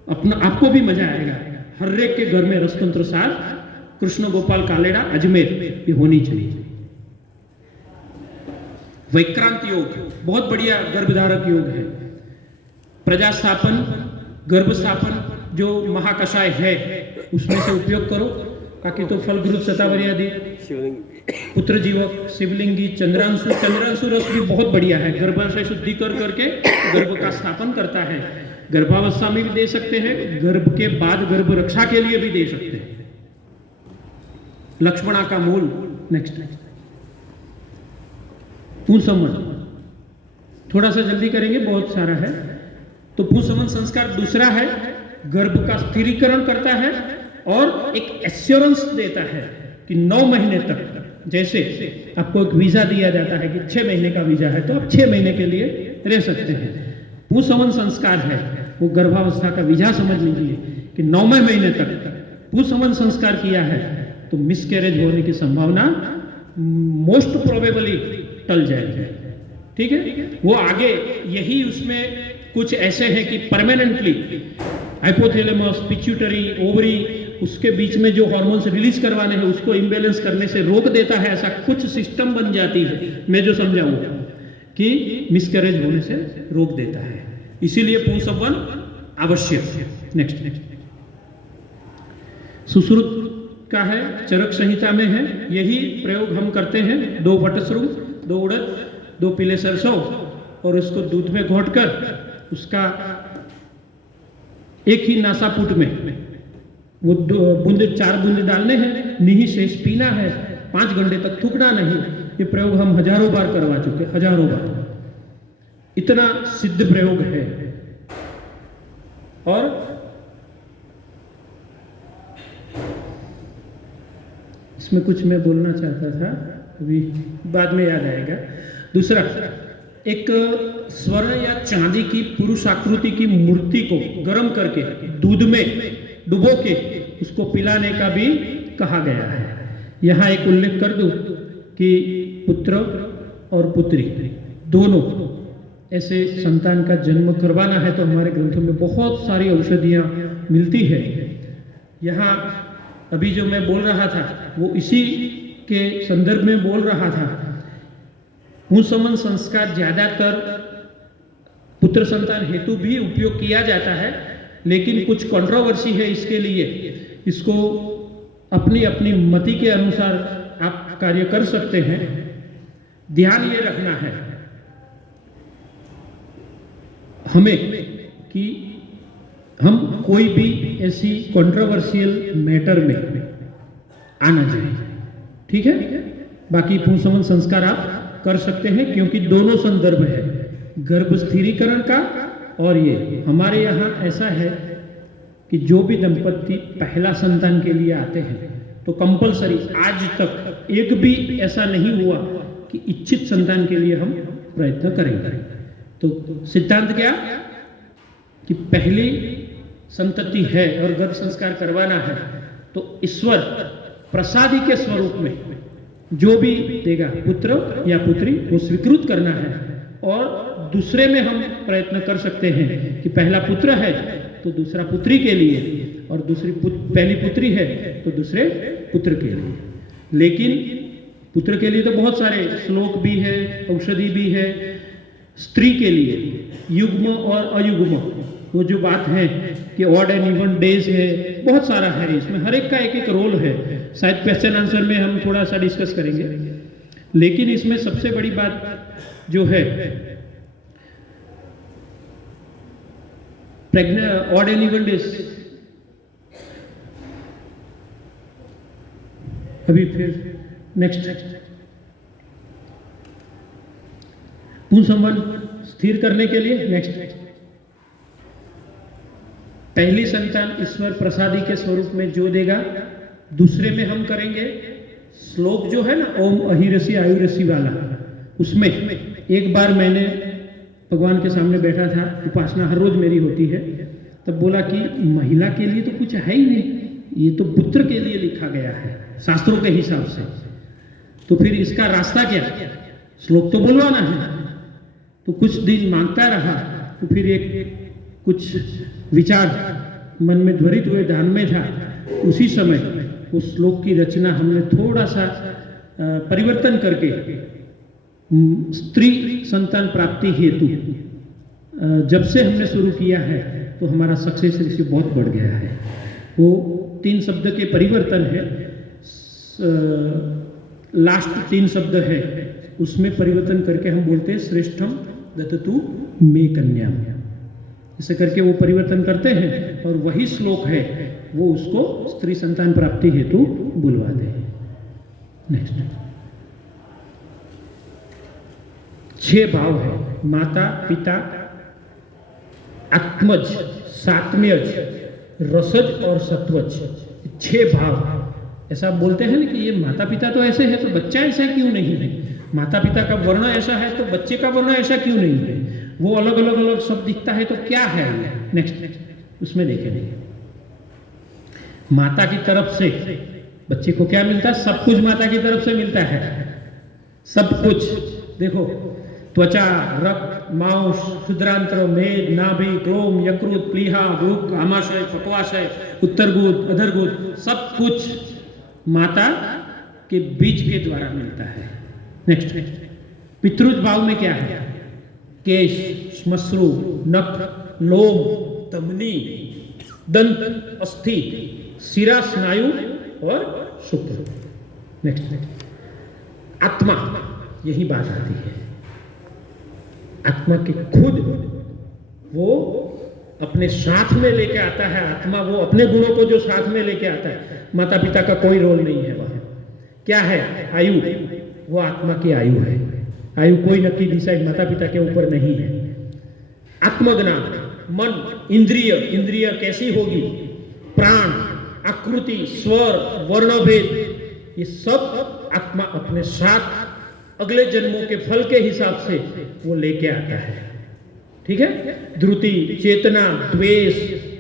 अपना आपको भी मजा आएगा। हर एक के घर में रसतंत्र सार, कृष्ण गोपाल कालेड़ा, अजमेर, ये होनी चाहिए। वैक्रांत योग बहुत बढ़िया गर्भधारक योग है। प्रजास्थापन, गर्भस्थापन जो महाकषाय है उसमें से उपयोग करो। बाकी तो फल घृत शतावरी आदि, पुत्र जीवक, शिवलिंगी, चंद्रांशु रस भी बहुत बढ़िया है। गर्भाशय शुद्धि करके गर्भ का स्थापन करता है। गर्भावस्था में भी दे सकते हैं, गर्भ के बाद गर्भ रक्षा के लिए भी दे सकते हैं। लक्ष्मणा का मूल। नेक्स्ट पुंसवन, थोड़ा सा जल्दी करेंगे, बहुत सारा है। तो पुंसवन संस्कार दूसरा है, गर्भ का स्थिरीकरण करता है और एक एश्योरेंस देता है कि 9 महीने तक, जैसे आपको एक वीजा दिया जाता है कि 6 महीने का वीजा है तो आप 6 महीने के लिए रह सकते हैं। पुंसवन संस्कार है वो गर्भावस्था का वीजा समझ लीजिए कि 9वें महीने तक पुंसवन संस्कार किया है तो मिसकैरेज होने की संभावना मोस्ट प्रोबेबली टल जाएगी। ठीक है, वो आगे यही उसमें कुछ ऐसे हैं कि परमानेंटली हाइपोथैलेमस, पिट्यूटरी, ओवरी, उसके बीच में जो हार्मोन्स रिलीज करवाने हैं उसको इम्बैलेंस करने से रोक देता है, ऐसा कुछ सिस्टम बन जाती है, मैं जो समझाऊंगा कि मिसकैरेज होने से रोक देता है, इसीलिए पुंसवन आवश्यक। नेक्स्ट सुश्रुत का है, चरक संहिता में है, यही प्रयोग हम करते हैं। 2 वटश्रुम, 2 उड़द, 2 पीले सरसों और उसको दूध में घोटकर उसका एक ही नासापुट में वो 4 बूंद डालने हैं, नहीं शेष पीना है, 5 घंटे तक थूकना नहीं। ये प्रयोग हम हजारों बार करवा चुके, हजारों बार, इतना सिद्ध प्रयोग है। और इसमें कुछ मैं बोलना चाहता था, अभी बाद में याद आएगा। दूसरा, एक स्वर्ण या चांदी की पुरुष आकृति की मूर्ति को गर्म करके दूध में डुबो के उसको पिलाने का भी कहा गया है। यहाँ एक उल्लेख कर दूं कि पुत्र और पुत्री दोनों ऐसे संतान का जन्म करवाना है तो हमारे ग्रंथों में बहुत सारी औषधियाँ मिलती है। यहाँ अभी जो मैं बोल रहा था वो इसी के संदर्भ में बोल रहा था। पुंसवन संस्कार ज्यादातर पुत्र संतान हेतु भी उपयोग किया जाता है, लेकिन कुछ कंट्रोवर्सी है इसके लिए। इसको अपनी अपनी मति के अनुसार आप कार्य कर सकते हैं। ध्यान ये रखना है हमें कि हम कोई भी ऐसी कंट्रोवर्शियल मैटर में आना चाहिए। ठीक है, बाकी पुंसवन संस्कार आप कर सकते हैं क्योंकि दोनों संदर्भ है, गर्भ स्थिरीकरण का और ये। हमारे यहाँ ऐसा है कि जो भी दंपत्ति पहला संतान के लिए आते हैं तो कंपलसरी आज तक एक भी ऐसा नहीं हुआ कि इच्छित संतान के लिए हम प्रयत्न करेंगे। तो सिद्धांत क्या कि पहली संतति है और गर्भ संस्कार करवाना है तो ईश्वर प्रसादी के स्वरूप में जो भी देगा, पुत्र या पुत्री, वो स्वीकृत करना है। और दूसरे में हम प्रयत्न कर सकते हैं कि पहला पुत्र है तो दूसरा पुत्री के लिए, और पहली पुत्री है तो दूसरे पुत्र के लिए। लेकिन पुत्र के लिए तो बहुत सारे श्लोक भी है, औषधि भी है। स्त्री के लिए युग्म और अयुग्म, वो जो बात है कि ऑड एंड इवन डेज है, बहुत सारा है इसमें, हर एक का एक एक रोल है। शायद क्वेश्चन आंसर में हम थोड़ा सा डिस्कस करेंगे, लेकिन इसमें सबसे बड़ी बात जो है ऑड एंड इवन डेज। अभी फिर नेक्स्ट पुंसवन स्थिर करने के लिए नेक्स्ट पहली संतान ईश्वर प्रसादी के स्वरूप में जो देगा, दूसरे में हम करेंगे श्लोक जो है ना ओम अहिरसी आयुरसी वाला, उसमें एक बार मैंने भगवान के सामने बैठा था, उपासना हर रोज मेरी होती है, तब बोला कि महिला के लिए तो कुछ है ही नहीं, ये तो पुत्र के लिए लिखा गया है शास्त्रों के हिसाब से, तो फिर इसका रास्ता क्या, श्लोक तो बोलवाना है। तो कुछ दिन मांगता रहा, तो फिर एक कुछ विचार मन में ध्वरित हुए, ध्यान में था, उसी समय उस श्लोक की रचना हमने थोड़ा सा परिवर्तन करके स्त्री संतान प्राप्ति हेतु जब से हमने शुरू किया है तो हमारा सक्सेस रेशियो बहुत बढ़ गया है। वो 3 शब्द के परिवर्तन है, लास्ट 3 शब्द है, उसमें परिवर्तन करके हम बोलते हैं श्रेष्ठम दत्तु मे कन्या। ऐसे करके वो परिवर्तन करते हैं और वही श्लोक है वो उसको स्त्री संतान प्राप्ति हेतु बुलवाते हैं। नेक्स्ट 6 भाव है, माता पिता, आत्मज, सात्म्यज, रसज और सत्वज, 6 भाव। ऐसा बोलते हैं ना कि ये माता पिता तो ऐसे है तो बच्चा ऐसा क्यों नहीं है, माता पिता का वर्ण ऐसा है तो बच्चे का वर्ण ऐसा क्यों नहीं है, वो अलग अलग अलग सब दिखता है तो क्या है। नेक्स्ट उसमें देखेंगे माता की तरफ से बच्चे को क्या मिलता है, सब कुछ माता की तरफ से मिलता है, सब कुछ। देखो त्वचा, रक्त, मांस, शुद्रांत्र, मेद, नाभि, क्लोम, यकृत, प्लीहा, वृक्क, आमाशय, पक्वाशय, उत्तरगुद, अधरगुद, सब कुछ माता के बीज के द्वारा मिलता है। नेक्स्ट पितृज भाव में क्या है, केश, श्मश्रु, नख, लोम, तमनी, दंत, अस्थि, शिरा, स्नायु और शुक्र। नेक्स्ट आत्मा, यही बात आती है, आत्मा के खुद वो अपने साथ में लेके आता है, आत्मा वो अपने गुणों को जो साथ में लेके आता है, माता पिता का कोई रोल नहीं है वहां। क्या है, आयु, वो आत्मा की आयु है, आयु कोई नक्की डिसाइड माता पिता के ऊपर नहीं है। आत्मज्ञान, मन, इंद्रिय, इंद्रिय कैसी होगी, प्राण, आकृति, स्वर, वर्णभेद, ये सब आत्मा अपने साथ अगले जन्मों के फल के हिसाब से वो लेके आता है। ठीक है, द्रुति, चेतना, द्वेष,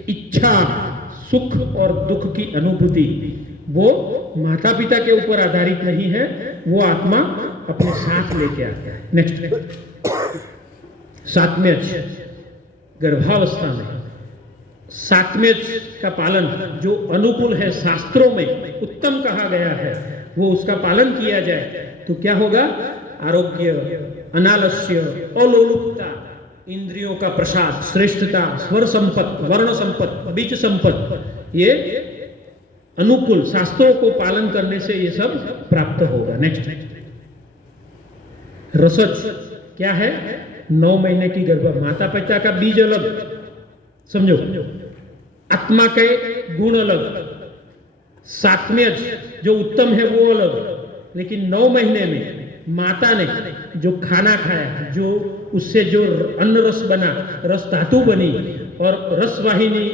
इच्छा, सुख और दुख की अनुभूति वो माता पिता के ऊपर आधारित नहीं है, वो आत्मा अपने साथ लेके आता है। नेक्स्ट सात्म्यज, गर्भावस्था में सात्म्यज का पालन जो अनुकूल है, शास्त्रों में उत्तम कहा गया है, वो उसका पालन किया जाए तो क्या होगा, आरोग्य, अनालस्य, अलोलुपता, इंद्रियों का प्रसाद, श्रेष्ठता, स्वर संपत्ति, वर्ण संपत्ति, बीज संपत्ति, ये अनुकूल शास्त्रों को पालन करने से ये सब प्राप्त होगा। नेक्स्ट रसज क्या है, 9 महीने की गर्भ, माता पिता का बीज अलग, समझो, आत्मा के गुण अलग, सात्म्यज जो उत्तम है वो अलग, लेकिन 9 महीने में माता ने जो खाना खाया, जो उससे जो अन्न रस बना, रस धातु बनी और रस वाहिनी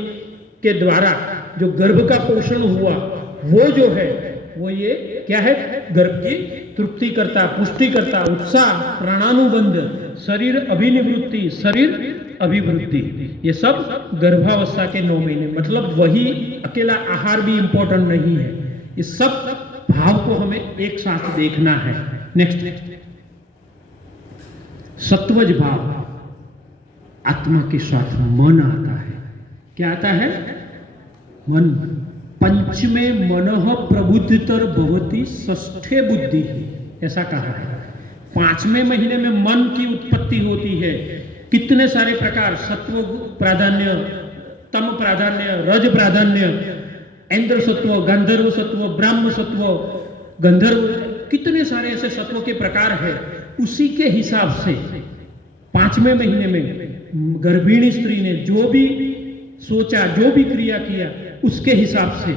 के द्वारा जो गर्भ का पोषण हुआ, वो जो है वो ये क्या है, गर्भ की तृप्ति करता, पुष्टि करता, उत्साह, प्राणानुबंध, शरीर अभिनिवृत्ति, शरीर अभिवृद्धि, ये सब गर्भावस्था के 9 महीने। मतलब वही अकेला आहार भी इंपॉर्टेंट नहीं है, ये सब भाव को हमें एक साथ देखना है। नेक्स्ट सत्वज भाव, आत्मा के साथ मन आता है। क्या आता है, मन। पंचमे मनः प्रबुद्धतर भवति षष्ठे बुद्धि, ऐसा कहा है। 5वें महीने में मन की उत्पत्ति होती है। कितने सारे प्रकार, सत्व प्राधान्य, तम प्राधान्य, रज प्राधान्य, इंद्र सत्व, गंधर्व सत्व, ब्रह्म सत्व, गंधर्व, कितने सारे ऐसे सत्वों के प्रकार है। उसी के हिसाब से 5वें महीने में गर्भिणी स्त्री ने जो भी सोचा, जो भी क्रिया किया, उसके हिसाब से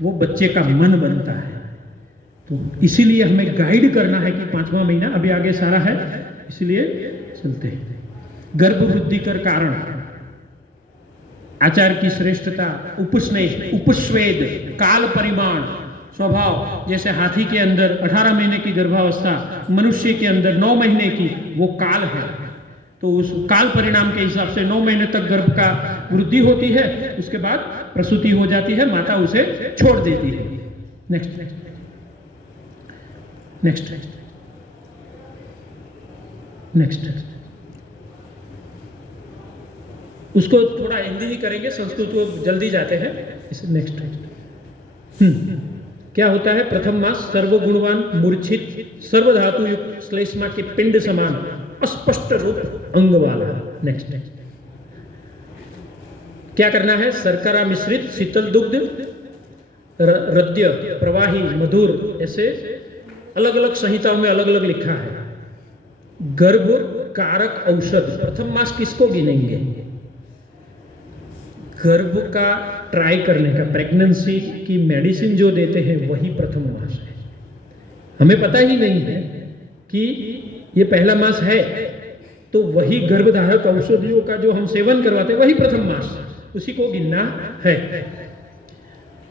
वो बच्चे का मन बनता है। तो इसीलिए हमें गाइड करना है कि 5वां महीना, अभी आगे सारा है, इसलिए चलते हैं। गर्भ वृद्धि कर कारण, आचार की श्रेष्ठता, उपस्नेह, उपस्वेद, काल परिमाण, स्वभाव, जैसे हाथी के अंदर 18 महीने की गर्भावस्था, मनुष्य के अंदर 9 महीने की, वो काल है। तो उस काल परिणाम के हिसाब से 9 महीने तक गर्भ का वृद्धि होती है, उसके बाद प्रसूति हो जाती है, माता उसे छोड़ देती है। नेक्स्ट नेक्स्ट नेक्स्ट उसको थोड़ा हिंदी ही करेंगे, संस्कृत को जल्दी जाते हैं। नेक्स्ट क्या होता है, प्रथम मास सर्वगुणवान, मूर्छित, सर्वधातु युक्त, श्लेष्मा के पिंड समान, अस्पष्ट रूप अंग वाला। नेक्स्ट क्या करना है, शर्करा मिश्रित, शीतल दुग्ध, रद्य, प्रवाही, मधुर, ऐसे अलग अलग संहिताओं में अलग अलग लिखा है। गर्भ कारक औषध, प्रथम मास किसको गिनेंगे, गर्भ का ट्राई करने का, प्रेगनेंसी की मेडिसिन जो देते हैं वही प्रथम मास है। हमें पता ही नहीं है कि ये पहला मास है, तो वही गर्भधारक औषधियों का जो हम सेवन करवाते हैं वही प्रथम मास, उसी को गिनना है।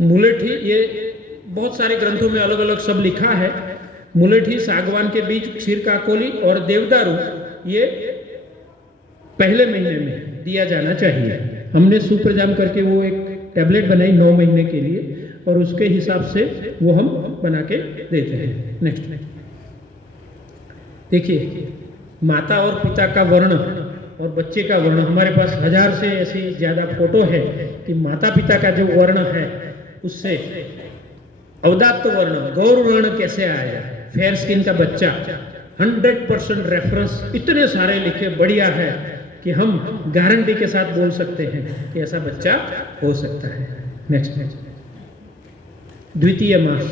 मुलेठी, ये बहुत सारे ग्रंथों में अलग अलग सब लिखा है। मुलेठी, सागवान के बीज, क्षीर काकोली और देवदारू ये पहले महीने में दिया जाना चाहिए। हमने सुप्रजाम करके वो एक टैबलेट बनाई 9 महीने के लिए, और उसके हिसाब से वो हम बना के देते हैं। नेक्स्ट देखिए, माता और पिता का वर्ण और बच्चे का वर्ण, हमारे पास 1000 से ऐसी ज़्यादा फोटो है कि माता पिता का जो वर्ण है उससे अवदात्त वर्ण, गौर वर्ण कैसे आया, फेयर स्किन का बच्चा, 100% रेफरेंस इतने सारे लिखे, बढ़िया है कि हम गारंटी के साथ बोल सकते हैं कि ऐसा बच्चा हो सकता है। नेक्स्ट द्वितीय मास,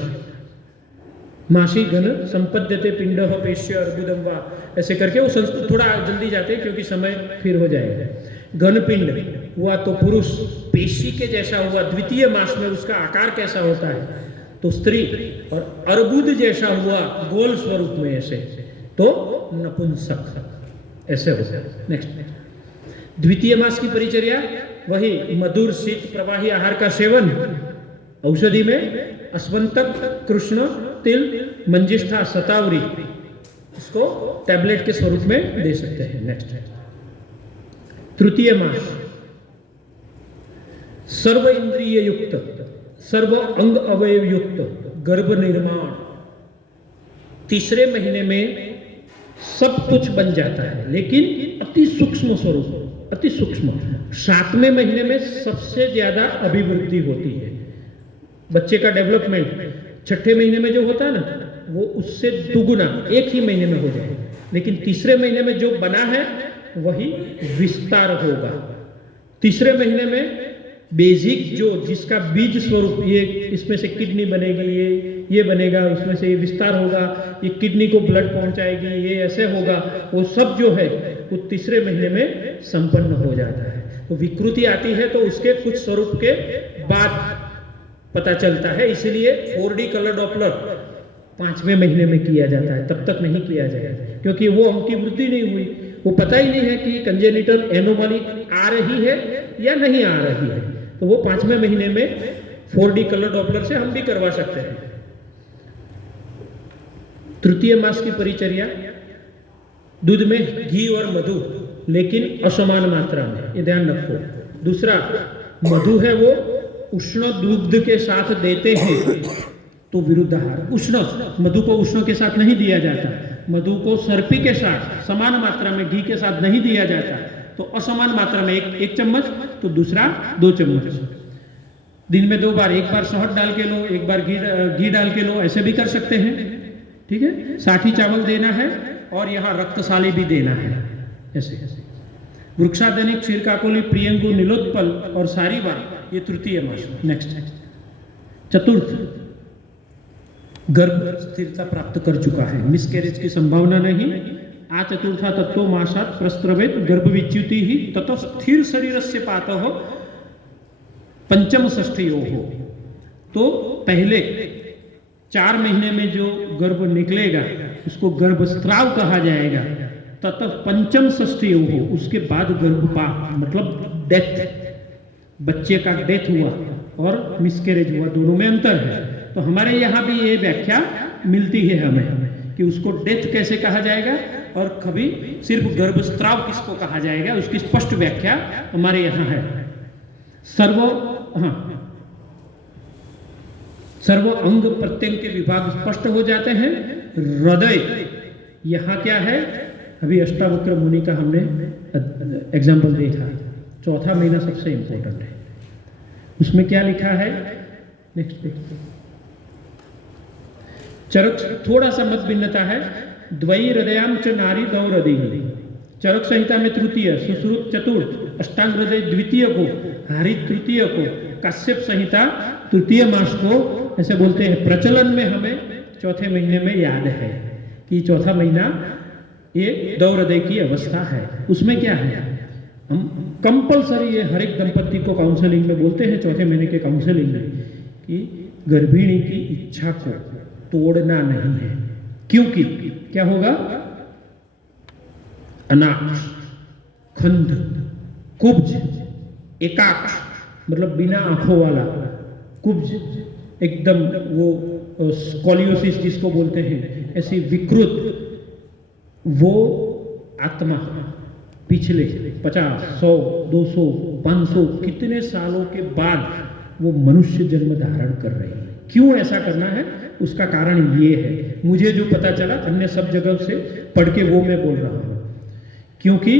मासी घन संपद्यते पिंड पेश्य अर्बुदम वा, ऐसे करके वो संस्कृत थोड़ा जल्दी जाते हैं क्योंकि समय फिर हो जाएगा। घन पिंड हुआ तो पुरुष पेशी के जैसा हुआ, द्वितीय मास में उसका आकार कैसा होता है तो स्त्री, और अर्बुद जैसा हुआ गोल स्वरूप में ऐसे तो नपुंसक, ऐसे हो जाए। नेक्स्ट द्वितीय मास की परिचर्या वही मधुर शीत प्रवाही आहार का सेवन, औषधि में अस्वंतक, कृष्ण, तिल, मंजिष्ठा, शतावरी, इसको टैबलेट के स्वरूप में दे सकते हैं। नेक्स्ट तृतीय मास, सर्व इंद्रिय युक्त, सर्व अंग अवयव युक्त गर्भ निर्माण। तीसरे महीने में सब कुछ बन जाता है लेकिन अति सूक्ष्म स्वरूप, अति सूक्ष्म। 7वें महीने में सबसे ज्यादा अभिवृद्धि होती है, बच्चे का डेवलपमेंट 6ठे महीने में जो होता है ना वो उससे दुगुना एक ही महीने में हो जाए, लेकिन तीसरे महीने में जो बना है वही विस्तार होगा। तीसरे महीने में बेसिक जो जिसका बीज स्वरूप, ये इसमें से किडनी बनेगी, ये बनेगा, उसमें से ये विस्तार होगा, ये किडनी को ब्लड पहुंचाएगी, ये ऐसे होगा, वो सब जो है वो तीसरे महीने में संपन्न हो जाता है। तो विकृति आती है तो उसके कुछ स्वरूप के बाद पता चलता है, इसीलिए 4D कलर डॉपलर 5वें महीने में किया जाता है, तब तक नहीं किया जाएगा क्योंकि वो अंग की वृद्धि नहीं हुई, वो पता ही नहीं है कि कंजेनिटल एनोमली आ रही है या नहीं आ रही है, तो वो 5वें महीने में 4D कलर डॉपलर से हम भी करवा सकते हैं। तृतीय मास की परिचर्या, दूध में घी और मधु लेकिन असमान मात्रा में, ये ध्यान रखो। दूसरा, मधु है वो उष्ण दुग्ध के साथ देते हैं तो विरुद्ध आहार, उष्ण मधु को उष्ण के साथ नहीं दिया जाता, मधु को सर्पी के साथ समान मात्रा में घी के साथ नहीं दिया जाता, तो असमान मात्रा में एक चम्मच तो दूसरा 2 चम्मच, दिन में 2 बार, एक बार शहद डाल के लो, एक बार घी डाल के लो, ऐसे भी कर सकते हैं। ठीक है, साठी चावल देना है और यहाँ रक्तसाली भी देना है, ऐसे ऐसे। वृक्षादनिक, क्षीर काकोली, प्रियंगु, नीलोत्पल और सारीवा, ये तृतीय मास। नेक्स्ट चतुर्थ, गर्भ स्थिरता प्राप्त कर चुका है, मिसकैरेज की संभावना नहीं। आ चतुर्था तत्व मासात प्रस्त्रवेद गर्भ विच्युति ही ततो स्थिर शरीर से पात हो पंचम षष्ठियो हो। तो पहले 4 महीने में जो गर्भ निकलेगा उसको गर्भस्राव कहा जाएगा, ततः पंचम षष्ठियो हो, उसके बाद गर्भपात मतलब डेथ, बच्चे का डेथ हुआ और मिसकैरेज हुआ, दोनों में अंतर है। तो हमारे यहाँ भी ये व्याख्या मिलती है हमें कि उसको डेथ कैसे कहा जाएगा और कभी सिर्फ गर्भस्राव किसको कहा जाएगा, उसकी स्पष्ट व्याख्या हमारे यहाँ है। सर्व अंग प्रत्यंग के विभाग स्पष्ट हो जाते हैं। हृदय, यहाँ क्या है, अभी अष्टावक्र मुनि का हमने एग्जाम्पल देखा, चौथा महीना सबसे इंपॉर्टेंट है, उसमें क्या लिखा है, नेक्स्ट देखते हैं। चरक थोड़ा सा मत भिन्नता है, द्वयी हृदयाम च नारी दौरदी, चरक संहिता में तृतीय, सुश्रुत चतुर्थ, अष्टांग हृदय द्वितीय को, हरित तृतीय को, काश्यप संहिता तृतीय मास को ऐसे बोलते हैं। प्रचलन में हमें चौथे महीने में याद है कि चौथा महीना ये दौर हृदय की अवस्था है। उसमें क्या है, हम कंपलसरी ये हर एक दंपति को काउंसलिंग में बोलते हैं, चौथे महीने के काउंसलिंग में, कि गर्भिणी की इच्छा को तोड़ना नहीं है। क्योंकि क्या होगा? अनाक्ष, खंड, कुब्ज, एकाक्ष मतलब बिना आंखों वाला, कुब्ज एकदम वो स्कोलियोसिस जिसको बोलते हैं, ऐसी विकृत वो आत्मा पिछले 50, 100, 200, 500 कितने सालों के बाद वो मनुष्य जन्म धारण कर रही है। क्यों ऐसा करना है? उसका कारण ये है, मुझे जो पता चला, अन्य सब जगह से पढ़ के वो मैं बोल रहा हूँ। क्योंकि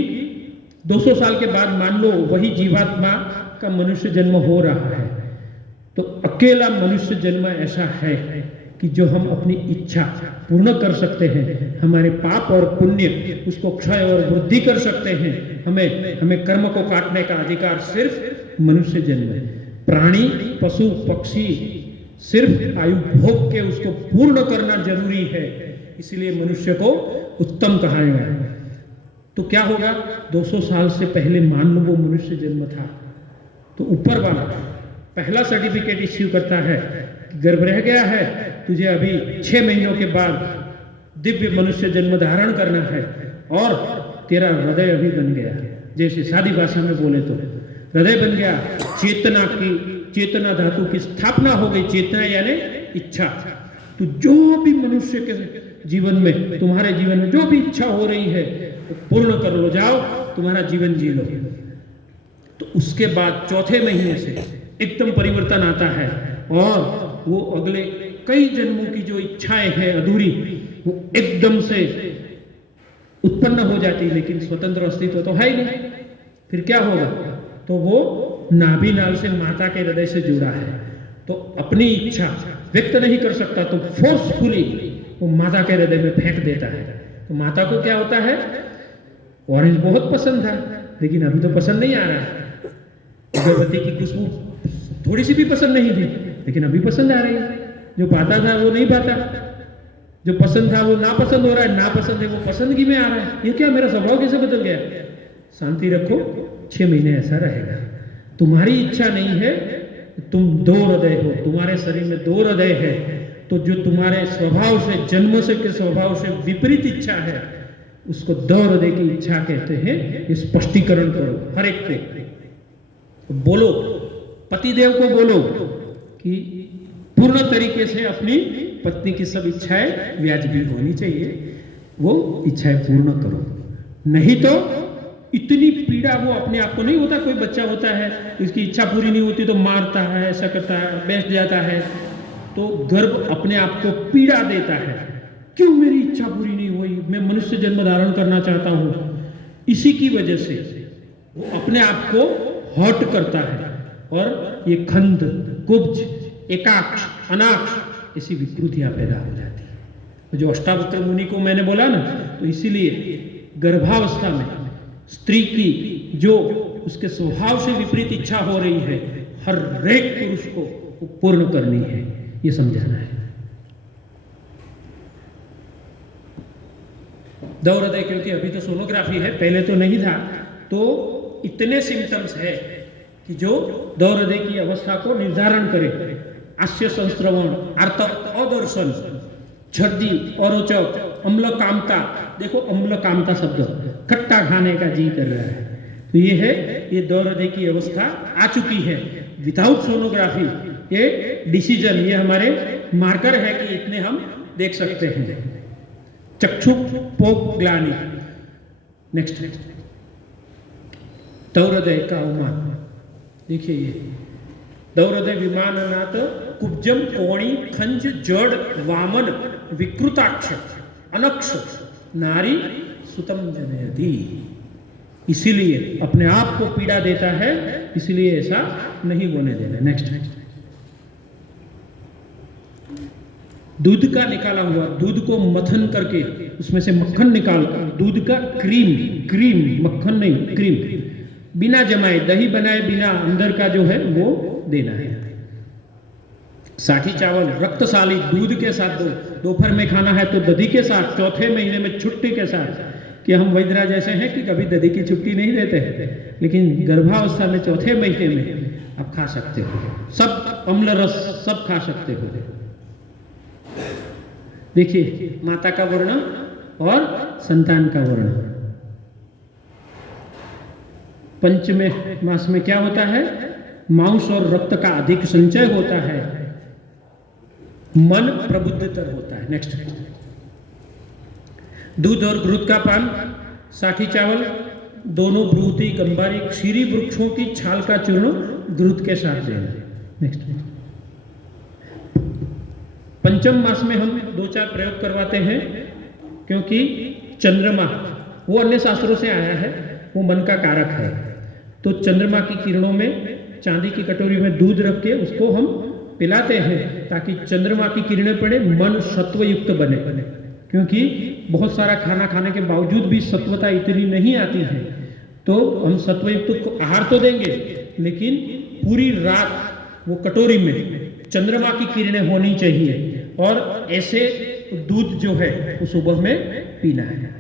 200 साल के बाद मान लो वही जीवात्मा का मनुष्य जन्म हो रहा है, तो अकेला मनुष्य जन्म ऐसा है कि जो हम अपनी इच्छा पूर्ण कर सकते हैं, हमारे पाप और पुण्य उसको क्षय और वृद्धि कर सकते हैं। हमें कर्म को काटने का अधिकार सिर्फ मनुष्य जन्म है। प्राणी, पशु, पक्षी सिर्फ आयु भोग के उसको पूर्ण करना जरूरी है, इसलिए मनुष्य को उत्तम कहा गया है। तो क्या होगा? 200 साल से पहले मान लो वो मनुष्य जन्म था, तो ऊपर वाला पहला सर्टिफिकेट इश्यू करता है, गर्भ रह गया है, तुझे अभी 6 महीनों के बाद दिव्य मनुष्य जन्म धारण करना है, और तेरा हृदय अभी बन गया, जैसे सादी भाषा में बोले तो हृदय बन गया, चेतना धातु की स्थापना हो गई। चेतना यानी इच्छा। तो जो भी मनुष्य के जीवन में, तुम्हारे जीवन में जो भी इच्छा हो रही है तो पूर्ण कर लो, जाओ तुम्हारा जीवन जी लो। तो उसके बाद चौथे महीने से एकदम परिवर्तन आता है, और वो अगले कई जन्मों की जो इच्छाएं हैं अधूरी, वो एकदम से उत्पन्न हो जाती, लेकिन स्वतंत्र अस्तित्व तो है ही नहीं। फिर क्या होगा? तो वो नाभि नाल से माता के हृदय से जुड़ा है, तो अपनी इच्छा व्यक्त नहीं कर सकता, तो फोर्सफुली वो माता के हृदय में फेंक देता है। तो माता को क्या होता है? ऑरेंज बहुत पसंद था, लेकिन अभी तो पसंद नहीं आ रहा है। अगरबत्ती की खुशबू थोड़ी सी भी पसंद नहीं थी, लेकिन अभी पसंद आ रही है। जो पाता था वो नहीं पाता, जो पसंद था वो नापसंद हो रहा है, नापसंद है वो पसंदगी में आ रहा है। ये क्या, मेरा स्वभाव कैसे बदल गया? शांति रखो, 6 महीने ऐसा रहेगा। तुम्हारी इच्छा नहीं है, तुम दो हृदय हो, तुम्हारे शरीर में 2 हृदय है, तो जो तुम्हारे स्वभाव से, जन्म से के स्वभाव से विपरीत इच्छा है, उसको 2 हृदय की इच्छा कहते हैं। ये स्पष्टीकरण करो हर एक को, बोलो पतिदेव को, बोलो कि पूर्ण तरीके से अपनी पत्नी की सब इच्छाएं व्याजबी होनी चाहिए, वो इच्छाएं पूर्ण करो। नहीं तो इतनी पीड़ा, वो अपने आप को नहीं होता, कोई बच्चा होता है इसकी इच्छा पूरी नहीं होती तो मारता है, ऐसा करता है, बैठ जाता है, तो गर्भ अपने आप को पीड़ा देता है, क्यों मेरी इच्छा पूरी नहीं हुई, मैं मनुष्य जन्म धारण करना चाहता हूं। इसी की वजह से वो अपने आप को हर्ट करता है, और ये खंड, कुब्ज, एकाक्ष, अनाक्ष ऐसी विकृतियां पैदा हो जाती है। जो अष्टावक्र मुनि को मैंने बोला ना, तो इसीलिए गर्भावस्था में स्त्री की जो उसके स्वभाव से विपरीत इच्छा हो रही है, हर एक पुरुष को पूर्ण करनी है, ये समझाना है। 2 हृदय, क्योंकि अभी तो सोनोग्राफी है, पहले तो नहीं था, तो इतने सिम्टम्स है कि जो 2 हृदय की अवस्था को निर्धारण करे। आस्य संस्रवण, आर्त अदर्शन, छर्दी, अरोचक, अम्ल कामता। देखो अम्ल कामता शब्द, खट्टा खाने का जी कर रहा है, तो ये है, ये 2 हृदय की अवस्था आ चुकी है। विदाउट सोनोग्राफी ये डिसीजन, ये हमारे मार्कर है कि इतने हम देख सकते हैं। चक्षु पोक ग्लानि। नेक्स्ट, 2 हृदय का अवमान। देखिए ये 2 हृदय विमाननाथ कुब्जम कोणी खंज जड़ वामन विकृताक्ष अनक्ष नारी सुतम जनयति। इसीलिए अपने आप को पीड़ा देता है, इसलिए ऐसा नहीं होने देना। नेक्स्ट, दूध का निकाला हुआ, दूध को मथन करके उसमें से मक्खन निकाल, दूध का क्रीम, मक्खन नहीं क्रीम, बिना जमाए, दही बनाए बिना, अंदर का जो है वो देना है। साठी चावल रक्तशाली दूध के साथ दो, दोपहर में खाना है तो दही के साथ, चौथे महीने में छुट्टी के साथ, कि हम वैद्यराज ऐसे हैं कि कभी दधी की छुट्टी नहीं देते हैं, लेकिन गर्भावस्था में चौथे महीने में आप खा सकते हो, सब अम्ल रस सब खा सकते हो। देखिए माता का वर्ण और संतान का वर्ण। पंचमे मास में क्या होता है? मांस और रक्त का अधिक संचय होता है, मन प्रबुद्धतर होता है। नेक्स्ट, दूध और घृत का पान, साठी चावल, दोनों ब्रूति गंबारी क्षीरी वृक्षों की छाल का चूर्ण घृत के साथ देना। नेक्स्ट, पंचम मास में हम 2-4 प्रयोग करवाते हैं, क्योंकि चंद्रमा वो अन्य शास्त्रों से आया है, वो मन का कारक है। तो चंद्रमा की किरणों में चांदी की कटोरी में दूध रख के उसको हम पिलाते हैं, ताकि चंद्रमा की किरणें पड़े, मन सत्वयुक्त बने। क्योंकि बहुत सारा खाना खाने के बावजूद भी सत्वता इतनी नहीं आती है, तो हम सत्वयुक्त आहार तो देंगे, लेकिन पूरी रात वो कटोरी में चंद्रमा की किरणें होनी चाहिए, और ऐसे दूध जो है वो सुबह में पीना है।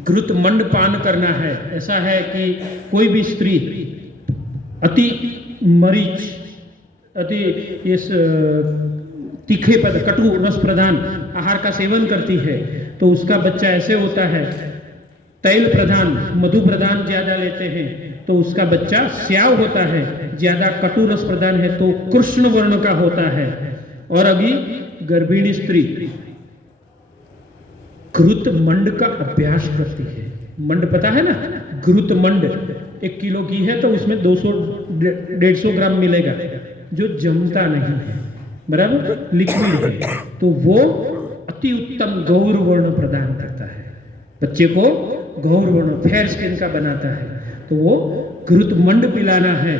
घृत मंड पान करना है। ऐसा है कि कोई भी स्त्री अति मरीच, अति इस तीखे पद कटु रस प्रधान आहार का सेवन करती है, तो उसका बच्चा ऐसे होता है। तैल प्रधान मधु प्रधान ज्यादा लेते हैं तो उसका बच्चा स्याव होता है, ज्यादा कटु रस प्रधान है तो कृष्ण वर्ण का होता है। और अभी गर्भिणी स्त्री घृत मंड का अभ्यास करती है। मंड पता है ना? घृत मंड 1 किलो घी है तो उसमें 200-150 ग्राम मिलेगा, जो जमता नहीं है, बराबर लिक्विड है, तो वो अति उत्तम गौर वर्ण प्रदान करता है, बच्चे को गौर वर्ण फेयर स्किन का बनाता है। तो वो घृत मंड पिलाना है,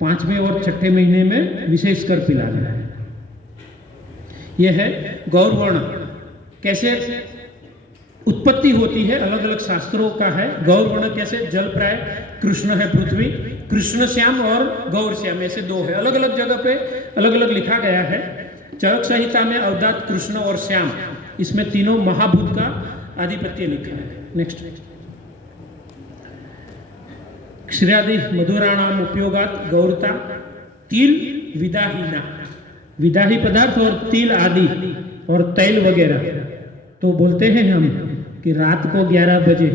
5वें और 6ठे महीने में विशेषकर पिलाना है। यह है गौर वर्ण। कैसे उत्पत्ति होती है? अलग अलग शास्त्रों का है। गौर वर्ण कैसे? जल प्राय कृष्ण है पृथ्वी, कृष्ण श्याम और गौर श्याम, ऐसे 2 है। अलग अलग जगह पे अलग अलग लिखा गया है। चरक संहिता में अवदात कृष्ण और श्याम, इसमें तीनों महाभूत का आधिपत्य लिखा है। नेक्स्ट, क्षीरादि मधुराणाम उपयोगात गौरता, तिल विदाहीना, विदाही पदार्थ और तिल आदि और तैल वगैरह। तो बोलते हैं हम कि रात को 11 बजे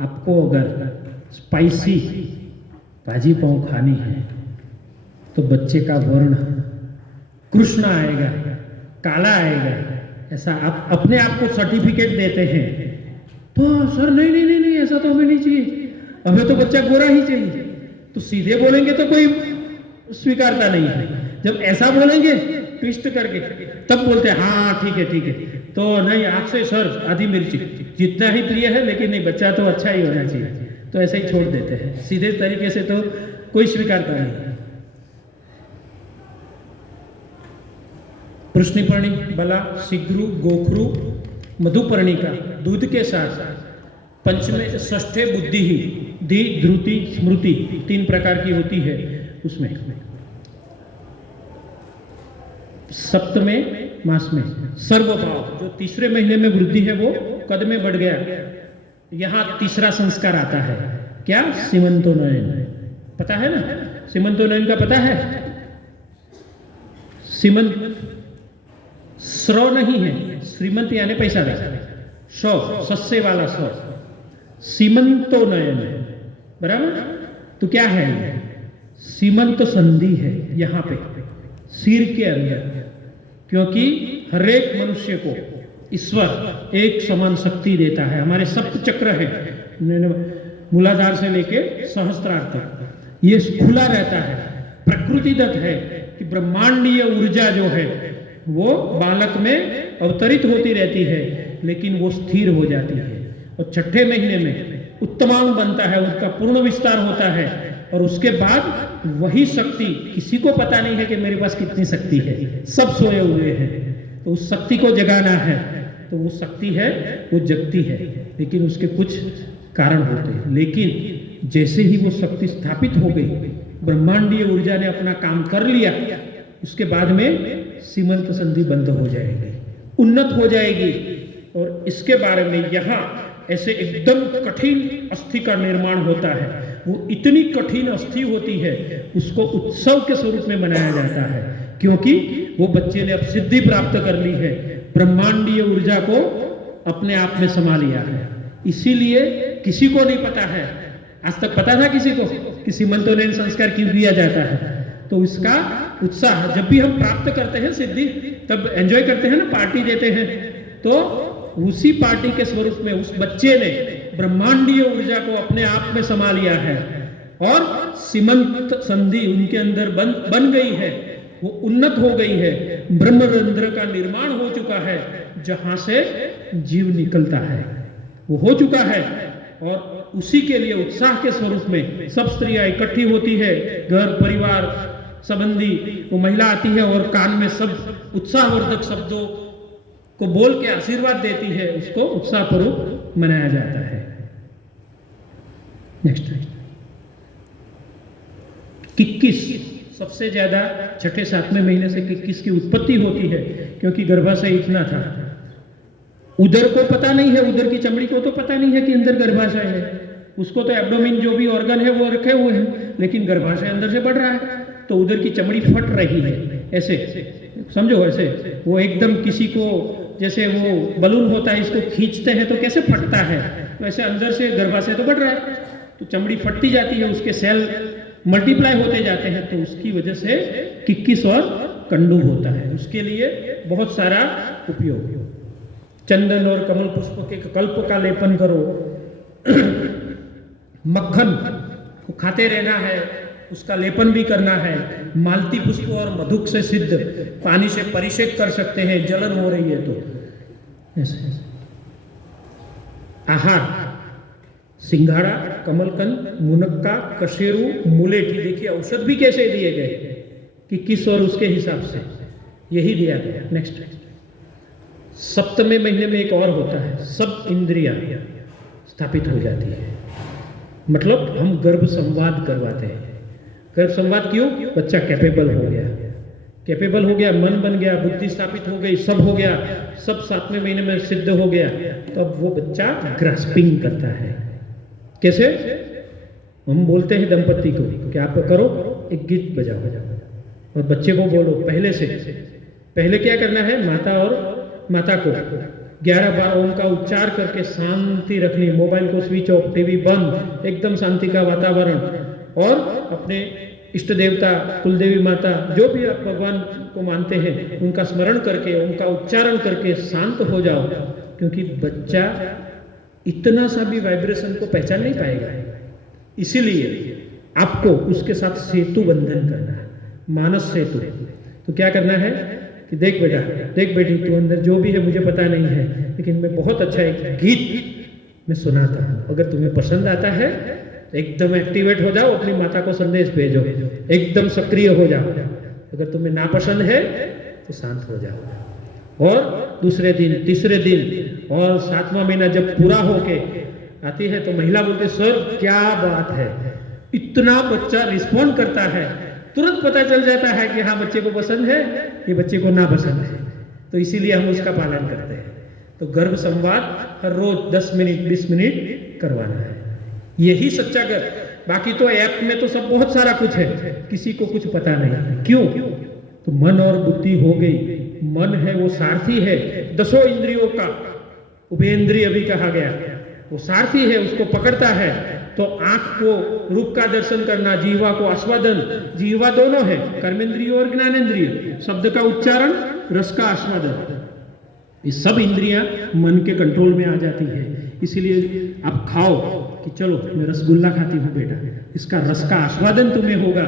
आपको अगर स्पाइसी भाजी पाव खानी है तो बच्चे का वर्ण कृष्ण आएगा, काला आएगा, ऐसा आप अपने आप को सर्टिफिकेट देते हैं। तो सर नहीं नहीं नहीं नहीं, ऐसा तो हमें नहीं चाहिए, हमें तो बच्चा गोरा ही चाहिए। तो सीधे बोलेंगे तो कोई स्वीकारता नहीं है। जब ऐसा बोलेंगे ट्विस्ट करके, तब बोलते हैं हाँ ठीक है ठीक है, तो नहीं आपसे सर आधी मिर्ची, जितना ही प्रिय है, लेकिन नहीं बच्चा तो अच्छा ही होना चाहिए, तो ऐसे ही छोड़ देते हैं। सीधे तरीके से तो कोई स्वीकारता नहीं। कृष्णिपर्णी, बला, शीघ्रु, गोखरू, मधुपर्णिका दूध के साथ। पंचमे षष्ठे बुद्धि ही, धी, ध्रुति, स्मृति 3 प्रकार की होती है उसमें। सप्तमें मास में सर्वभाव, जो 3रे महीने में वृद्धि है वो कद में बढ़ गया। यहाँ 3रा संस्कार आता है, क्या? सीमंतोनयन। पता है ना? सीमंतोनयन का पता है? सीमंत स्र नहीं है, श्रीमंत यानी पैसा दाता, सौ सस्से वाला सौ, सीमंतोनयन, बराबर। तो क्या है? सीमंत संधि है यहाँ पे सिर के अंदर, क्योंकि हर एक मनुष्य को ईश्वर एक समान शक्ति देता है। हमारे सप्त चक्र है, मूलाधार से लेके सहस्त्रार तक, ये खुला रहता है, प्रकृतिदत्त है कि ब्रह्मांडीय ऊर्जा जो है वो बालक में अवतरित होती रहती है, लेकिन वो स्थिर हो जाती है और 6ठे महीने में उत्तमांग बनता है, उसका पूर्ण विस्तार होता है। और उसके बाद वही शक्ति, किसी को पता नहीं है कि मेरे पास कितनी शक्ति है, सब सोए हुए हैं, तो उस शक्ति को जगाना है। तो वो शक्ति है वो जगती है, लेकिन उसके कुछ कारण होते हैं। लेकिन जैसे ही वो शक्ति स्थापित हो गई, ब्रह्मांडीय ऊर्जा ने अपना काम कर लिया, उसके बाद में सीमंत संधि बंद हो जाएगी, उन्नत हो जाएगी, और इसके बारे में यहाँ ऐसे एकदम कठिन अस्थि का निर्माण होता है। वो इतनी कठिन अस्थि होती है, उसको उत्सव के स्वरूप में मनाया जाता है, क्योंकि वो बच्चे ने अब सिद्धि प्राप्त कर ली है, ब्रह्मांडीय ऊर्जा को अपने आप में समा लिया है। इसीलिए किसी को नहीं पता है, आज तक पता था किसी को कि सीमंतोन्नयन संस्कार क्यों किया जाता है? तो इसका उत्साह, जब भी हम प्राप्त करते हैं सिद्धि, तब एंजॉय करते हैं ना, पार्टी देते हैं, तो उसी पार्टी के स्वरूप में उस बच्चे ने ब्रह्मांडीय ऊर्जा को अपने आप में समा लिया है और सीमंत संधि उनके अंदर बन गई है, वो उन्नत हो गई है, ब्रह्मरंध्र का निर्माण हो चुका है, जहां से जीव निकलता है, वो हो चुका है। और उसी के लिए उत्साह के स्वरूप में सब स्त्रियां इकट्ठी होती है, घर परिवार संबंधी, वो महिला आती है और कान में सब उत्साहवर्धक शब्दों को बोल के आशीर्वाद देती है, उसको उत्साहपूर्वक मनाया जाता है। नेक्स्ट, किक्किस, सबसे ज्यादा छठे सातवें महीने से किक्किस की उत्पत्ति होती है, क्योंकि गर्भाशय इतना था। उदर को पता नहीं है, उदर की चमड़ी को तो पता नहीं है कि अंदर गर्भाशय है, उसको तो एब्डोमेन जो भी ऑर्गन है वो रखे हुए हैं, लेकिन गर्भाशय अंदर से बढ़ रहा है, तो उदर की चमड़ी फट रही है, ऐसे समझो, ऐसे वो एकदम किसी को जैसे वो बलून होता है, इसको खींचते हैं तो कैसे फटता है, वैसे अंदर से गर्भाशय तो बढ़ रहा है, तो चमड़ी फटती जाती है, उसके सेल मल्टीप्लाई होते जाते हैं, तो उसकी वजह से किक्किस और कंडूब होता है। उसके लिए बहुत सारा उपयोग, चंदन और कमल पुष्प के कल्प का लेपन करो, मक्खन खाते रहना है, उसका लेपन भी करना है, मालती पुष्प और मधुक से सिद्ध पानी से परिषेक कर सकते हैं, जलन हो रही है तो ऐसे। आहार, सिंघाड़ा, कमलकंद, मुनक्का, कशेरू, मुलेठी, देखिए औषध भी कैसे दिए गए कि किस और उसके हिसाब से यही दिया गया। नेक्स्ट, सप्तमें महीने में एक और होता है, सब इंद्रियां स्थापित हो जाती है, मतलब हम गर्भ संवाद करवाते हैं। गर्भ संवाद क्यों? बच्चा कैपेबल हो गया, मन बन गया, बुद्धि स्थापित हो गई, सब हो गया, सब सातवें महीने में सिद्ध हो गया, तो अब वो बच्चा ग्रास्पिंग करता है। कैसे? हम बोलते हैं दंपति को कि आप करो, एक गीत बजाओ और बच्चे को बोलो पहले क्या करना है, माता को 11 बार ओम का उच्चार करके शांति रखनी, मोबाइल को स्विच ऑफ, टीवी बंद, एकदम शांति का वातावरण, और अपने इष्ट देवता, कुलदेवी माता, जो भी आप भगवान को मानते हैं, उनका स्मरण करके, उनका उच्चारण करके शांत हो जाओ, क्योंकि बच्चा इतना सा भी वाइब्रेशन को पहचान नहीं पाएगा। इसीलिए आपको उसके साथ सेतु बंधन करना है, मानस सेतु। तो क्या करना है कि देख बेटा, देख बेटी, तू अंदर जो भी है मुझे पता नहीं है, लेकिन मैं बहुत अच्छा एक गीत मैं सुनाता हूँ, अगर तुम्हें पसंद आता है तो एकदम एक्टिवेट हो जाओ, अपनी माता को संदेश भेजो, एकदम सक्रिय हो जाओ, अगर तुम्हें नापसंद है तो शांत हो जाओ। और दूसरे दिन, तीसरे दिन और 7वां महीना जब पूरा होके आती है तो महिला बोलती, सर क्या बात है, इतना बच्चा रिस्पॉन्ड करता है, तुरंत पता चल जाता है कि हाँ बच्चे को पसंद है, ये बच्चे को ना पसंद है, तो इसीलिए हम उसका पालन करते हैं। तो गर्भ संवाद हर रोज 10 मिनट 20 मिनट करवाना है, यही सच्चा गर्भ। बाकी तो ऐप में तो सब बहुत सारा कुछ है, किसी को कुछ पता नहीं। क्यों? तो मन और बुद्धि हो गई, मन है वो सारथी है, 10 इंद्रियों का उपेंद्रिय भी कहा गया, वो सारथी है, उसको पकड़ता है। तो आंख को रूप का दर्शन करना, जीवा को आस्वादन, जीवा दोनों है, कर्मेंद्रिय और ज्ञानेंद्रिय, शब्द का उच्चारण, रस का आस्वादन, ये सब इंद्रियां मन के कंट्रोल में आ जाती है। इसीलिए आप खाओ कि चलो मैं रसगुल्ला खाती हूँ बेटा, इसका रस का आस्वादन तुम्हें होगा,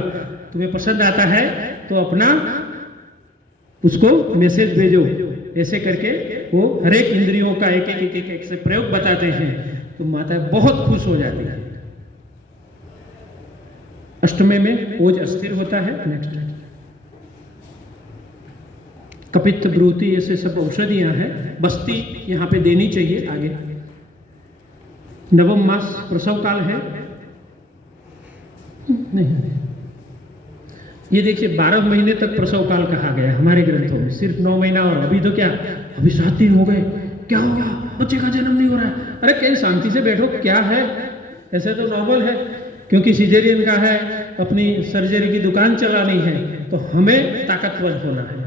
तुम्हें पसंद आता है तो अपना उसको मैसेज भेजो, ऐसे करके वो हर एक इंद्रियों का एक से प्रयोग बताते हैं, तो माता बहुत खुश हो जाती है। अष्टमी में ओज अस्थिर होता है। नेक्स्ट, कपित्त, ब्रूति, ऐसे सब औषधियां हैं, बस्ती यहाँ पे देनी चाहिए। आगे नवम मास प्रसव काल है, नहीं ये देखिए 12 महीने तक प्रसव काल कहा गया हमारे ग्रंथों में, सिर्फ 9 महीना, और अभी तो क्या, अभी 7 दिन हो गए, क्या हो गया, बच्चे का जन्म नहीं हो रहा है। अरे कहीं शांति से बैठो, क्या है, ऐसे तो नॉर्मल है, क्योंकि सिजेरियन का है, अपनी सर्जरी की दुकान चलानी है, तो हमें ताकतवर होना है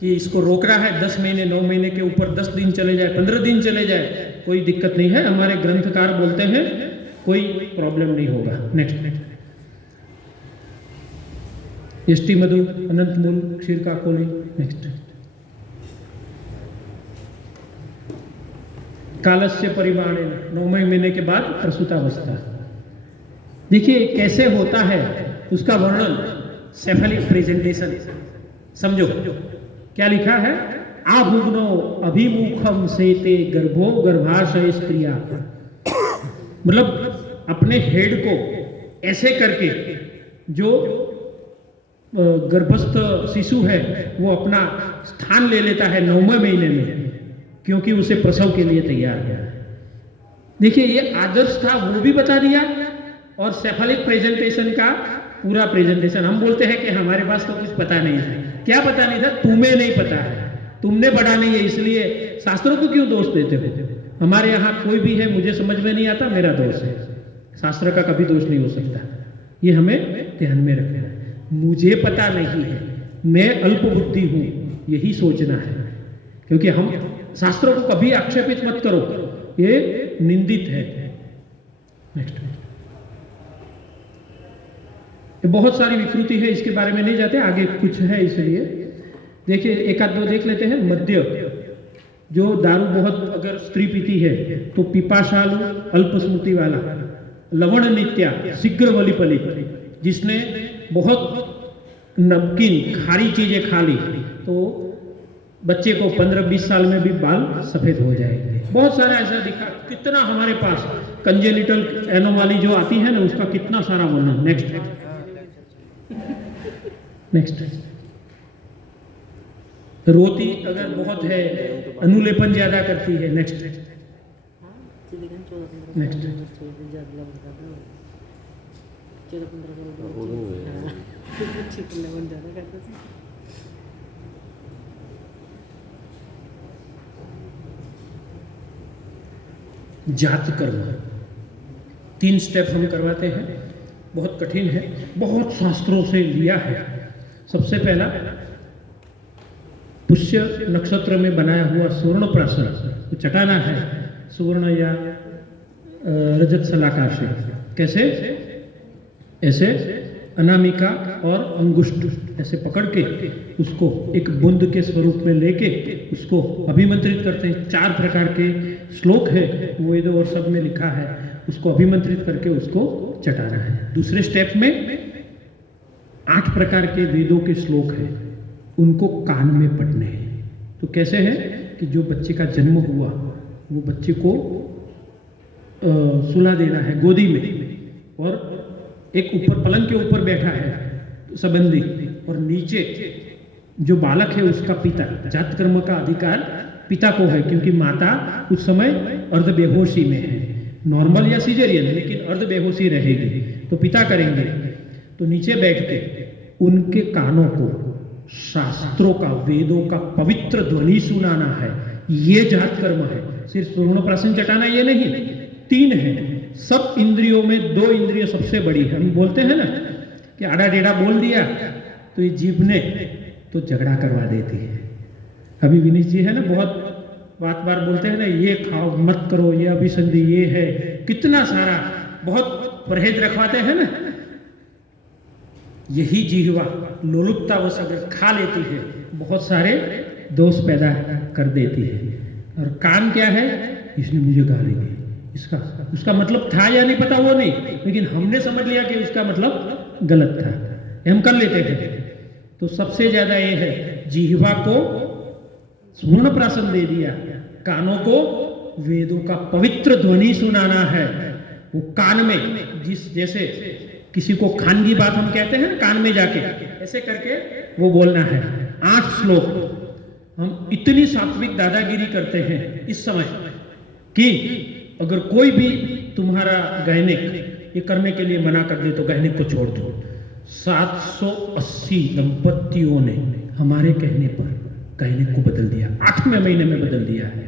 कि इसको रोकना है। 10 महीने 9 महीने के ऊपर 10 दिन चले जाए, 15 दिन चले जाए, कोई दिक्कत नहीं है। हमारे ग्रंथकार बोलते हैं कोई प्रॉब्लम नहीं होगा। नेक्स्ट, एसटी मधु, अनंत मूल, क्षीर काकोली। नेक्स्ट, कालस्य परिमाणे, 9वें महीने के बाद प्रसूतावस्था। देखिए कैसे होता है उसका वर्णन, सेफलिक प्रेजेंटेशन। समझो क्या लिखा है, आभुग्नो अभिमुखम सेते गर्भो गर्भाशय स्त्रिया। मतलब अपने हेड को ऐसे करके जो गर्भस्थ शिशु है वो अपना स्थान ले लेता है 9वें महीने में, क्योंकि उसे प्रसव के लिए तैयार है। देखिए ये आदर्श था, वो भी बता दिया, और सेफलिक प्रेजेंटेशन का पूरा प्रेजेंटेशन। हम बोलते हैं कि हमारे पास तो कुछ पता नहीं था। क्या पता नहीं था? तुम्हें नहीं पता है, तुमने पढ़ा नहीं है, इसलिए शास्त्रों को क्यों दोष देते हो? हमारे यहाँ कोई भी है, मुझे समझ में नहीं आता, मेरा दोष है, शास्त्र का कभी दोष नहीं हो सकता। ये हमें ध्यान में रखना है। मुझे पता नहीं है, मैं अल्प बुद्धि हूं, यही सोचना है, क्योंकि हम शास्त्रों को कभी आक्षेपित मत करो, ये निंदित है। नेक्स्ट, बहुत सारी विकृति है, इसके बारे में नहीं जाते, आगे कुछ है इसलिए। देखिए एक आध दो देख लेते हैं। मद्य, जो दारू बहुत अगर स्त्री पीती है तो पिपाशालु, अल्प स्मृति वाला, लवण नित्या, शीघ्र वलिपली, जिसने बहुत नमकीन खारी चीजें खा ली तो बच्चे को 15-20 साल में भी बाल सफेद हो जाएंगे। बहुत सारा ऐसा दिखा, कितना हमारे पास कंजेनिटल एनोमाली जो आती है ना, उसका कितना सारा वर्णन। नेक्स्ट, रोती अगर बहुत है, अनुलेपन ज्यादा करती है। नेक्स्ट, जात कर्म, 3 स्टेप हम करवाते हैं, बहुत कठिन है, बहुत शास्त्रों से लिया है। सबसे पहला, पुष्य नक्षत्र में बनाया हुआ सुवर्ण प्राशन तो चटाना है, सुवर्ण या रजत सलाकार से। कैसे? ऐसे अनामिका और अंगुष्ठ ऐसे पकड़ के उसको एक बूंद के स्वरूप में लेके उसको अभिमंत्रित करते हैं। 4 प्रकार के श्लोक है, वेदों और सब में लिखा है, उसको अभिमंत्रित करके उसको चटाना है। दूसरे स्टेप में 8 प्रकार के वेदों के श्लोक हैं, उनको कान में पढ़ने हैं। तो कैसे है कि जो बच्चे का जन्म हुआ वो बच्चे को सुला देना है गोदी में, और एक ऊपर पलंग के ऊपर बैठा है संबंधी, और नीचे जो बालक है उसका पिता। जात कर्म का अधिकार पिता को है, क्योंकि माता उस समय अर्ध बेहोशी में है, नॉर्मल या सिजेरियन, लेकिन अर्ध बेहोशी रहेगी, तो पिता करेंगे। तो नीचे बैठ के उनके कानों को शास्त्रों का, वेदों का पवित्र ध्वनि सुनाना है। ये जात कर्म है। सिर्फ सुवर्ण प्राशन चटाना ये नहीं, 3 है। सब इंद्रियों में 2 इंद्रिय सबसे बड़ी है। हम बोलते हैं ना कि आड़ा टेढ़ा बोल दिया तो ये जीभ ने तो झगड़ा करवा देती है। अभी विनीश जी है ना, बहुत बार बोलते हैं ना, ये खाओ मत करो, ये अभिसंधि, ये है, कितना सारा बहुत परहेज रखवाते हैं ना। यही जिह्वा लोलुपतावश अगर खा लेती है, बहुत सारे दोष पैदा कर देती है। और कान क्या है? इसने मुझे गाली दी, उसका मतलब था या नहीं पता वो नहीं, लेकिन हमने समझ लिया कि उसका मतलब गलत था, हम कर लेते थे। तो सबसे ज्यादा ये है, जिह्वा को सुवर्ण प्राशन दे दिया, कानों को वेदों का पवित्र ध्वनि सुनाना है। वो कान में, जैसे किसी को खान की बात हम कहते हैं कान में जाके, ऐसे करके वो बोलना है। 8 श्लोक। हम इतनी सात्विक दादागिरी करते हैं इस समय कि अगर कोई भी तुम्हारा गायनिक ये करने के लिए मना कर दे तो गायनिक को छोड़ दो। 780 दंपतियों ने हमारे कहने पर गायनिक को बदल दिया, 8वें महीने में बदल दिया है।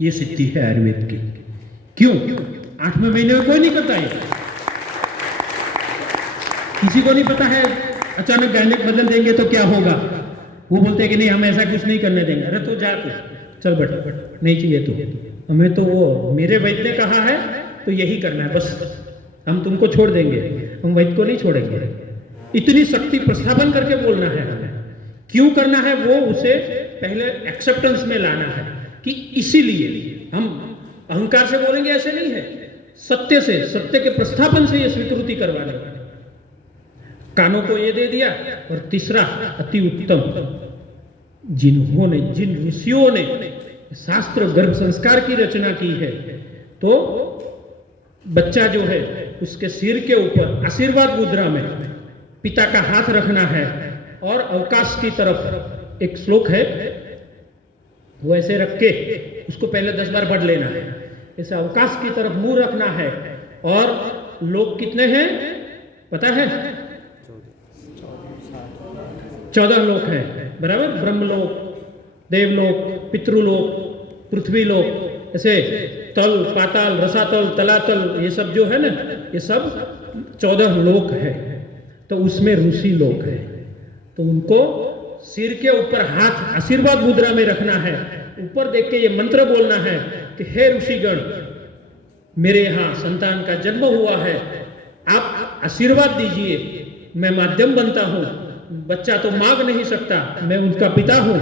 ये सिद्धि है आयुर्वेद की। क्यों? 8वें महीने में कोई नहीं करता है, किसी को नहीं पता है अचानक गायनेक बदल देंगे तो क्या होगा। वो बोलते हैं कि नहीं हम ऐसा कुछ नहीं करने देंगे। अरे तो जा तू, चल बेटा, नहीं चाहिए तू, हमें तो वो मेरे वैद्य ने कहा है तो यही करना है, बस हम तुमको छोड़ देंगे, हम वैद्य को नहीं छोड़ेंगे। इतनी शक्ति प्रस्थापन करके बोलना है हमें। क्यों करना है वो उसे पहले एक्सेप्टेंस में लाना है कि इसीलिए हम अहंकार से बोलेंगे ऐसे नहीं है, सत्य से, सत्य के प्रस्थापन से ये स्वीकृति करवाने है। कानों को ये दे दिया। और तीसरा अति उत्तम, जिन्होंने, जिन ऋषियों ने शास्त्र गर्भ संस्कार की रचना की है, तो बच्चा जो है उसके सिर के ऊपर आशीर्वाद मुद्रा में पिता का हाथ रखना है और अवकाश की तरफ एक श्लोक है वो ऐसे रख के उसको पहले 10 बार पढ़ लेना है। ऐसे अवकाश की तरफ मुंह रखना है। और लोग कितने हैं पता है? 14 लोक हैं, बराबर। ब्रह्मलोक, देवलोक, पितृलोक, पृथ्वीलोक, ऐसे तल, पाताल, रसातल, तलातल, ये सब जो है ना, ये सब 14 लोक है। तो उसमें ऋषि लोक है, तो उनको सिर के ऊपर हाथ आशीर्वाद मुद्रा में रखना है। ऊपर देख के ये मंत्र बोलना है कि हे ऋषिगण, मेरे यहाँ संतान का जन्म हुआ है, आप आशीर्वाद दीजिए, मैं माध्यम बनता हूँ। बच्चा तो मांग नहीं सकता, मैं उनका पिता हूँ,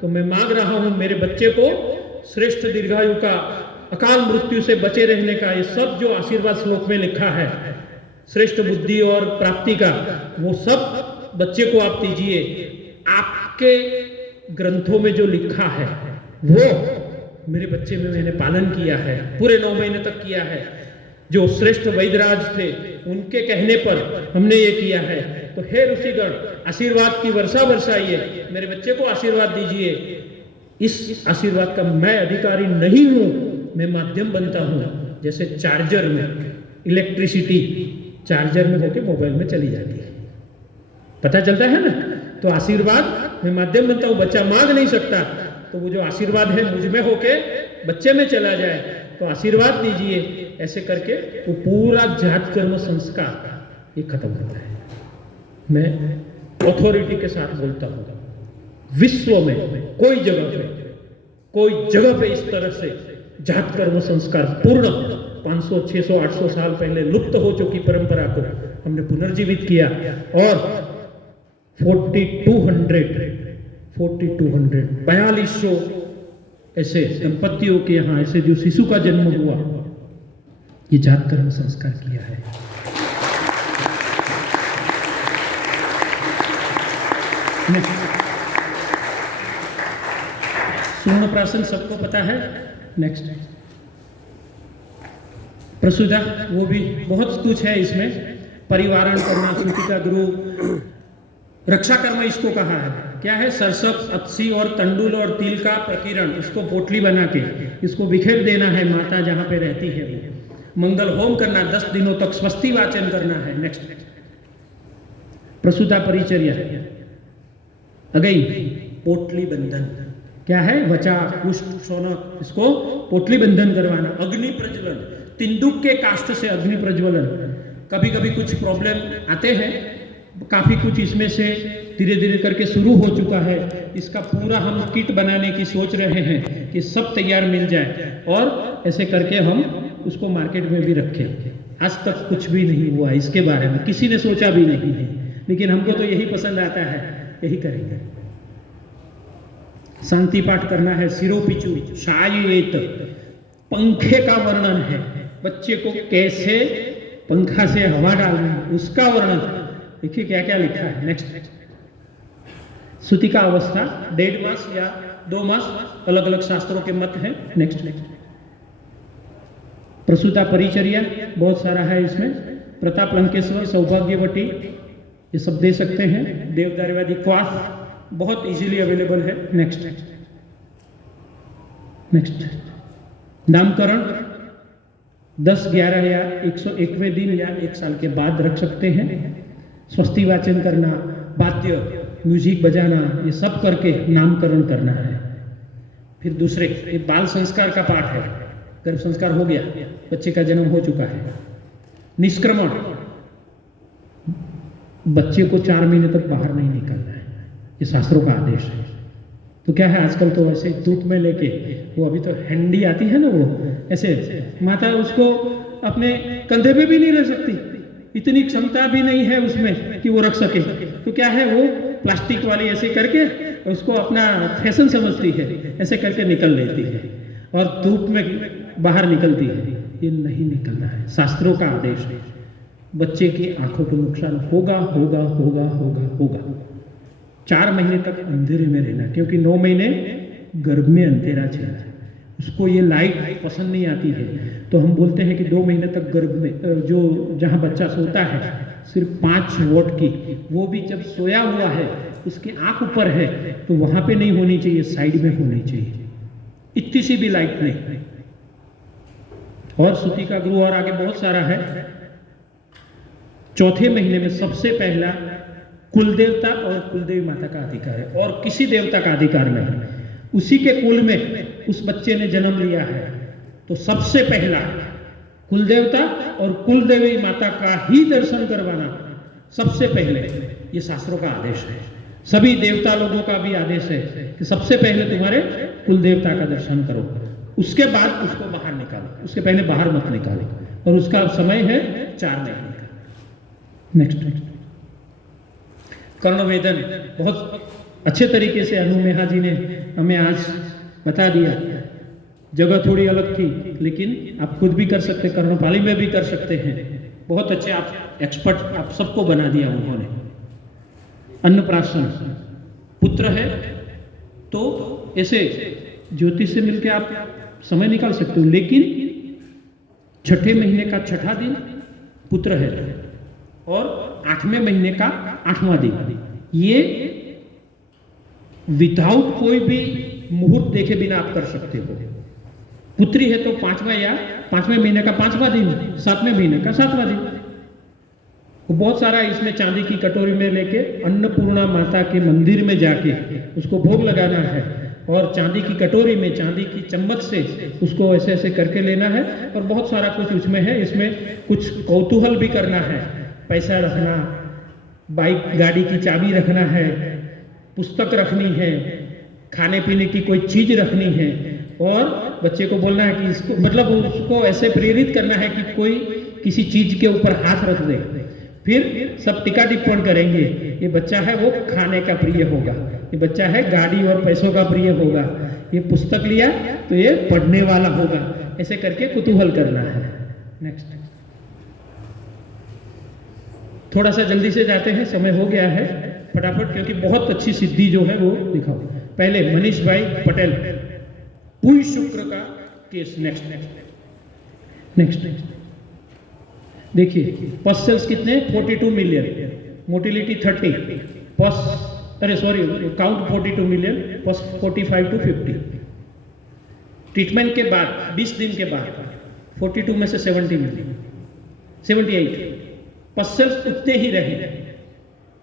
तो मैं मांग रहा हूँ मेरे बच्चे को श्रेष्ठ दीर्घायु का, अकाल मृत्यु से बचे रहने का। ये सब जो आशीर्वाद श्लोक में लिखा है, श्रेष्ठ बुद्धि और प्राप्ति का, वो सब बच्चे को आप दीजिए। आपके ग्रंथों में जो लिखा है वो मेरे बच्चे में मैंने पालन किया है, पूरे 9 महीने तक किया है। जो श्रेष्ठ वैद्यराज थे उनके कहने पर हमने ये किया है। तो हे ऋषिगण, आशीर्वाद की वर्षा बरसाइए, मेरे बच्चे को आशीर्वाद दीजिए। इस आशीर्वाद का मैं अधिकारी नहीं हूं, मैं माध्यम बनता हूं। जैसे चार्जर में इलेक्ट्रिसिटी चार्जर में होके मोबाइल में चली जाती है, पता चलता है ना। तो आशीर्वाद मैं माध्यम बनता हूं, बच्चा मांग नहीं सकता, तो वो जो आशीर्वाद है मुझ में होके बच्चे में चला जाए, तो आशीर्वाद दीजिए। ऐसे करके वो पूरा जात कर्म संस्कार ये खत्म होता है। मैं ऑथोरिटी के साथ बोलता हूँ, विश्व में कोई जगह पे इस तरह से जात कर्म संस्कार पूर्ण 500, 600, 800 साल पहले लुप्त हो चुकी परंपरा को हमने पुनर्जीवित किया। और 4200 ऐसे दंपतियों के यहाँ ऐसे जो शिशु का जन्म हुआ, ये जात कर्म संस्कार किया है। स्वर्ण प्राशन सबको पता है। नेक्स्ट प्रसूता, वो भी बहुत कुछ है इसमें। परिवारण करना, सूतिका गुरु, रक्षा कर्म इसको कहा है। क्या है? सरसप, अत्सी और तंडुल और तिल का प्रकीरण, इसको पोटली बना के इसको बिखेर देना है माता जहां पे रहती है वो। मंगल होम करना, 10 दिनों तक स्वस्ति वाचन करना है। नेक्स्ट प्रसूता परिचर्या। अगई पोटली बंधन, क्या है? वचा, कुष्ठ, शौनक, इसको पोटली बंधन करवाना। अग्नि प्रज्वलन, तिंदुक के काष्ठ से अग्नि प्रज्वलन। कभी कभी कुछ प्रॉब्लम आते हैं, काफी कुछ इसमें से धीरे धीरे करके शुरू हो चुका है। इसका पूरा हम किट बनाने की सोच रहे हैं कि सब तैयार मिल जाए, और ऐसे करके हम उसको मार्केट में भी रखें। आज तक कुछ भी नहीं हुआ इसके बारे में, किसी ने सोचा भी नहीं है, लेकिन हमको तो यही पसंद आता है, यही करेंगे। शांति पाठ करना है। सिरोपिचू, शायेत, पंखे का वर्णन है। बच्चे को कैसे पंखा से हवा डालना, उसका वर्णन। देखिए क्या क्या लिखा है। नेक्स्ट सूतिका अवस्था, 1.5 मास या 2 मास, अलग अलग शास्त्रों के मत हैं। नेक्स्ट प्रसूता परिचर्या, बहुत सारा है इसमें। प्रताप लंकेश्वर, सौभाग्यवती, ये सब दे सकते हैं। देवदारीवादी क्वास बहुत इजीली अवेलेबल है। नेक्स्ट नामकरण 10, 11 या 101वें दिन या 1 साल के बाद रख सकते हैं। स्वस्ति वाचन करना, वाद्य म्यूजिक बजाना, ये सब करके नामकरण करना है। फिर दूसरे, ये बाल संस्कार का पाठ है। गर्भ संस्कार हो गया, बच्चे का जन्म हो चुका है। निष्क्रमण, बच्चे को 4 महीने तक बाहर नहीं निकलना है, ये शास्त्रों का आदेश है। तो क्या है, आजकल तो वैसे धूप में लेके, वो अभी तो हैंडी आती है ना, वो ऐसे माता उसको अपने कंधे पे भी नहीं रख सकती, इतनी क्षमता भी नहीं है उसमें कि वो रख सके। तो क्या है, वो प्लास्टिक वाली ऐसे करके उसको अपना फैशन समझती है, ऐसे करके निकल लेती है और धूप में बाहर निकलती है। ये नहीं निकलना है, शास्त्रों का आदेश है। बच्चे की आंखों को नुकसान होगा होगा होगा होगा होगा। 4 महीने तक अंधेरे में रहना, क्योंकि 9 महीने गर्भ में अंधेरा चला है, उसको ये लाइट पसंद नहीं आती है। तो हम बोलते हैं कि 2 महीने तक गर्भ में जो जहाँ बच्चा सोता है सिर्फ 5 वोट की, वो भी जब सोया हुआ है उसकी आंख ऊपर है तो वहां पे नहीं होनी चाहिए, साइड में होनी चाहिए, इतनी सी भी लाइट नहीं। और सूती का गृह और आगे बहुत सारा है। चौथे महीने में सबसे पहला कुल देवता और कुलदेवी माता का अधिकार है, और किसी देवता का अधिकार नहीं। उसी के कुल में उस बच्चे ने जन्म लिया है तो सबसे पहला कुल देवता और कुलदेवी माता का ही दर्शन करवाना सबसे पहले, ये शास्त्रों का आदेश है। सभी देवता लोगों का भी आदेश है कि सबसे पहले तुम्हारे कुल देवता का दर्शन करो, उसके बाद उसको बाहर निकालो, उसके पहले बाहर मत निकालो। और उसका समय है 4 महीने का। नेक्स्ट, कर्णवेदन बहुत अच्छे तरीके से अनु मेहा जी ने हमें आज बता दिया। जगह थोड़ी अलग थी, लेकिन आप खुद भी कर सकते, कर्णपाली में भी कर सकते हैं। बहुत अच्छे आप एक्सपर्ट, आप सबको बना दिया उन्होंने। अन्नप्राशन, पुत्र है तो ऐसे ज्योतिष से मिलकर आप समय निकाल सकते हो, लेकिन 6ठे महीने का 6ठा दिन पुत्र है और 8वें महीने का 8वां दिन, ये विदाउट कोई भी मुहूर्त देखे बिना आप कर सकते हो। पुत्री है तो 5वां या 5वें महीने का 5वां दिन, 7वें महीने का 7वां दिन। वो बहुत सारा इसमें चांदी की कटोरी में लेके अन्नपूर्णा माता के मंदिर में जाके उसको भोग लगाना है, और चांदी की कटोरी में चांदी की चम्मच से उसको ऐसे ऐसे करके लेना है। और बहुत सारा कुछ उसमें है, इसमें कुछ कौतूहल भी करना है, पैसा रखना, बाइक गाड़ी की चाबी रखना है, पुस्तक रखनी है, खाने पीने की कोई चीज रखनी है, और बच्चे को बोलना है कि इसको, मतलब उसको ऐसे प्रेरित करना है कि कोई किसी चीज के ऊपर हाथ रख दे। फिर सब टीका टिप्पण करेंगे, ये बच्चा है वो खाने का प्रिय होगा, ये बच्चा है गाड़ी और पैसों का प्रिय होगा, ये पुस्तक लिया तो ये पढ़ने वाला होगा, ऐसे करके कुतूहल करना है। नेक्स्ट, थोड़ा सा जल्दी से जाते हैं, समय हो गया है, फटाफट, क्योंकि बहुत अच्छी सिद्धि जो है वो दिखाओ। पहले मनीष भाई पटेल, पुई शुक्र का case. Next next next next देखिए, पस सेल्स कितने, 42 मिलियन, मोटिलिटी 30, पस, अरे सॉरी, काउंट 42 मिलियन, पस 45 to 50। ट्रीटमेंट के बाद 20 दिन के बाद 42 में से 70 मिलियन, 78, पस सेल्स उतने ही रहे।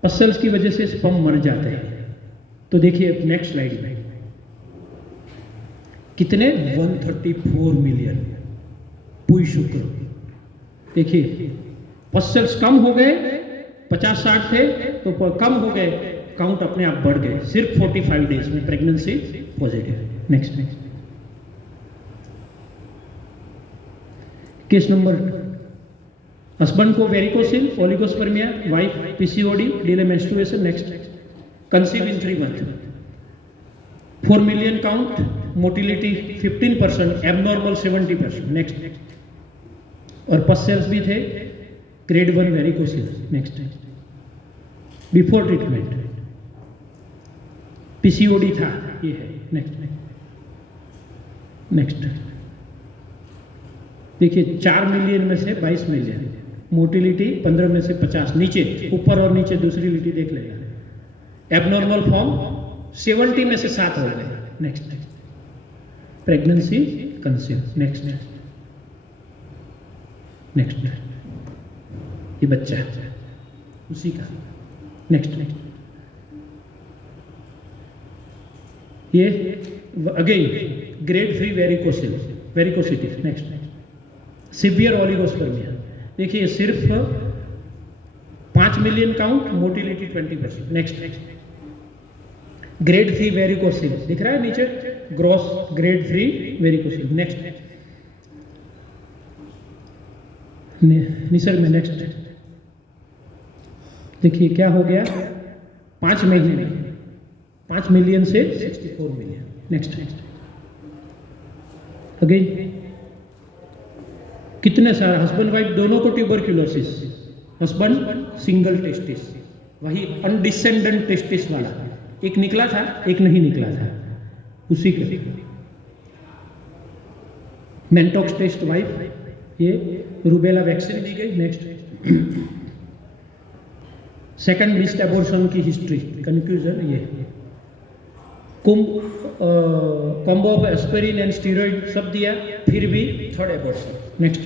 पस सेल्स की वजह से स्पर्म मर जाते हैं। तो देखिए नेक्स्ट स्लाइड में कितने, 134 मिलियन पुई शुक्र। देखिए पस सेल्स कम हो गए, 50-60 थे तो कम हो गए, काउंट अपने आप बढ़ गए, सिर्फ 45 डेज में pregnancy positive. Next next case number 2, husband को varicocele, oligospermia, wife PCOD, delay menstruation. Next, conceive in 3 month, 4 million count, motility 15%, abnormal 70%। Next, और पस सेल्स भी थे, grade 1 varicocele. Next, before treatment PCOD था, ये है। Next next देखिए 4 million में से 22 मिलियन, मोटिलिटी 15 में से 50, नीचे ऊपर और नीचे दूसरी लिटी देख लेना। एबनॉर्मल फॉर्म 70 में से 7 हो गए। Next, pregnancy conceive. Next next ये बच्चा है उसी का। नेक्स्ट ये again grade 3 varicosity. Next severe oligospermia. देखिए सिर्फ 5 million count, motility 20%। Next grade 3 varicocele दिख रहा है नीचे, gross grade 3 varicocele. Next Nisarga में नेक्स्ट देखिए क्या हो गया, 5 महीने में 5 मिलियन से 64 मिलियन। नेक्स्ट अगेन कितने सारे हस्बैंड वाइफ दोनों को ट्यूबरक्यूलोसिस, हस्बैंड सिंगल टेस्टिस, वही अनडिसेंडेंट टेस्टिस वाला, एक निकला था एक नहीं निकला था, उसी के मेंटॉक्स टेस्ट वाइफ, ये रूबेला वैक्सीन दी गई। नेक्स्ट सेकंड लिस्ट एबॉर्शन की हिस्ट्री, कंक्लूजन ये combo of aspirin and steroid सब दिया, फिर भी थर्ड एबॉर्शन। नेक्स्ट